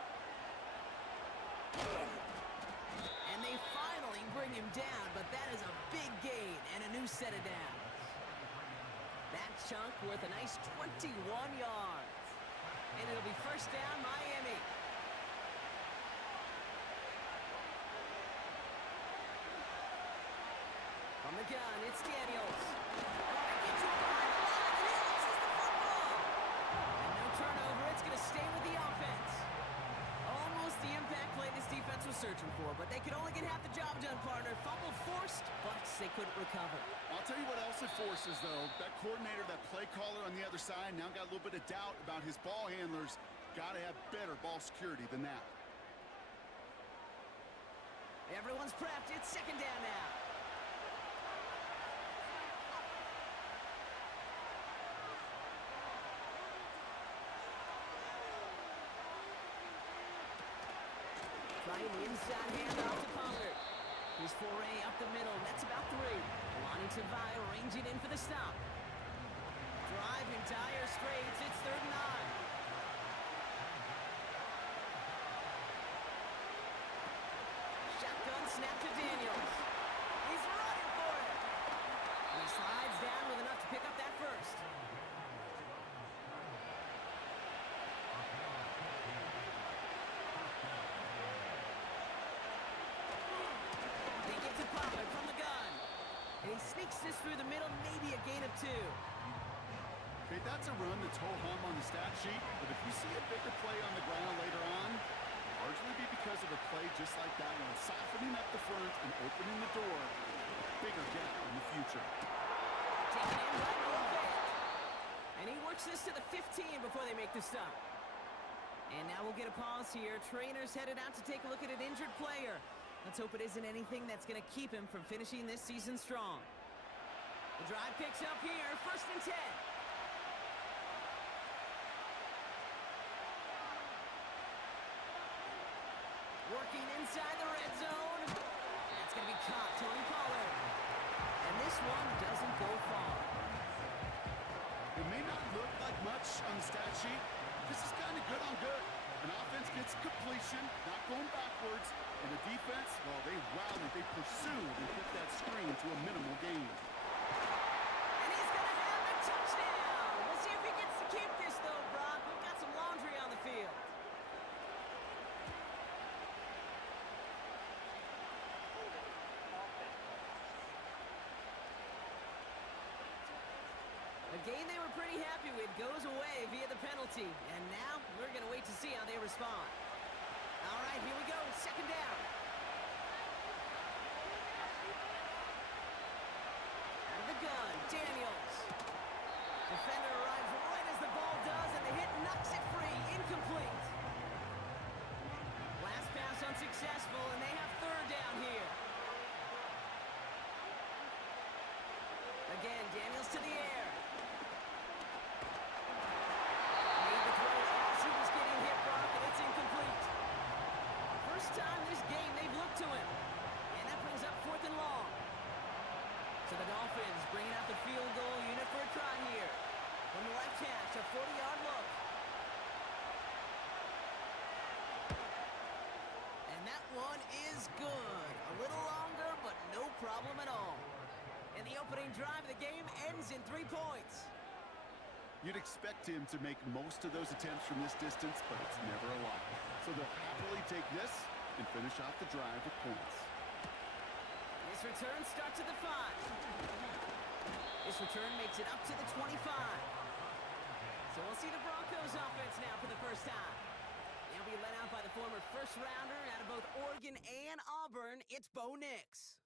And they finally bring him down, but that is a big gain and a new set of downs. That chunk worth a nice 21 yards. and it'll be first down, Miami. From the gun, it's Daniels. Gets it behind the line, and he loses the football. And no turnover, it's going to stay with the offense. Almost the impact play this defense was searching for, but they could only get half the job done, partner. Fumble forced, but they couldn't recover. I'll tell you what else it forces, though. That coordinator, that play caller on the other side, now got a little bit of doubt about his ball handlers. Got to have better ball security than that. Everyone's prepped. It's second down now. Trying the inside handoff to Pollard. His foray up the middle. That's about 3. Lonnie Tavai ranging in for the stop. Driving dire straits. It's 3rd and 9. Shotgun snap to Daniels. He's running for it. And he slides down with enough to pick up that first. They get to Pollard from the gun. And he sneaks this through the middle, maybe a gain of 2. Okay, that's a run that's ho-hum on the stat sheet, but if you see a bigger play on the ground later on, largely be because of a play just like that one, softening up the front and opening the door, bigger gap in the future. Taking in right a little bit. And he works this to the 15 before they make the stop. And now we'll get a pause here. Trainer's headed out to take a look at an injured player. Let's hope it isn't anything that's going to keep him from finishing this season strong. The drive picks up here, 1st and 10. Working inside the red zone. That's going to be caught, Tony Pollard. And this one doesn't go far. It may not look like much on the stat sheet. This is kind of good on good. An offense gets completion, not going backwards. And the defense, well, they rallied, they pursued, and put that screen to a minimal gain. And he's going to have the touchdown. We'll see if he gets to keep this, though, Brock. We've got some laundry on the field. A game they were pretty happy with goes away via the penalty. And now we're going to wait to see how they respond. All right, here we go. Second down. Out of the gun, Daniels. Defender arrives right as the ball does, and the hit knocks it free. Incomplete. Last pass unsuccessful, and they have 3rd down here. Again, Daniels to the air. Made the throw as he was getting hit, Brock, and it's incomplete. First time this game they've looked to him. And that brings up 4th and long. So the Dolphins bringing out the field goal unit for a try here. From the left hash, a 40-yard look. And that one is good. A little longer, but no problem at all. And the opening drive of the game ends in 3 points. You'd expect him to make most of those attempts from this distance, but it's never a lot. So they'll happily take this and finish off the drive with points. This return starts at the 5. This return makes it up to the 25. So we'll see the Broncos offense now for the first time. They'll be led out by the former first-rounder out of both Oregon and Auburn. It's Bo Nix.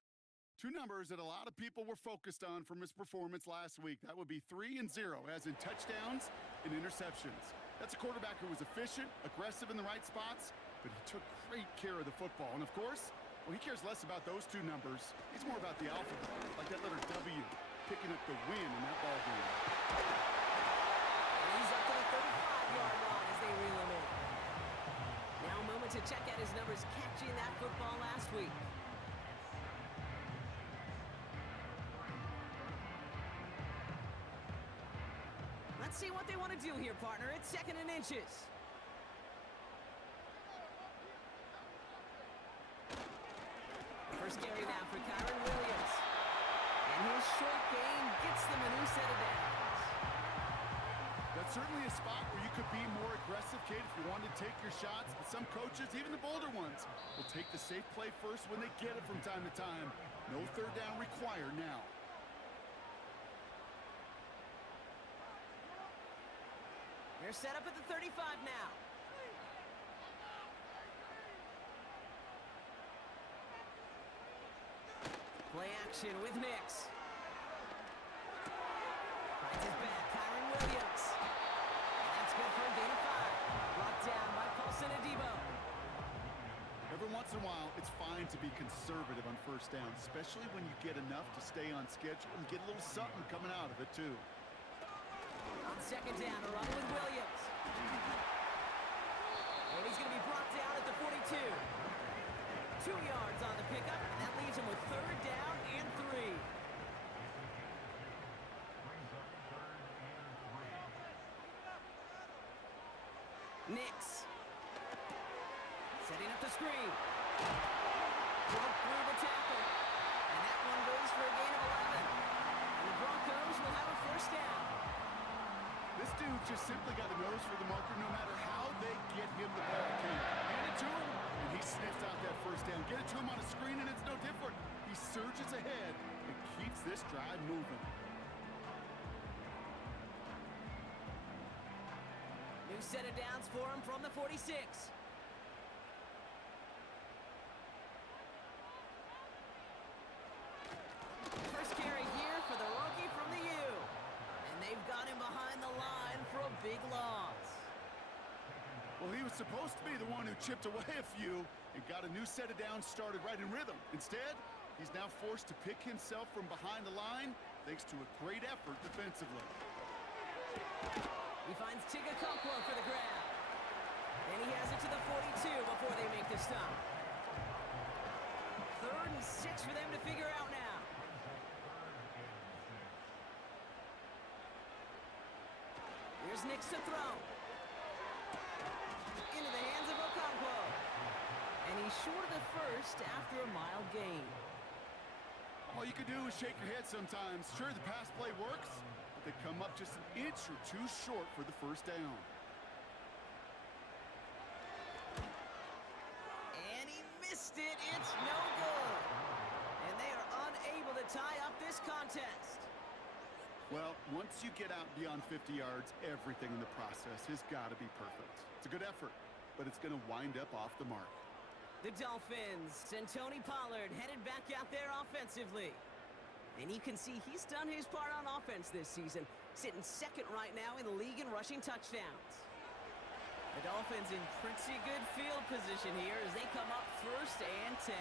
2 numbers that a lot of people were focused on from his performance last week. That would be 3 and 0, as in touchdowns and interceptions. That's a quarterback who was efficient, aggressive in the right spots, but he took great care of the football. And of course, well, he cares less about those 2 numbers. He's more about the alphabet, like that letter W, picking up the win in that ball game. And he's up to the 35-yard line as they reel him in. Now a moment to check out his numbers catching that football last week. Let's see what they want to do here, partner. It's 2nd and inches. First carry now for Kyron Williams. And his short gain gets them a new set of downs. It's certainly a spot where you could be more aggressive, kid, if you wanted to take your shots. But some coaches, even the bolder ones, will take the safe play first when they get it from time to time. No third down required now. They're set up at the 35 now. Play action with Nix. Finds his back, Kyron Williams. And that's good for a gain of 5. Brought down by Paulson Adebo. Every once in a while, it's fine to be conservative on first down, especially when you get enough to stay on schedule and get a little something coming out of it, too. On second down, a run with Williams. And he's going to be brought down at the 42. 2 yards on the pickup, and that leaves him with third down and 3. Nix. Setting up the screen. Broke through the tackle. And that one goes for a gain of 11. And the Broncos will have a first down. This dude just simply got a nose for the marker no matter how they get him the ball. Hand it to him, and he sniffs out that first down. Get it to him on a screen, and it's no different. He surges ahead and keeps this drive moving. New set of downs for him from the 46. First carry here for the rookie from the U. And they've got him behind the line for a big loss. Well, he was supposed to be the one who chipped away a few and got a new set of downs started right in rhythm. Instead, he's now forced to pick himself from behind the line thanks to a great effort defensively. He finds Tigakonkwo for the grab. And he has it to the 42 before they make the stop. 3rd and 6 for them to figure out now. Here's Nix to throw. Into the hands of Okonkwo. And he's short of the first after a mild gain. All you can do is shake your head sometimes. Sure, the pass play works, but they come up just an inch or two short for the first down. And he missed it. It's no good. And they are unable to tie up this contest. Well, once you get out beyond 50 yards, everything in the process has got to be perfect. It's a good effort, but it's going to wind up off the mark. The Dolphins and Tony Pollard headed back out there offensively. And you can see he's done his part on offense this season, sitting 2nd right now in the league in rushing touchdowns. The Dolphins in pretty good field position here as they come up 1st and 10.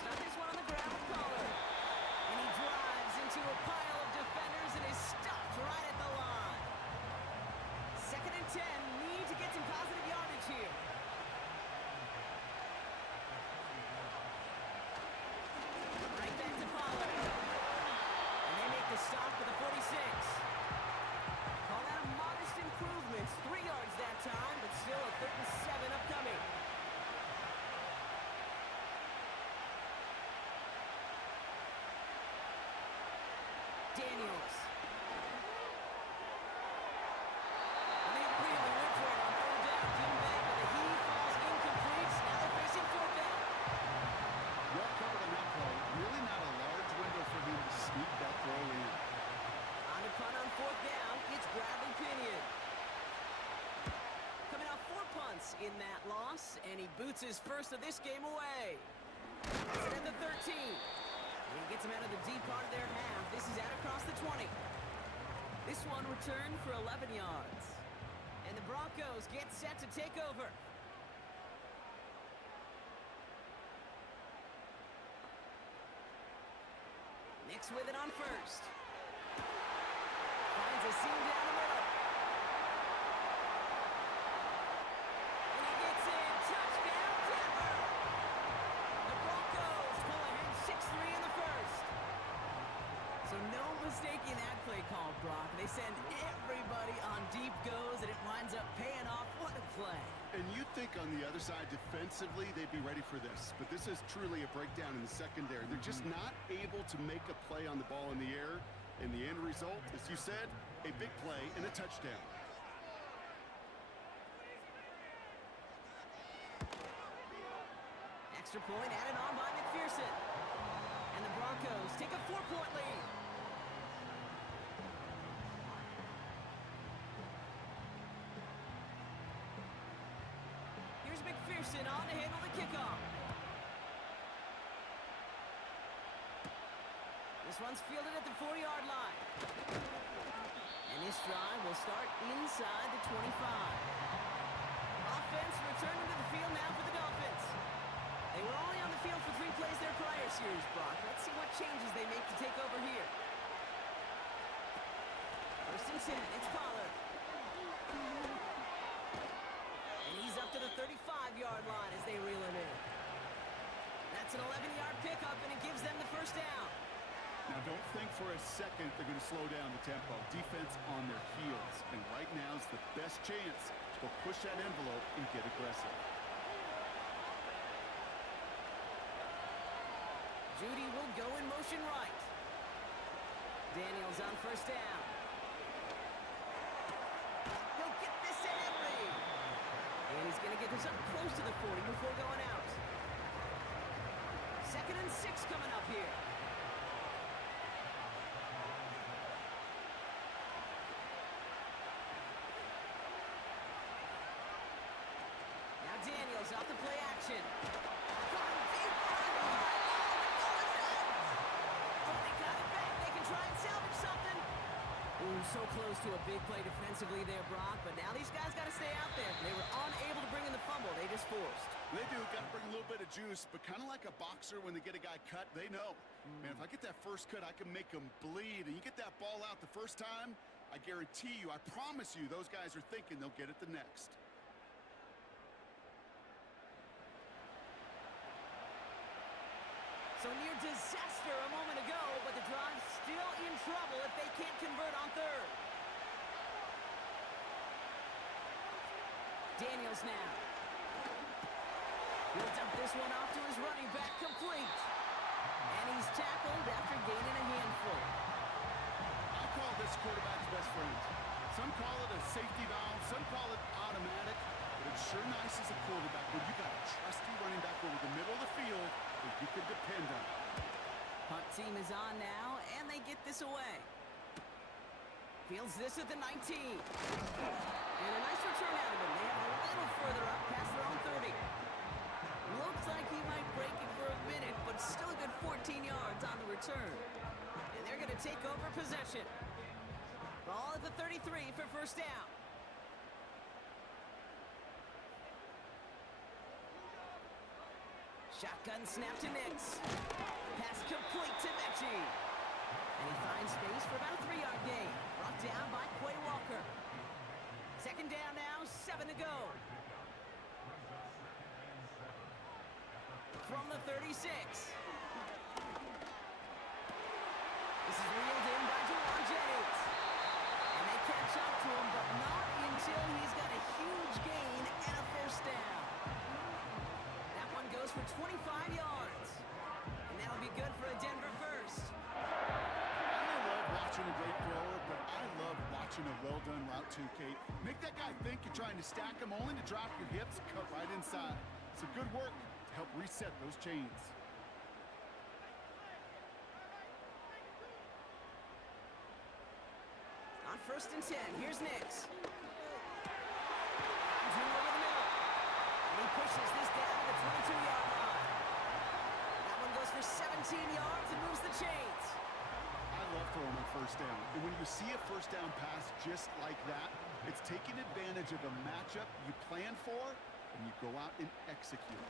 Start this one on the ground with Pollard. And he drives into a pile of defenders and is stopped right at the line. 2nd and 10, need to get some positive yardage here. Right back to Pollard. And they make the stop with the 46. Call that a modest improvement. 3 yards that time, but still a 3rd and 7 upcoming. Daniels. And they really went for it on 3rd down. Didn't bang, but the heave falls incomplete. Now they're facing 4th down. Well covered on that play. Really not a large window for him to sneak that throw in. On the punt on 4th down, it's Bradley Pinion. Coming out 4 punts in that loss, and he boots his first of this game away. It's at the 13. And he gets him out of the deep part of their half. This is out across the 20. This one returned for 11 yards. And the Broncos get set to take over. Nix with it on 1st. Finds a seam down the middle. And he gets in. Touchdown, Denver. The Broncos pull ahead 6-3 in the 1st. So no mistaking that play call, Brock. They send everybody on deep goes, and it winds up paying off. What a play. And you'd think on the other side, defensively, they'd be ready for this. But this is truly a breakdown in the secondary. They're just not able to make a play on the ball in the air. And the end result, as you said, a big play and a touchdown. Extra point added on by McPherson. And the Broncos take a 4-point lead. Here's McPherson on to handle the kickoff. This one's fielded at the 4-yard line. And this drive will start inside the 25. Offense returning to the field now for the Dolphins. They were only on the field for 3 plays their prior series, Brock. Let's see what changes they make to take over here. First and 10, it's Pollard. And he's up to the 35-yard line as they reel him in. That's an 11-yard pickup, and it gives them the first down. Now, don't think for a second they're going to slow down the tempo. Defense on their heels. And right now is the best chance to push that envelope and get aggressive. Judy will go in motion right. Daniels on first down. He'll get this to Henry. And he's going to get this up close to the 40 before going out. 2nd and 6 coming up here. Now Daniels off the play action. So close to a big play defensively there, Brock, but now these guys got to stay out there. They were unable to bring in the fumble. They just forced. They do. Got to bring a little bit of juice, but kind of like a boxer when they get a guy cut, they know. Man, if I get that first cut, I can make him bleed. And you get that ball out the first time, I guarantee you, I promise you, those guys are thinking they'll get it the next. So near disaster a moment ago, but the drive's still in trouble if they can't convert on 3rd. Daniels now. He'll dump this one off to his running back, complete. And he's tackled after gaining a handful. I call this quarterback's best friend. Some call it a safety valve, some call it automatic. But it's sure nice as a quarterback when you got a trusty running back over the middle of the field that you can depend on. Punt team is on now, and they get this away. Fields this at the 19. And a nice return out of him. They have a little further up past their own 30. Looks like he might break it for a minute, but still a good 14 yards on the return. And they're going to take over possession. Ball at the 33 for first down. Shotgun snap to Nix. Pass complete to Mechie. And he finds space for about a 3-yard gain. Brought down by Quay Walker. 2nd down now, 7 to go. From the 36. This is reeled in by Jawan Jennings. And they catch up to him, but not until he's got a huge gain and a first down. That one goes for 25 yards. And that'll be good for a Denver first. I love watching a great thrower, but I love watching a well-done route too, Kate. Make that guy think you're trying to stack him only to drop your hips, cut right inside. It's a good work to help reset those chains. On 1st and 10, here's Nix. Finds room over the middle. And he pushes this down to the 22-yard line. That one goes for 17 yards and moves the chains. I love throwing on first down. And when you see a first down pass just like that, it's taking advantage of a matchup you plan for, and you go out and execute.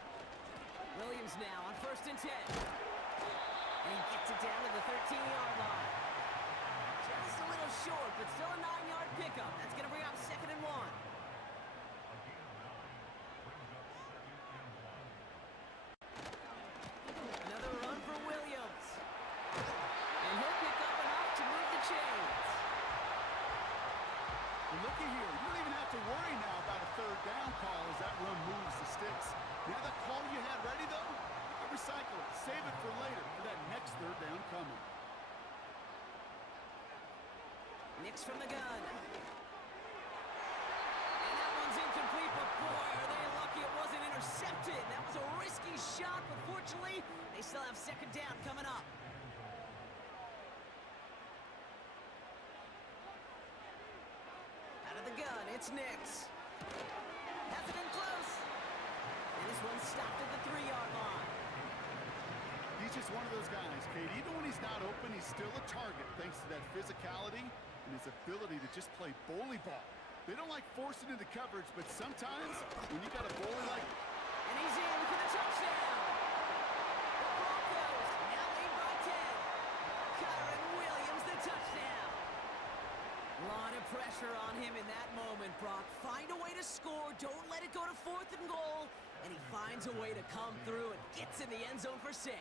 Williams now on 1st and 10. And he gets it down to the 13-yard line. Just a little short, but still a 9-yard pickup. That's going to bring up 2nd and 1. Another run for Williams. And he'll pick up enough to move the chains. Well, looky here. You don't even have to worry now about a 3rd down call as that run moves the sticks. Now that call you had ready, though, you can recycle it. Save it for later for that next 3rd down coming. Nix from the gun. And that one's incomplete, but boy, are they lucky it wasn't intercepted. That was a risky shot, but fortunately, they still have second down coming up. Out of the gun, it's Nix. Has it in close. And this one's stopped at the 3-yard line. He's just one of those guys, Kate. Even when he's not open, he's still a target thanks to that physicality and his ability to just play bully ball. They don't like forcing into coverage, but sometimes when you got a bully like... And he's in for the touchdown. The Broncos now lead by 10. Kyren Williams, the touchdown. A lot of pressure on him in that moment, Brock. Find a way to score. Don't let it go to 4th and goal. And he finds a way to come through and gets in the end zone for 6.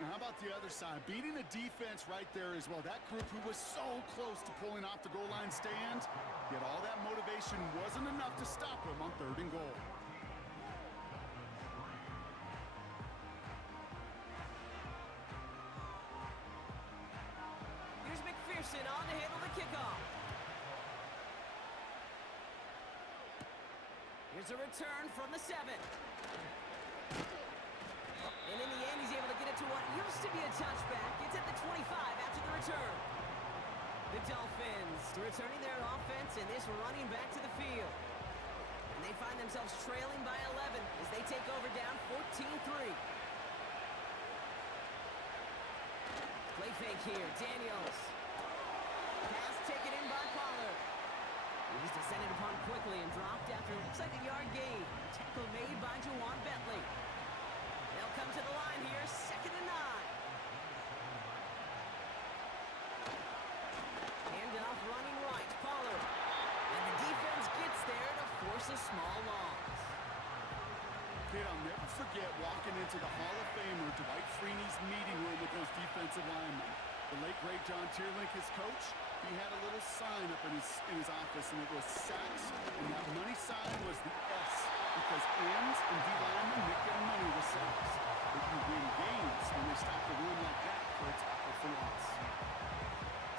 Now how about the other side? Beating the defense right there as well. That group who was so close to pulling off the goal line stand, yet all that motivation wasn't enough to stop him on 3rd and goal. Here's McPherson on to handle the kickoff. Here's a return from the 7. And in the end, he's able to get it to what used to be a touchback. It's at the 25 after the return. The Dolphins returning their offense and this running back to the field. And they find themselves trailing by 11 as they take over down 14-3. Play fake here, Daniels. Pass taken in by Pollard. He's descended upon quickly and dropped after looks like a yard gain. Tackle made by Juwan Bentley. They'll come to the line here, 2nd and 9. Handoff running right, Pollard. And the defense gets there to force a small loss. Kid, I'll never forget walking into the Hall of Famer Dwight Freeney's meeting room with those defensive linemen. The late, great John Tierlink, his coach, he had a little sign up in his office, and it was sacks, and that money sign was the S, because ends and D-linemen make their money with sacks. But you win games when they stop the run like that for its for loss.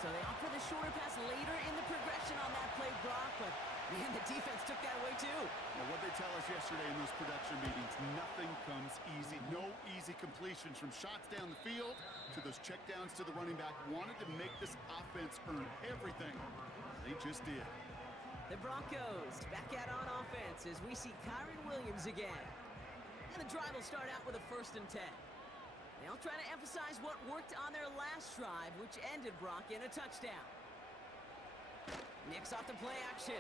So they opt for the shorter pass later in the progression on that play, Brock, but man, the defense took that away too. Well, what they tell us yesterday in those production meetings, nothing comes easy. No easy completions from shots down the field to those checkdowns to the running back. Wanted to make this offense earn everything. They just did. The Broncos back out on offense as we see Kyren Williams again. And the drive will start out with a 1st and 10. They'll try to emphasize what worked on their last drive, which ended, Brock, in a touchdown. Nix off the play action.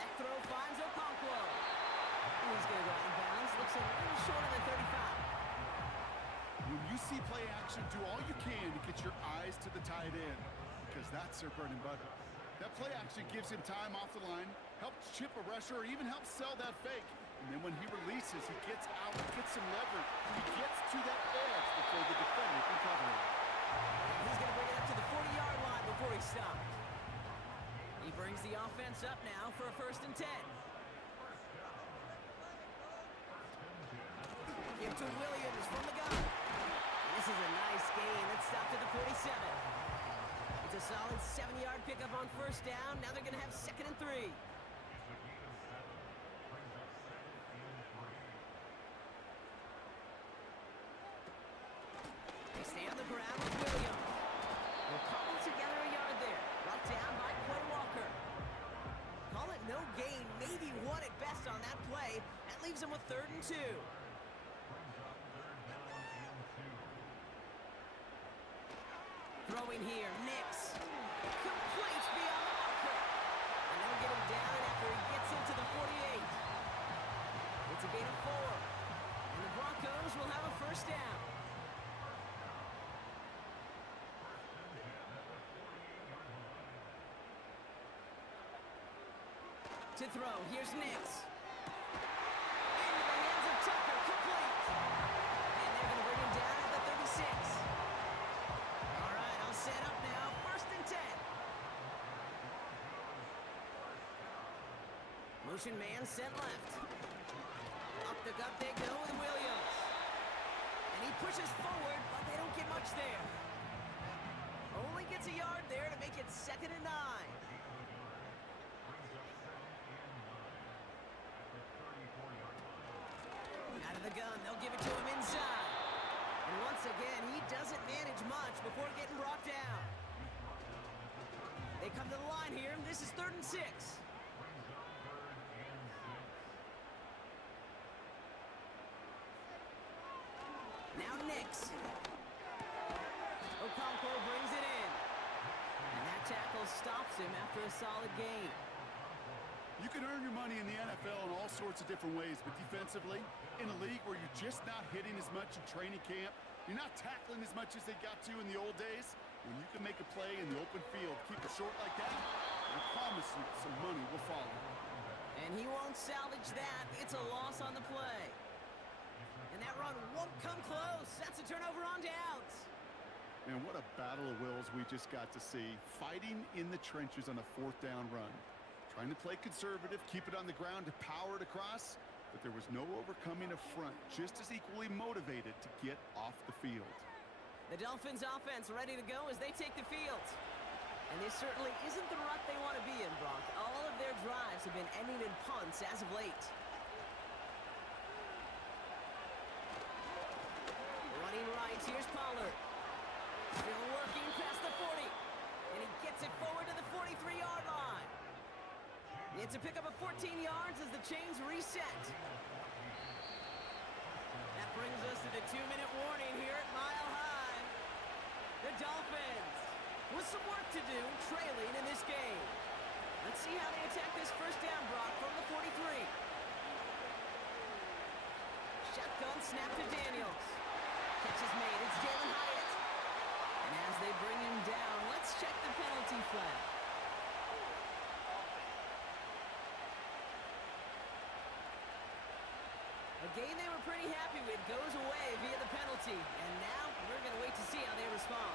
That throw finds Okonkwo. He's going to go out of bounds. Looks a little short of the 35. When you see play action, do all you can to get your eyes to the tight end, because that's their bread and butter. That play action gives him time off the line, helps chip a rusher, or even helps sell that fake. And then when he releases, he gets out, gets some leverage. He gets to that edge before the defender can cover him. He's going to bring it up to the 40-yard line before he stops. He brings the offense up now for a 1st and 10. Give to Williams from the gun. And this is a nice gain. Let's stop to the 47. It's a solid 7-yard pickup on 1st down. Now they're going to have 2nd and 3. They stay on the ground with Williams. They'll cobble together a yard there. Brought down by Quay Walker. Call it no gain, maybe 1 at best on that play. That leaves them with 3rd and 2. Throwing here, Nix. Complete beyond the marker. And they'll get him down after he gets into the 48. It's a gain of 4. And the Broncos will have a 1st down. To throw, here's Nix. Into the hands of Tucker, complete. And they're going to bring him down at the 36. All right, I'll set up now, 1st and 10. Motion man sent left. Up the gut they go with Williams. And he pushes forward, but they don't get much there. Only gets a yard there to make it 2nd and 9. Out of the gun, they'll give it to him inside. And once again, he doesn't manage much before getting brought down. They come to the line here. This is 3rd and 6. Now Nix. Okonkwo brings it in. And that tackle stops him after a solid gain. You can earn your money in the NFL in all sorts of different ways, but defensively, in a league where you're just not hitting as much in training camp, you're not tackling as much as they got to in the old days, when you can make a play in the open field, keep it short like that, I promise you some money will follow. And he won't salvage that. It's a loss on the play. And that run won't come close. That's a turnover on downs. Man, what a battle of wills we just got to see. Fighting in the trenches on a 4th down run. Trying to play conservative, keep it on the ground to power it across, but there was no overcoming a front just as equally motivated to get off the field. The Dolphins offense ready to go as they take the field. And this certainly isn't the rut they want to be in, Brock. All of their drives have been ending in punts as of late. Running right, here's Pollard. Still working past the 40. And he gets it forward to the 43-yard line. It's a pickup of 14 yards as the chains reset. That brings us to the 2-minute warning here at Mile High. The Dolphins with some work to do, trailing in this game. Let's see how they attack this 1st down, Brock, from the 43. Shotgun snap to Daniels. Catch is made. It's Jalen Hyatt. And as they bring him down, let's check the penalty flag. A game they were pretty happy with goes away via the penalty. And now we're going to wait to see how they respond.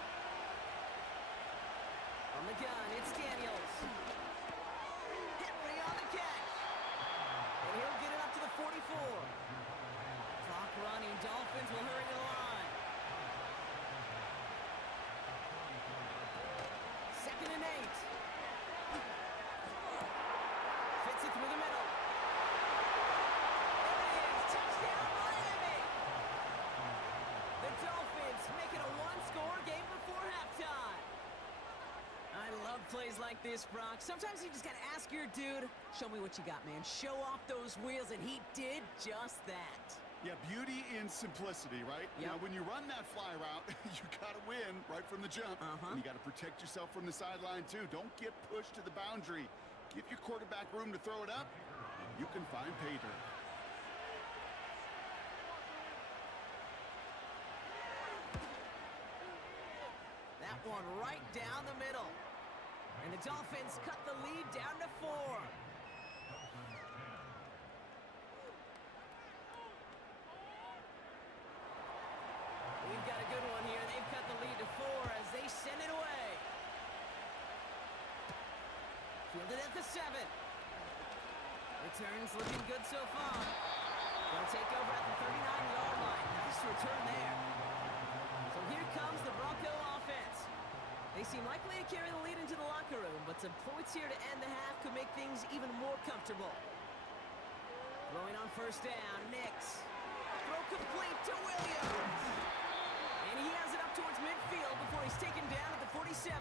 On the gun, it's Daniels. Henry on the catch. And he'll get it up to the 44. Clock running. Dolphins will hurry to the line. 2nd and 8. Fits it through the middle. Touchdown, Miami! The Dolphins make it a 1-score game before halftime. I love plays like this, Brock. Sometimes you just got to ask your dude, show me what you got, man. Show off those wheels, and he did just that. Yeah, beauty in simplicity, right? Yep. Now, when you run that fly route, you got to win right from the jump. And you got to protect yourself from the sideline, too. Don't get pushed to the boundary. Give your quarterback room to throw it up. You can find pay dirt. That one right down the middle. And the Dolphins cut the lead down to 4. We've got a good one here. They've cut the lead to 4 as they send it away. Fielded at the 7. Returns looking good so far. They'll take over at the 39-yard line. Nice return there. So here comes the Bronco offense. They seem likely to carry the lead into the locker room, but some points here to end the half could make things even more comfortable. Throwing on 1st down, Nix. Throw complete to Williams. And he has it up towards midfield before he's taken down at the 47.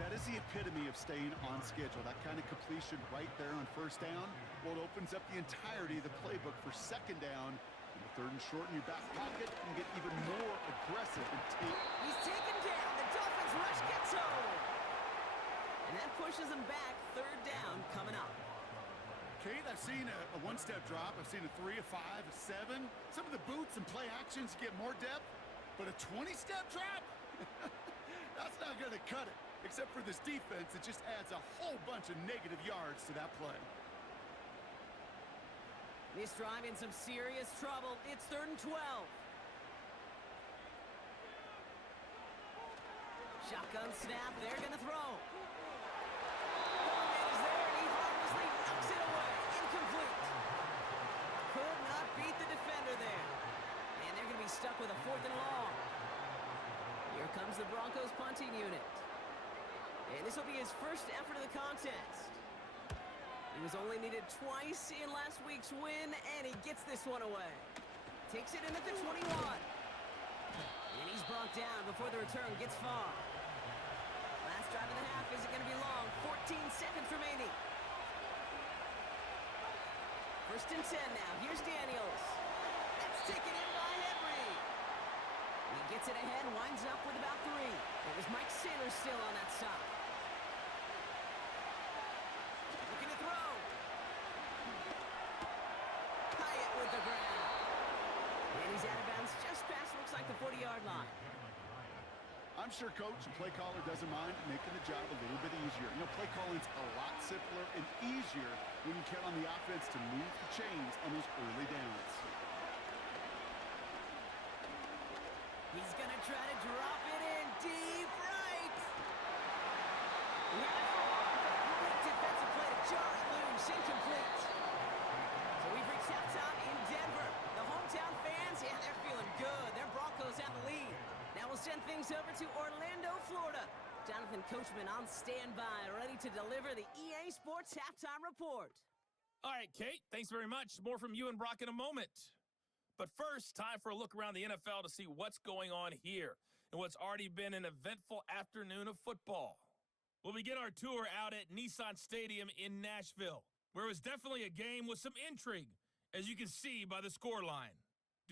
That is the epitome of staying on schedule. That kind of completion right there on 1st down. Well, it opens up the entirety of the playbook for 2nd down. And the 3rd and short in your back pocket can get even more aggressive and take. He's taken down. The Dolphins rush gets home. And that pushes him back. 3rd down coming up. Kate, I've seen a 1-step drop. I've seen a 3, a 5, a 7. Some of the boots and play actions get more depth. But a 20-step drop? That's not going to cut it. Except for this defense, it just adds a whole bunch of negative yards to that play. This drive in some serious trouble. It's 3rd and 12. Shotgun snap. They're going to throw. Ballman is there, and he harmlessly knocks it away. Incomplete. Could not beat the defender there. And they're going to be stuck with a 4th and long. Here comes the Broncos punting unit. And this will be his first effort of the contest. He was only needed twice in last week's win, and he gets this one away. Takes it in at the 21. And he's brought down before the return gets far. Last drive of the half isn't going to be long. 14 seconds remaining. First and 10 now. Here's Daniels. That's taken in by Henry. He gets it ahead, winds up with about 3. It was Mike Saylor still on that stop. Looking to throw. Hyatt with the grab. And he's out of bounds just past, looks like the 40-yard line. I'm sure coach and play caller doesn't mind making the job a little bit easier. You know, play calling's a lot simpler and easier when you count on the offense to move the chains on those early downs. He's going to try to drop it in deep right. Great defensive play to jar it loose, incomplete. So we've reached halftime in Denver. The hometown fans, yeah, they're feeling good. Their Broncos have the lead. Now we'll send things over to Orlando, Florida. Jonathan Coachman on standby, ready to deliver the EA Sports Halftime Report. All right, Kate, thanks very much. More from you and Brock in a moment. But first, time for a look around the NFL to see what's going on here and what's already been an eventful afternoon of football. We'll begin our tour out at Nissan Stadium in Nashville, where it was definitely a game with some intrigue, as you can see by the scoreline.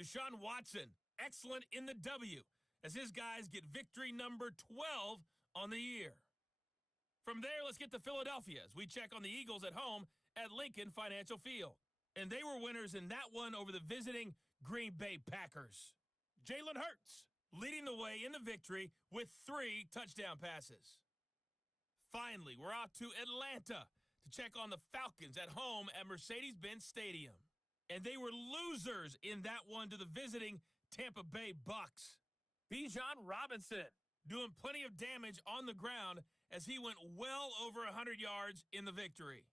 Deshaun Watson, excellent in the W, as his guys get victory number 12 on the year. From there, let's get to Philadelphia as we check on the Eagles at home at Lincoln Financial Field. And they were winners in that one over the visiting Green Bay Packers. Jalen Hurts leading the way in the victory with 3 touchdown passes. Finally, we're off to Atlanta to check on the Falcons at home at Mercedes-Benz Stadium. And they were losers in that one to the visiting Tampa Bay Bucks. Bijan Robinson doing plenty of damage on the ground as he went well over 100 yards in the victory.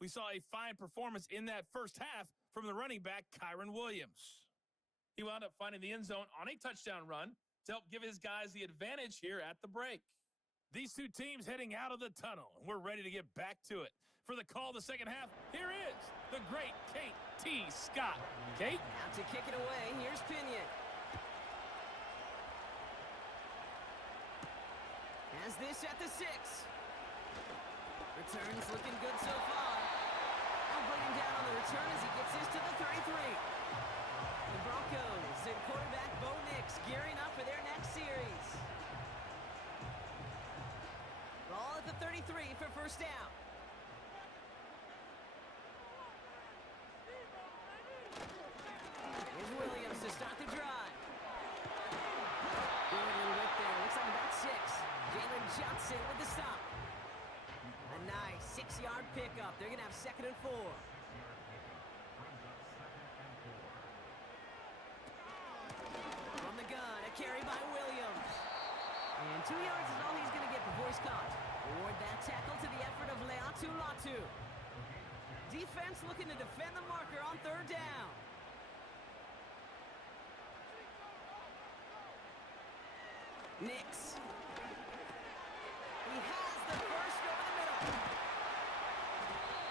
We saw a fine performance in that first half from the running back, Kyron Williams. He wound up finding the end zone on a touchdown run to help give his guys the advantage here at the break. These two teams heading out of the tunnel, and we're ready to get back to it. For the call of the second half, here is the great Kate T. Scott. Kate? Out to kick it away, here's Pinion. Has this at the 6. Returns looking good so far. Now bringing down on the return as he gets this to the 33. The Broncos and quarterback Bo Nix gearing up for their next series. Ball at the 33 for first down. Here's Williams to start the drive. Good little whip there. Looks like about 6. Jalen Johnson with the stop. A nice 6-yard pickup. They're going to have 2nd and 4. From the gun, a carry by Williams. And 2 yards is all he's going to get before he's caught. Award that tackle to the effort of Leatu Latu. Defense looking to defend the marker on 3rd down. Nix. He has the first over the middle.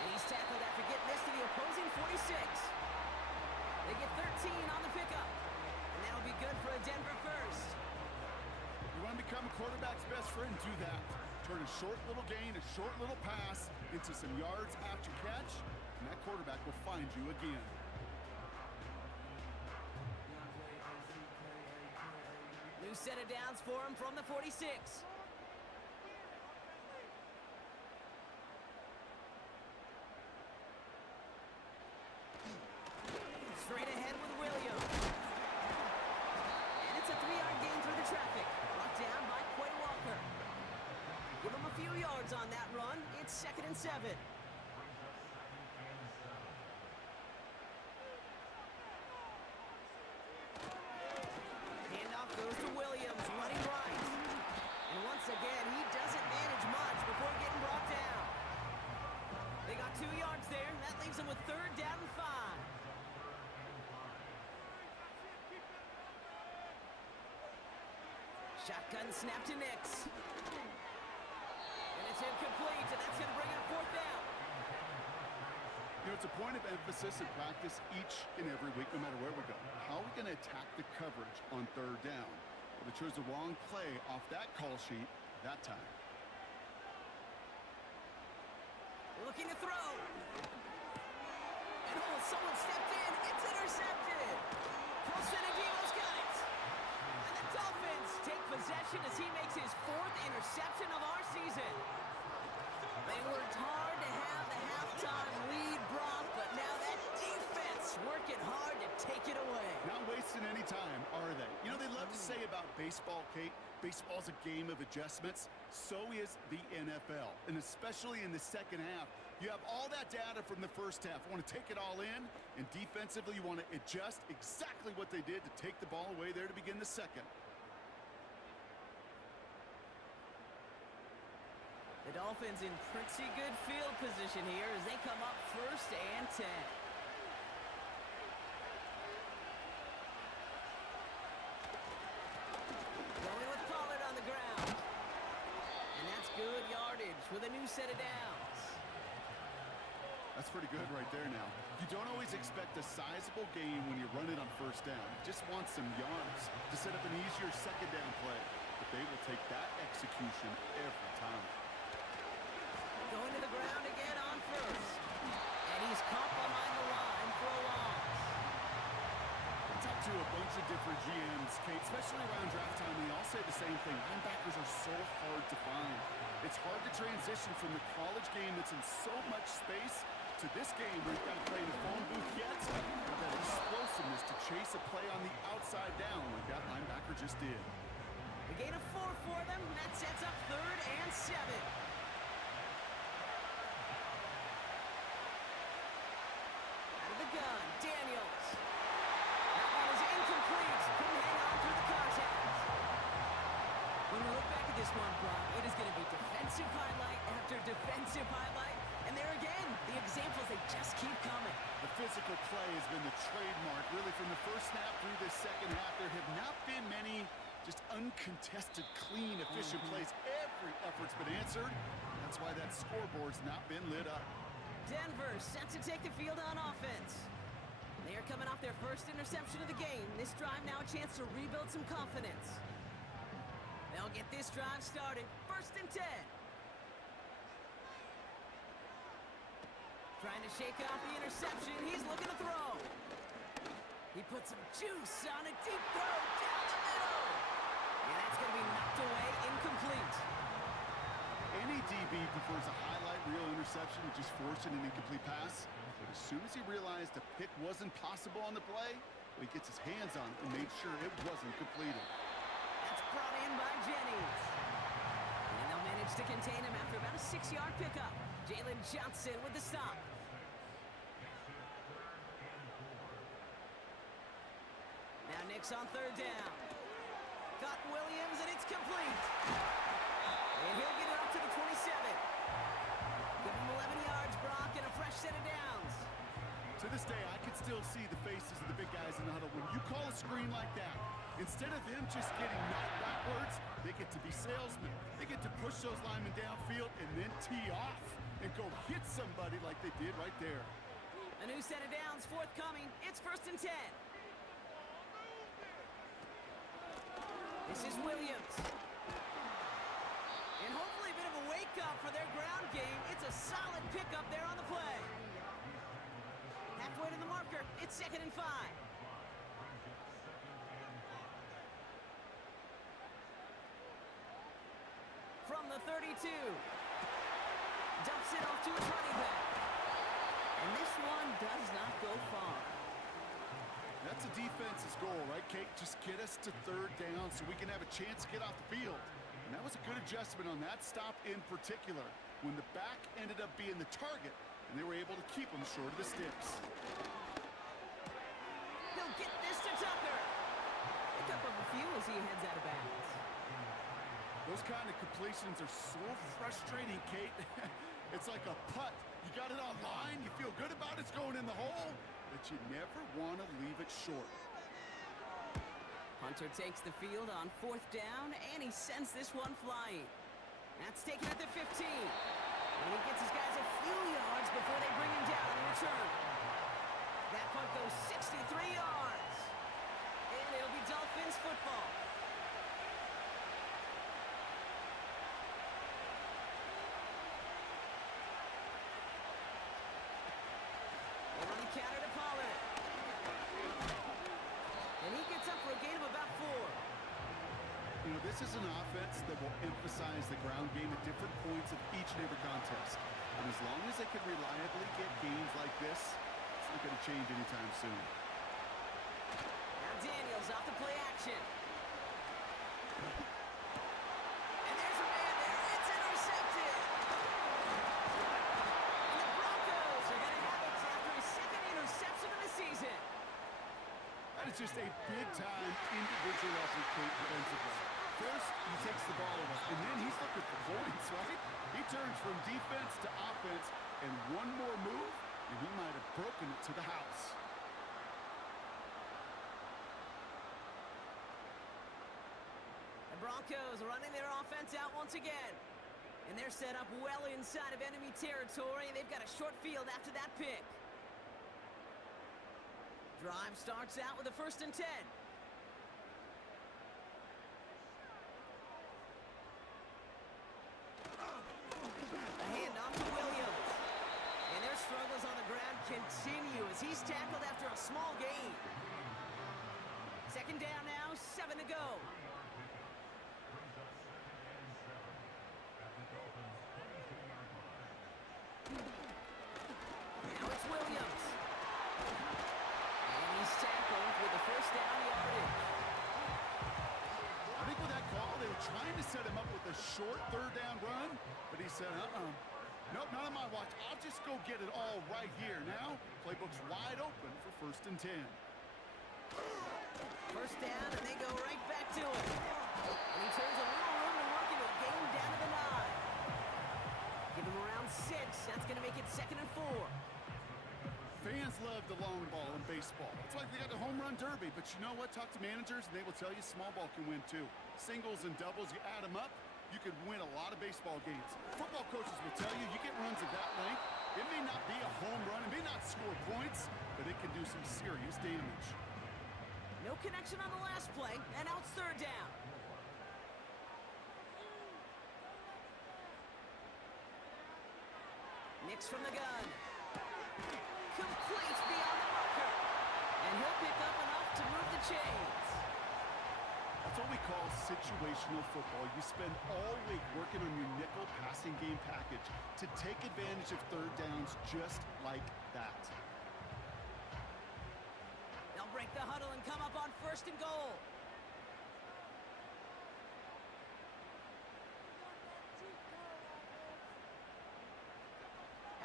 And he's tackled after getting this to the opposing 46. They get 13 on the pickup. And that'll be good for a Denver first. You want to become a quarterback's best friend? Do that. Turn a short little gain, a short little pass into some yards after catch, and that quarterback will find you again. New set of downs for him from the 46. Straight ahead with Williams. And it's a 3-yard gain through the traffic. Brought down by Quay Walker. Give him a few yards on that run. It's 2nd and 7. Handoff goes to Williams, running right. And once again, he doesn't manage much before getting brought down. They got 2 yards there. That leaves them with 3rd down and 5. Shotgun snap to Nix. And it's incomplete, and that's going to bring it a fourth down. You know, it's a point of emphasis in practice each and every week, no matter where we go. How are we going to attack the coverage on third down? Well, they chose the wrong play off that call sheet that time. Looking to throw. And someone stepped in. It's intercepted. Prosenadimo's got it. And the Dolphins take possession as he makes his fourth interception of our season. They worked hard to have the halftime lead, Brock, but now that defense working hard to take it away. Not wasting any time, are they? You know, they love to say about baseball, Kate, baseball's a game of adjustments. So is the NFL, and especially in the second half. You have all that data from the first half. You want to take it all in, and defensively you want to adjust exactly what they did to take the ball away there to begin the second. The Dolphins in pretty good field position here as they come up 1st and 10. Going with Pollard on the ground. And that's good yardage with a new set of downs. That's pretty good right there now. You don't always expect a sizable gain when you run it on first down. You just want some yards to set up an easier second down play. But they will take that execution every time. Going to the ground again on first. And he's caught behind the line for a loss. I talked to a bunch of different GMs, Kate, especially around draft time, and they all say the same thing. Linebackers are so hard to find. It's hard to transition from the college game that's in so much space to this game where you've got to play in the phone booth yet. With that explosiveness to chase a play on the outside down like that linebacker just did. A gain of 4 for them. That sets up 3rd and 7. The gun, Daniels. That one is incomplete. Couldn't hang on through the contact. When we look back at this one, Brock, it is going to be defensive highlight after defensive highlight. And there again, the examples, they just keep coming. The physical play has been the trademark, really, from the first snap through this second half. There have not been many just uncontested, clean, efficient plays. Every effort's been answered. That's why that scoreboard's not been lit up. Denver set to take the field on offense. They are coming off their first interception of the game. This drive now a chance to rebuild some confidence. They'll get this drive started. 1st and 10. Trying to shake off the interception. He's looking to throw. He puts some juice on a deep throw down the middle. And that's going to be knocked away, incomplete. Any DB prefers a highlight reel interception to just forcing an incomplete pass. But as soon as he realized a pick wasn't possible on the play, he gets his hands on it and made sure it wasn't completed. That's brought in by Jennings. And they'll manage to contain him after about a 6-yard pickup. Jalen Johnson with the stop. Now Nix on 3rd down. Got Williams, and it's complete. And he'll get it up to the 27. Give him 11 yards, Brock, and a fresh set of downs. To this day, I can still see the faces of the big guys in the huddle. When you call a screen like that, instead of them just getting knocked backwards, they get to be salesmen. They get to push those linemen downfield and then tee off and go hit somebody like they did right there. A new set of downs forthcoming. It's 1st and 10. This is Williams. And hopefully a bit of a wake-up for their ground game. It's a solid pickup there on the play. Halfway to the marker. It's 2nd and 5. From the 32. Dumps it off to his running back. And this one does not go far. That's a defense's goal, right, Kate? Just get us to 3rd down so we can have a chance to get off the field. And that was a good adjustment on that stop in particular, when the back ended up being the target, and they were able to keep him short of the sticks. They'll get this to Tucker. Pick up a few as he heads out of bounds. Those kind of completions are so frustrating, Kate. It's like a putt. You got it on line, you feel good about it's going in the hole, but you never want to leave it short. Hunter takes the field on 4th down, and he sends this one flying. That's taken at the 15. And he gets his guys a few yards before they bring him down in return. That punt goes 63 yards. And it'll be Dolphins football. And on the counter to Pollard. And he gets up for a gain of about 4. You know, this is an offense that will emphasize the ground game at different points of each and every contest. And as long as they can reliably get gains like this, it's not going to change anytime soon. Now Daniels off the play action. And there's a man there. It's intercepted. And the Broncos are going to have it after his 2nd interception of the season. That is just a big-time individual effort defensively. First, he takes the ball away, and then he's looking for points, right? He turns from defense to offense, and one more move, and he might have broken it to the house. The Broncos are running their offense out once again. And they're set up well inside of enemy territory, and they've got a short field after that pick. Drive starts out with a 1st and 10. A handoff to Williams. And their struggles on the ground continue as he's tackled after a small gain. 2nd down now, 7 to go. Now it's Williams. And he's tackled with the 1st down yardage. I think with that call, they were trying to set him up with a short 3rd down run, but he said, nope, not on my watch. I'll just go get it all right here. Now, playbook's wide open for 1st and 10. 1st down, and they go right back to it. And he turns a little room to work into a game down to the 9. Give him around 6. That's going to make it 2nd and 4. Fans love the long ball in baseball. It's like they got the home run derby, but you know what? Talk to managers, and they will tell you small ball can win too. Singles and doubles, you add them up, you could win a lot of baseball games. Football coaches will tell you, you get runs of that length, it may not be a home run, it may not score points, but it can do some serious damage. No connection on the last play, and now it's 3rd down. Nix from the gun. Complete beyond the marker. And he'll pick up enough to move the chains. That's what we call situational football. You spend all week working on your nickel passing game package to take advantage of 3rd downs just like that. They'll break the huddle and come up on 1st and goal.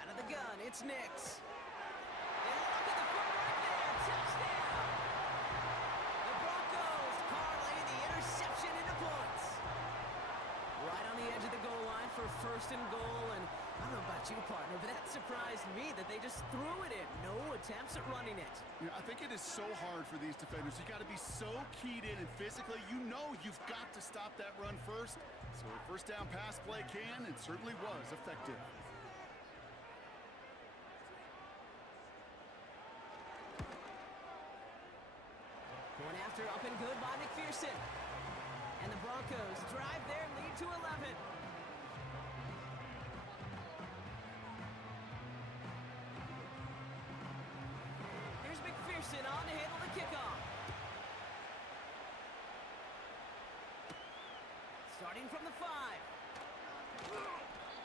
Out of the gun, it's Nix. And look at the footwork there. Touchdown! The Broncos parlay the interception into points. Right on the edge of the goal line for 1st and goal. And I don't know about you, partner, but that surprised me that they just threw it in. No attempts at running it. Yeah, I think it is so hard for these defenders. You got to be so keyed in, and physically, you know you've got to stop that run first. So a 1st down pass play can, and certainly was, effective. Going after up and good by McPherson. And the Broncos drive their lead to 11. Here's McPherson on to handle the kickoff. Starting from the 5.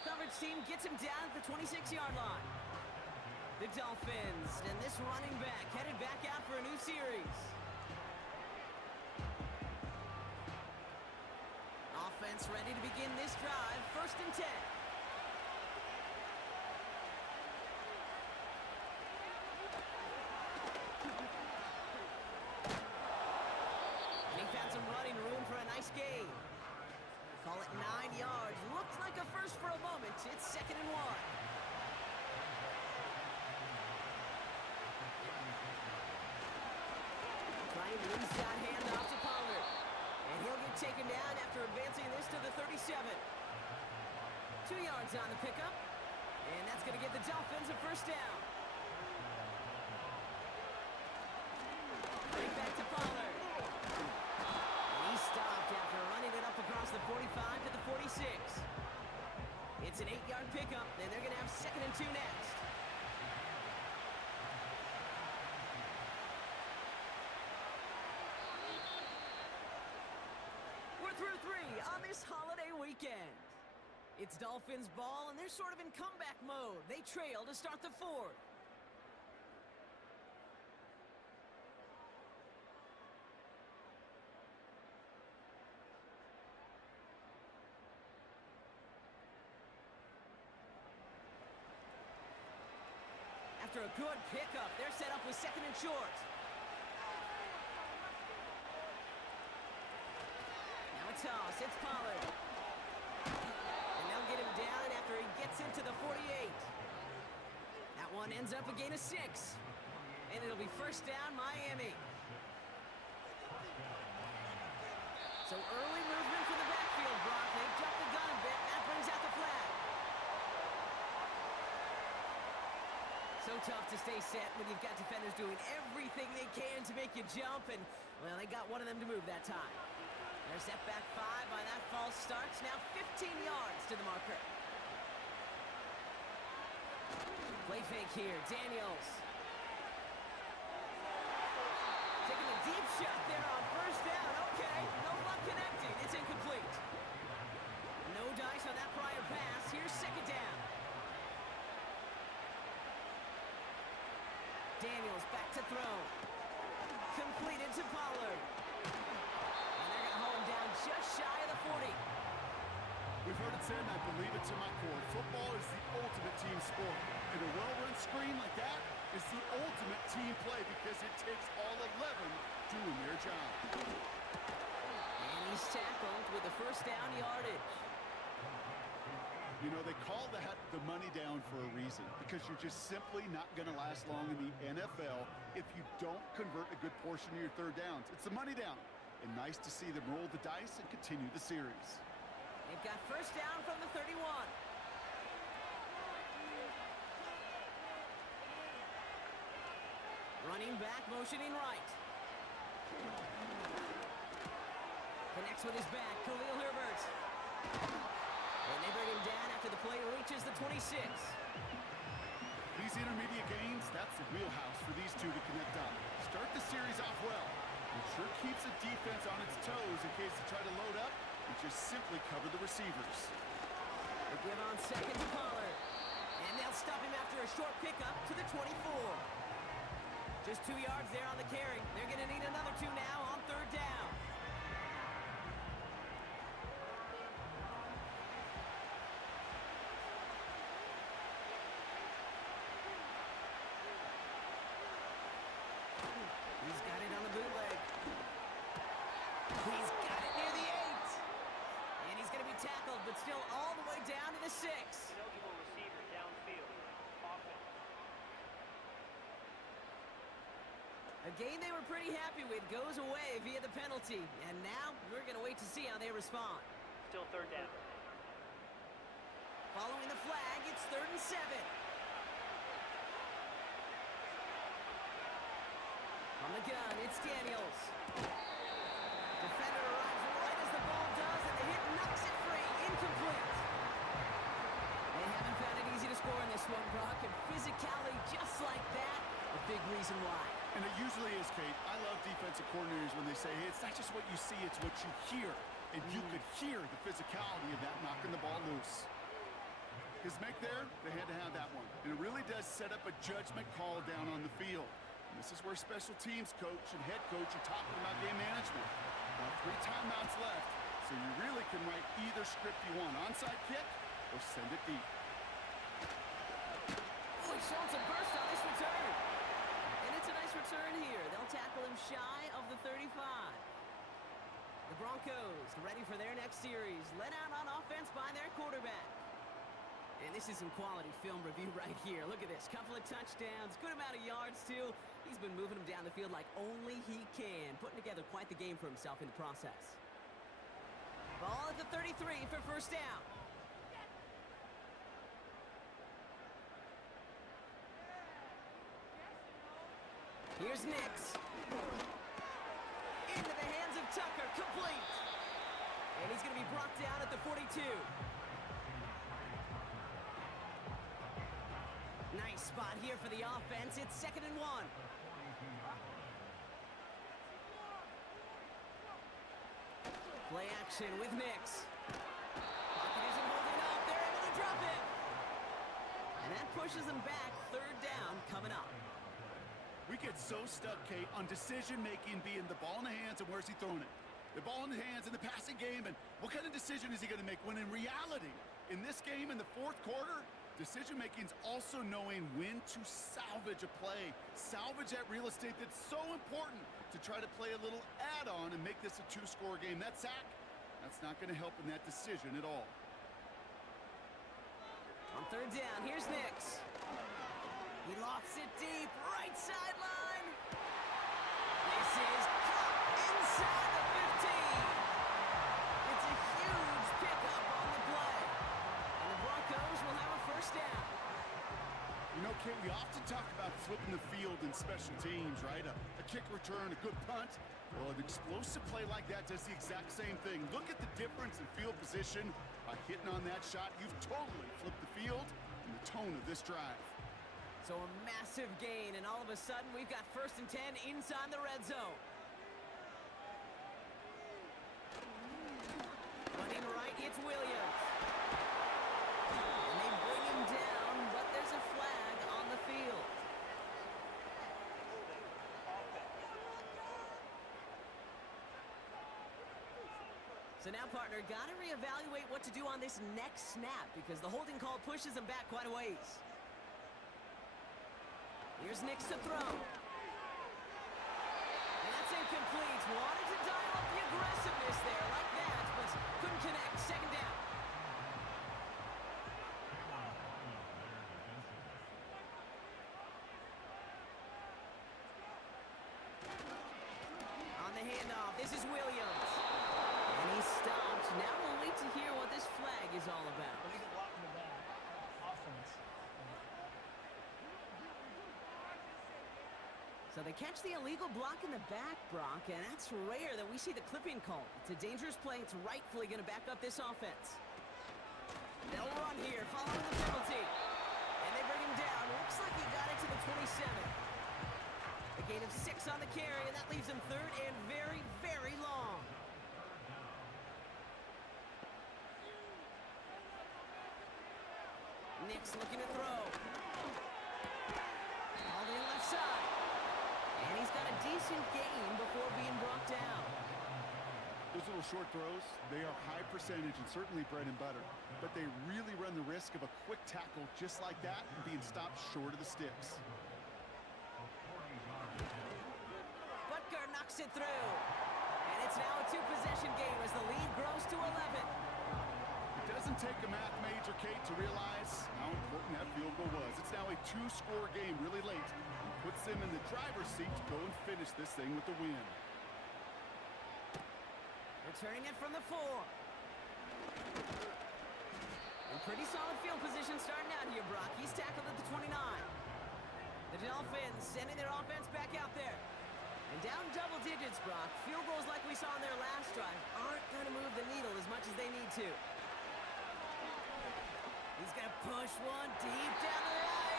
Coverage team gets him down at the 26-yard line. The Dolphins and this running back headed back out for a new series. Offense ready to begin this drive. 1st and 10. And he found some running room for a nice gain. Call it 9 yards. Looked like a first for a moment. It's 2nd and 1. Trying to lose that handoff to Pollard. 2 yards on the pickup. And that's going to get the Dolphins a first down. Right back to Pollard. And he stopped after running it up across the 45 to the 46. It's an 8-yard pickup, and they're going to have 2nd and 2 next. We're through 3 on this holiday weekend. It's Dolphins ball, and they're sort of in comeback mode. They trail to start the 4th. After a good pickup, they're set up with 2nd and short. Now a toss. It's Pollard. And they'll get him down after he gets into the 48. That one ends up a gain of 6. And it'll be first down, Miami. So early movement for the backfield, Brock. They jumped the gun a bit. That brings out the flag. So tough to stay set when you've got defenders doing everything they can to make you jump. And, well, they got one of them to move that time. They're set back 5 by that false start. Now 15 yards to the marker. Play fake here. Daniels. Taking a deep shot there on first down. Okay, no luck connecting. It's incomplete. No dice on that prior pass. Here's 2nd down. Daniels back to throw. Completed to Pollard. And they're going to hold him down just shy of the 40. We've heard it said, and I believe it to my core. Football is the ultimate team sport. And a well-run screen like that is the ultimate team play because it takes all 11 doing their job. And he's tackled with the first down yardage. You know, they call that the money down for a reason because you're just simply not going to last long in the NFL if you don't convert a good portion of your third downs. It's the money down. And nice to see them roll the dice and continue the series. They've got first down from the 31. Running back, motioning right. Connects with his back, Khalil Herbert. And they bring him down after the play reaches the 26. These intermediate gains, that's the wheelhouse for these two to connect up. Start the series off well. It sure keeps the defense on its toes in case they try to load up and just simply cover the receivers. They give on 2nd to Pollard. And they'll stop him after a short pickup to the 24. Just 2 yards there on the carry. They're going to need another 2 now on 3rd down. He's got it on the bootleg. He's got it near the 8. And he's going to be tackled, but still all the way down to the 6. Eligible receiver downfield. Offense. A game they were pretty happy with goes away via the penalty. And now we're going to wait to see how they respond. Still 3rd down. Following the flag, it's 3rd and 7. On the gun, it's Daniels. Defender arrives right as the ball does, and the hit knocks it free. Incomplete. They haven't found it easy to score in this one, Brock, and physicality just like that, a big reason why. And it usually is, Kate. I love defensive coordinators when they say, hey, it's not just what you see, it's what you hear. And you could hear the physicality of that knocking the ball loose. His make there, they had to have that one. And it really does set up a judgment call down on the field. And this is where special teams coach and head coach are talking about game management. Now 3 timeouts left, so you really can write either script you want. Onside kick or send it deep. Oh, he's showing some burst on this return. And it's a nice return here. They'll tackle him shy of the 35. The Broncos ready for their next series. Led out on offense by their quarterback. And this is some quality film review right here. Look at this. Couple of touchdowns. Good amount of yards, too. He's been moving them down the field like only he can. Putting together quite the game for himself in the process. Ball at the 33 for first down. Here's Nix. Into the hands of Tucker, complete. And he's going to be brought down at the 42. Nice spot here for the offense. It's 2nd and 1. Play action with Nix. Pocket isn't holding up. They're able to drop it. And that pushes them back. 3rd down coming up. We get so stuck, Kate, on decision-making being the ball in the hands and where's he throwing it. The ball in the hands in the passing game, and what kind of decision is he going to make? When in reality, in this game, in the 4th quarter, decision-making is also knowing when to salvage a play. Salvage that real estate that's so important to try to play a little add-on and make this a 2-score game. That sack, that's not going to help in that decision at all. On 3rd down, here's Nix. He lofts it deep, right sideline. This is caught inside the 15. It's a huge pickup on the play. And the Broncos will have a first down. You know, Kate, we often talk about flipping the field in special teams, right? A kick return, a good punt. Well, an explosive play like that does the exact same thing. Look at the difference in field position. By hitting on that shot, you've totally flipped the field and the tone of this drive. So a massive gain, and all of a sudden, we've got 1st and 10 inside the red zone. Running right, it's Williams. And they bring him down, but there's a flag on the field. So now, partner, got to reevaluate what to do on this next snap because the holding call pushes him back quite a ways. Here's Nix to throw. And that's incomplete. Wanted to dial up the aggressiveness there like that, but couldn't connect. 2nd down. On the handoff, this is Williams. And he stopped. Now we'll wait to hear what this flag is all about. Illegal block in the back. Offense. So they catch the illegal block in the back, Brock, and that's rare that we see the clipping call. It's a dangerous play. It's rightfully going to back up this offense. They'll run here, following the penalty. And they bring him down. Looks like he got it to the 27. A gain of 6 on the carry, and that leaves him 3rd and very, very long. Nix looking to throw. All the left side. And he's got a decent gain before being brought down. Those little short throws, they are high percentage and certainly bread and butter. But they really run the risk of a quick tackle just like that and being stopped short of the sticks. Butker knocks it through. And it's now a 2-possession game as the lead grows to 11. It doesn't take a math major, Kate, to realize how important that field goal was. It's now a 2-score game really late. Puts them in the driver's seat to go and finish this thing with the win. Returning it from the 4. And pretty solid field position starting out here, Brock. He's tackled at the 29. The Dolphins sending their offense back out there. And down double digits, Brock. Field goals like we saw in their last drive aren't going to move the needle as much as they need to. He's going to push one deep down the right.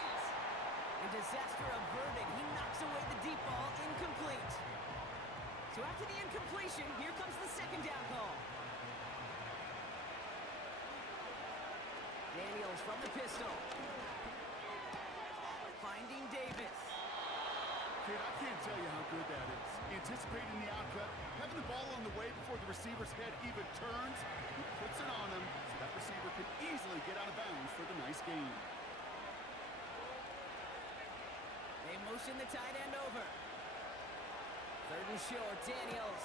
And disaster averted. He knocks away the deep ball, incomplete. So after the incompletion, here comes the 2nd down call. Daniels from the pistol. Finding Davis. Kate, I can't tell you how good that is. Anticipating the outcut, having the ball on the way before the receiver's head even turns, he puts it on him so that receiver can easily get out of bounds for the nice gain. They motion the tight end over. 3rd and short, Daniels.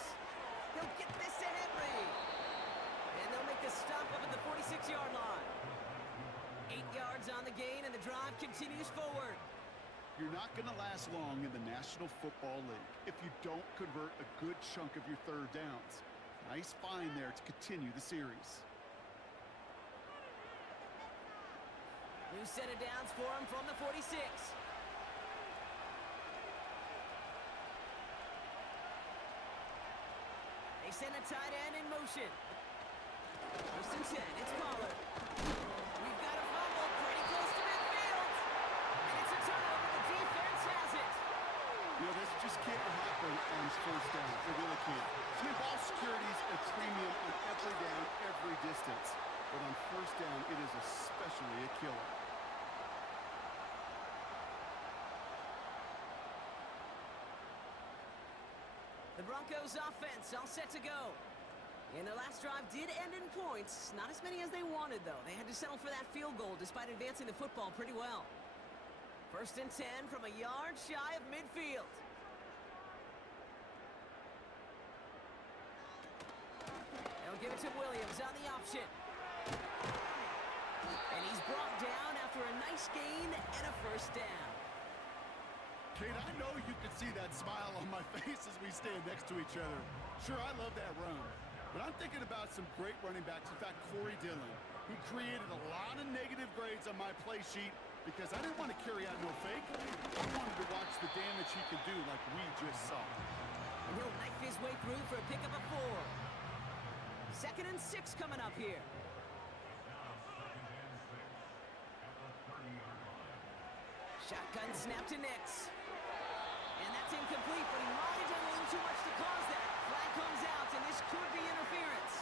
He'll get this to Henry. And they'll make the stop up at the 46-yard line. 8 yards on the gain, and the drive continues forward. You're not going to last long in the National Football League if you don't convert a good chunk of your 3rd downs. Nice find there to continue the series. New set of downs for him from the 46. They send a tight end in motion. First and 10, it's Maulers. We've got a fumble pretty close to midfield. And it's a turnover. The defense has it. You know, this just can't happen on first down. It really can't. I mean, ball security is a premium on every down, every distance. But on first down, it is especially a killer. The Broncos offense all set to go. And their last drive did end in points. Not as many as they wanted, though. They had to settle for that field goal despite advancing the football pretty well. First and 10 from a yard shy of midfield. They'll give it to Williams on the option. And he's brought down after a nice gain and a first down. Kate, I know you can see that smile on my face as we stand next to each other. Sure, I love that run. But I'm thinking about some great running backs. In fact, Corey Dillon, who created a lot of negative grades on my play sheet because I didn't want to carry out no fake. I wanted to watch the damage he could do like we just saw. And he'll knife his way through for a pickup of 4. Second and 6 coming up here. Shotgun snap to Nix. And that's incomplete, but he might have done a little too much to cause that. Flag comes out, and this could be interference.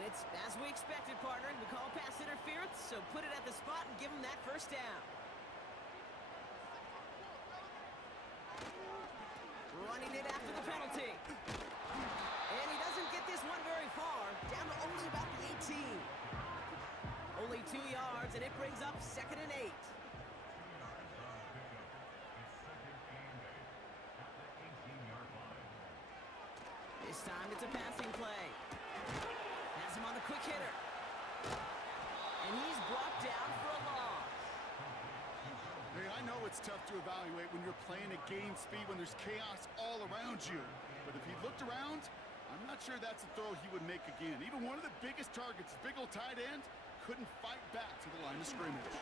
And it's as we expected, partner. We call pass interference, so put it at the spot and give him that first down. Running it after the penalty. And he doesn't get this one very far. Down to only about the 18. Only 2 yards, and it brings up second and 8. This time it's a passing play. Has him on the quick hitter. And he's brought down for a loss. Hey, I know it's tough to evaluate when you're playing at game speed when there's chaos all around you. But if he looked around, I'm not sure that's a throw he would make again. Even one of the biggest targets, big old tight end, couldn't fight back to the line of scrimmage.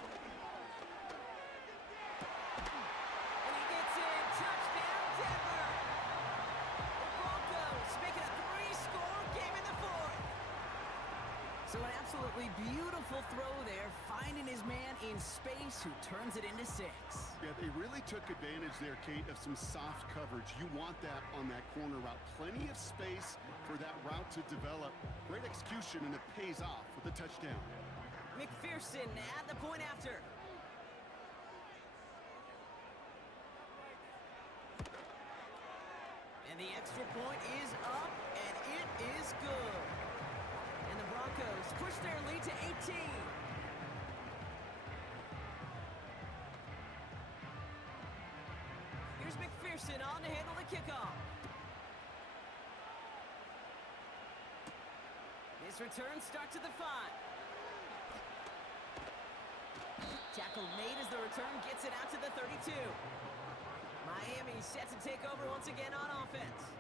And he gets in. Touchdown, Denver. The Broncos making a 3-score game in the 4th. So an absolutely beautiful throw there, finding his man in space who turns it into 6. Yeah, they really took advantage there, Kate, of some soft coverage. You want that on that corner route. Plenty of space for that route to develop. Great execution, and it pays off with a touchdown. McPherson at the point after. And the extra point is up, and it is good. And the Broncos push their lead to 18. Here's McPherson on to handle the kickoff. This return starts at the 5. Tackle made as the return gets it out to the 32. Miami set to take over once again on offense.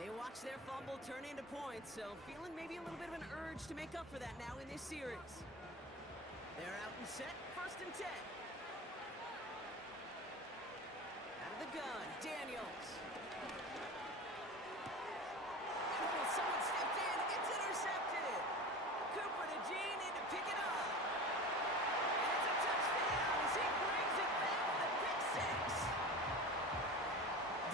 They watch their fumble turn into points, so feeling maybe a little bit of an urge to make up for that now in this series. They're out and set, first and 10. Out of the gun, Daniels. And someone stepped in, it's intercepted. Cooper to Gene in to pick it up. He brings it back for the pick 6.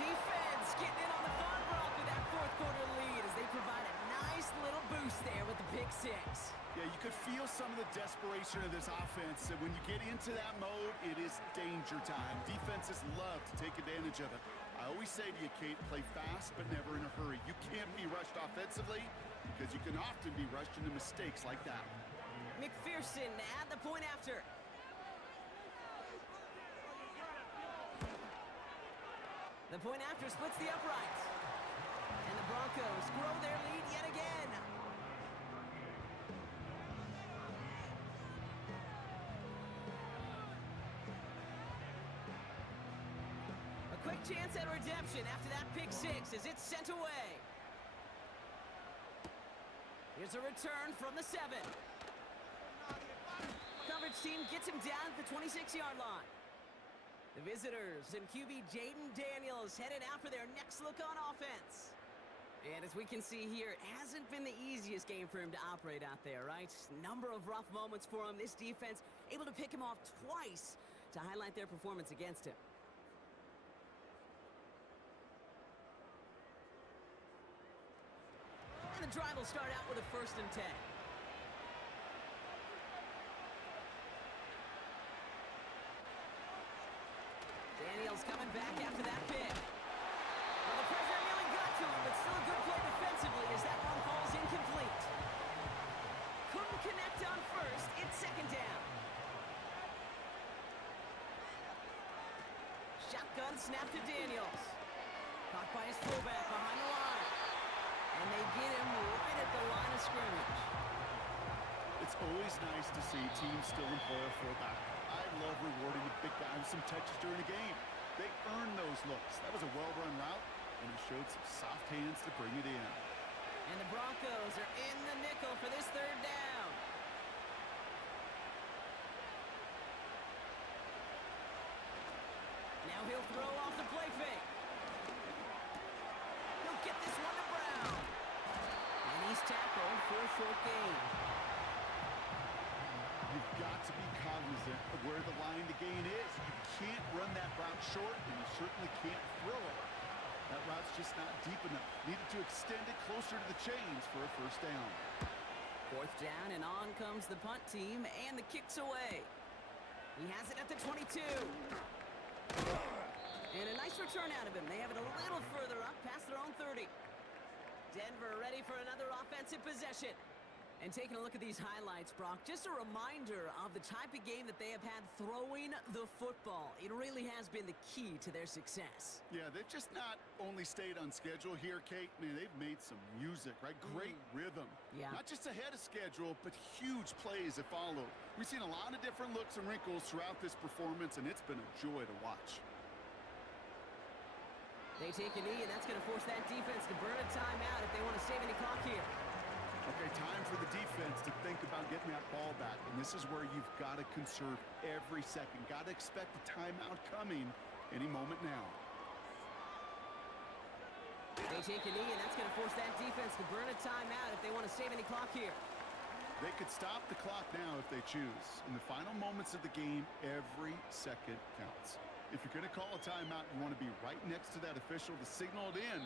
Defense getting in on the fun rock with that 4th quarter lead as they provide a nice little boost there with the pick 6. Yeah, you could feel some of the desperation of this offense. And when you get into that mode, it is danger time. Defenses love to take advantage of it. I always say to you, Kate, play fast but never in a hurry. You can't be rushed offensively because you can often be rushed into mistakes like that. McPherson at the point after. The point after splits the uprights. And the Broncos grow their lead yet again. A quick chance at redemption after that pick six as it's sent away. Here's a return from the 7. Coverage team gets him down at the 26-yard line. The visitors and QB Jaden Daniels headed out for their next look on offense. And as we can see here, it hasn't been the easiest game for him to operate out there, right? Number of rough moments for him. This defense able to pick him off twice to highlight their performance against him. And the drive will start out with a 1st and 10. Daniels coming back after that pick. Well, the pressure nearly got to him, but still a good play defensively as that one falls incomplete. Couldn't connect on 1st. It's 2nd down. Shotgun snap to Daniels. Caught by his fullback behind the line. And they get him right at the line of scrimmage. It's always nice to see teams still employ a fullback. I love rewarding the big guy with some touches during a game. They earn those looks. That was a well-run route, and he showed some soft hands to bring it in. And the Broncos are in the nickel for this 3rd down. Now he'll throw off the play fake. He'll get this one to Brown. And he's tackled for a short gain. You've got to be cognizant of where the line to gain is. You can't run that route short, and you certainly can't throw it. That route's just not deep enough. Needed to extend it closer to the chains for a 1st down. 4th down, and on comes the punt team, and the kick's away. He has it at the 22. And a nice return out of him. They have it a little further up, past their own 30. Denver ready for another offensive possession. And taking a look at these highlights, Brock, just a reminder of the type of game that they have had throwing the football. It really has been the key to their success. Yeah, they've just not only stayed on schedule here, Kate. Man, they've made some music, right? Great rhythm. Yeah. Not just ahead of schedule, but huge plays that followed. We've seen a lot of different looks and wrinkles throughout this performance, and it's been a joy to watch. They take a knee, and that's going to force that defense to burn a timeout if they want to save any clock here. Okay, time for the defense to think about getting that ball back, and this is where you've got to conserve every second. Got to expect the timeout coming any moment now. They take a knee, and that's going to force that defense to burn a timeout if they want to save any clock here. They could stop the clock now if they choose. In the final moments of the game, every second counts. If you're going to call a timeout, you want to be right next to that official to signal it in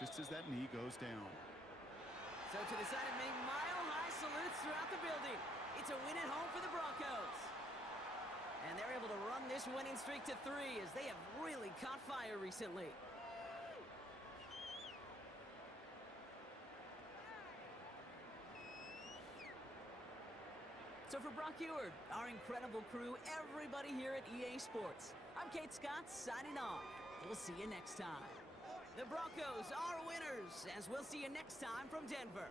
just as that knee goes down. So to the side of many mile-high salutes throughout the building. It's a win at home for the Broncos. And they're able to run this winning streak to 3 as they have really caught fire recently. So for Brock Eward, our incredible crew, everybody here at EA Sports, I'm Kate Scott signing off. We'll see you next time. The Broncos are winners, as we'll see you next time from Denver.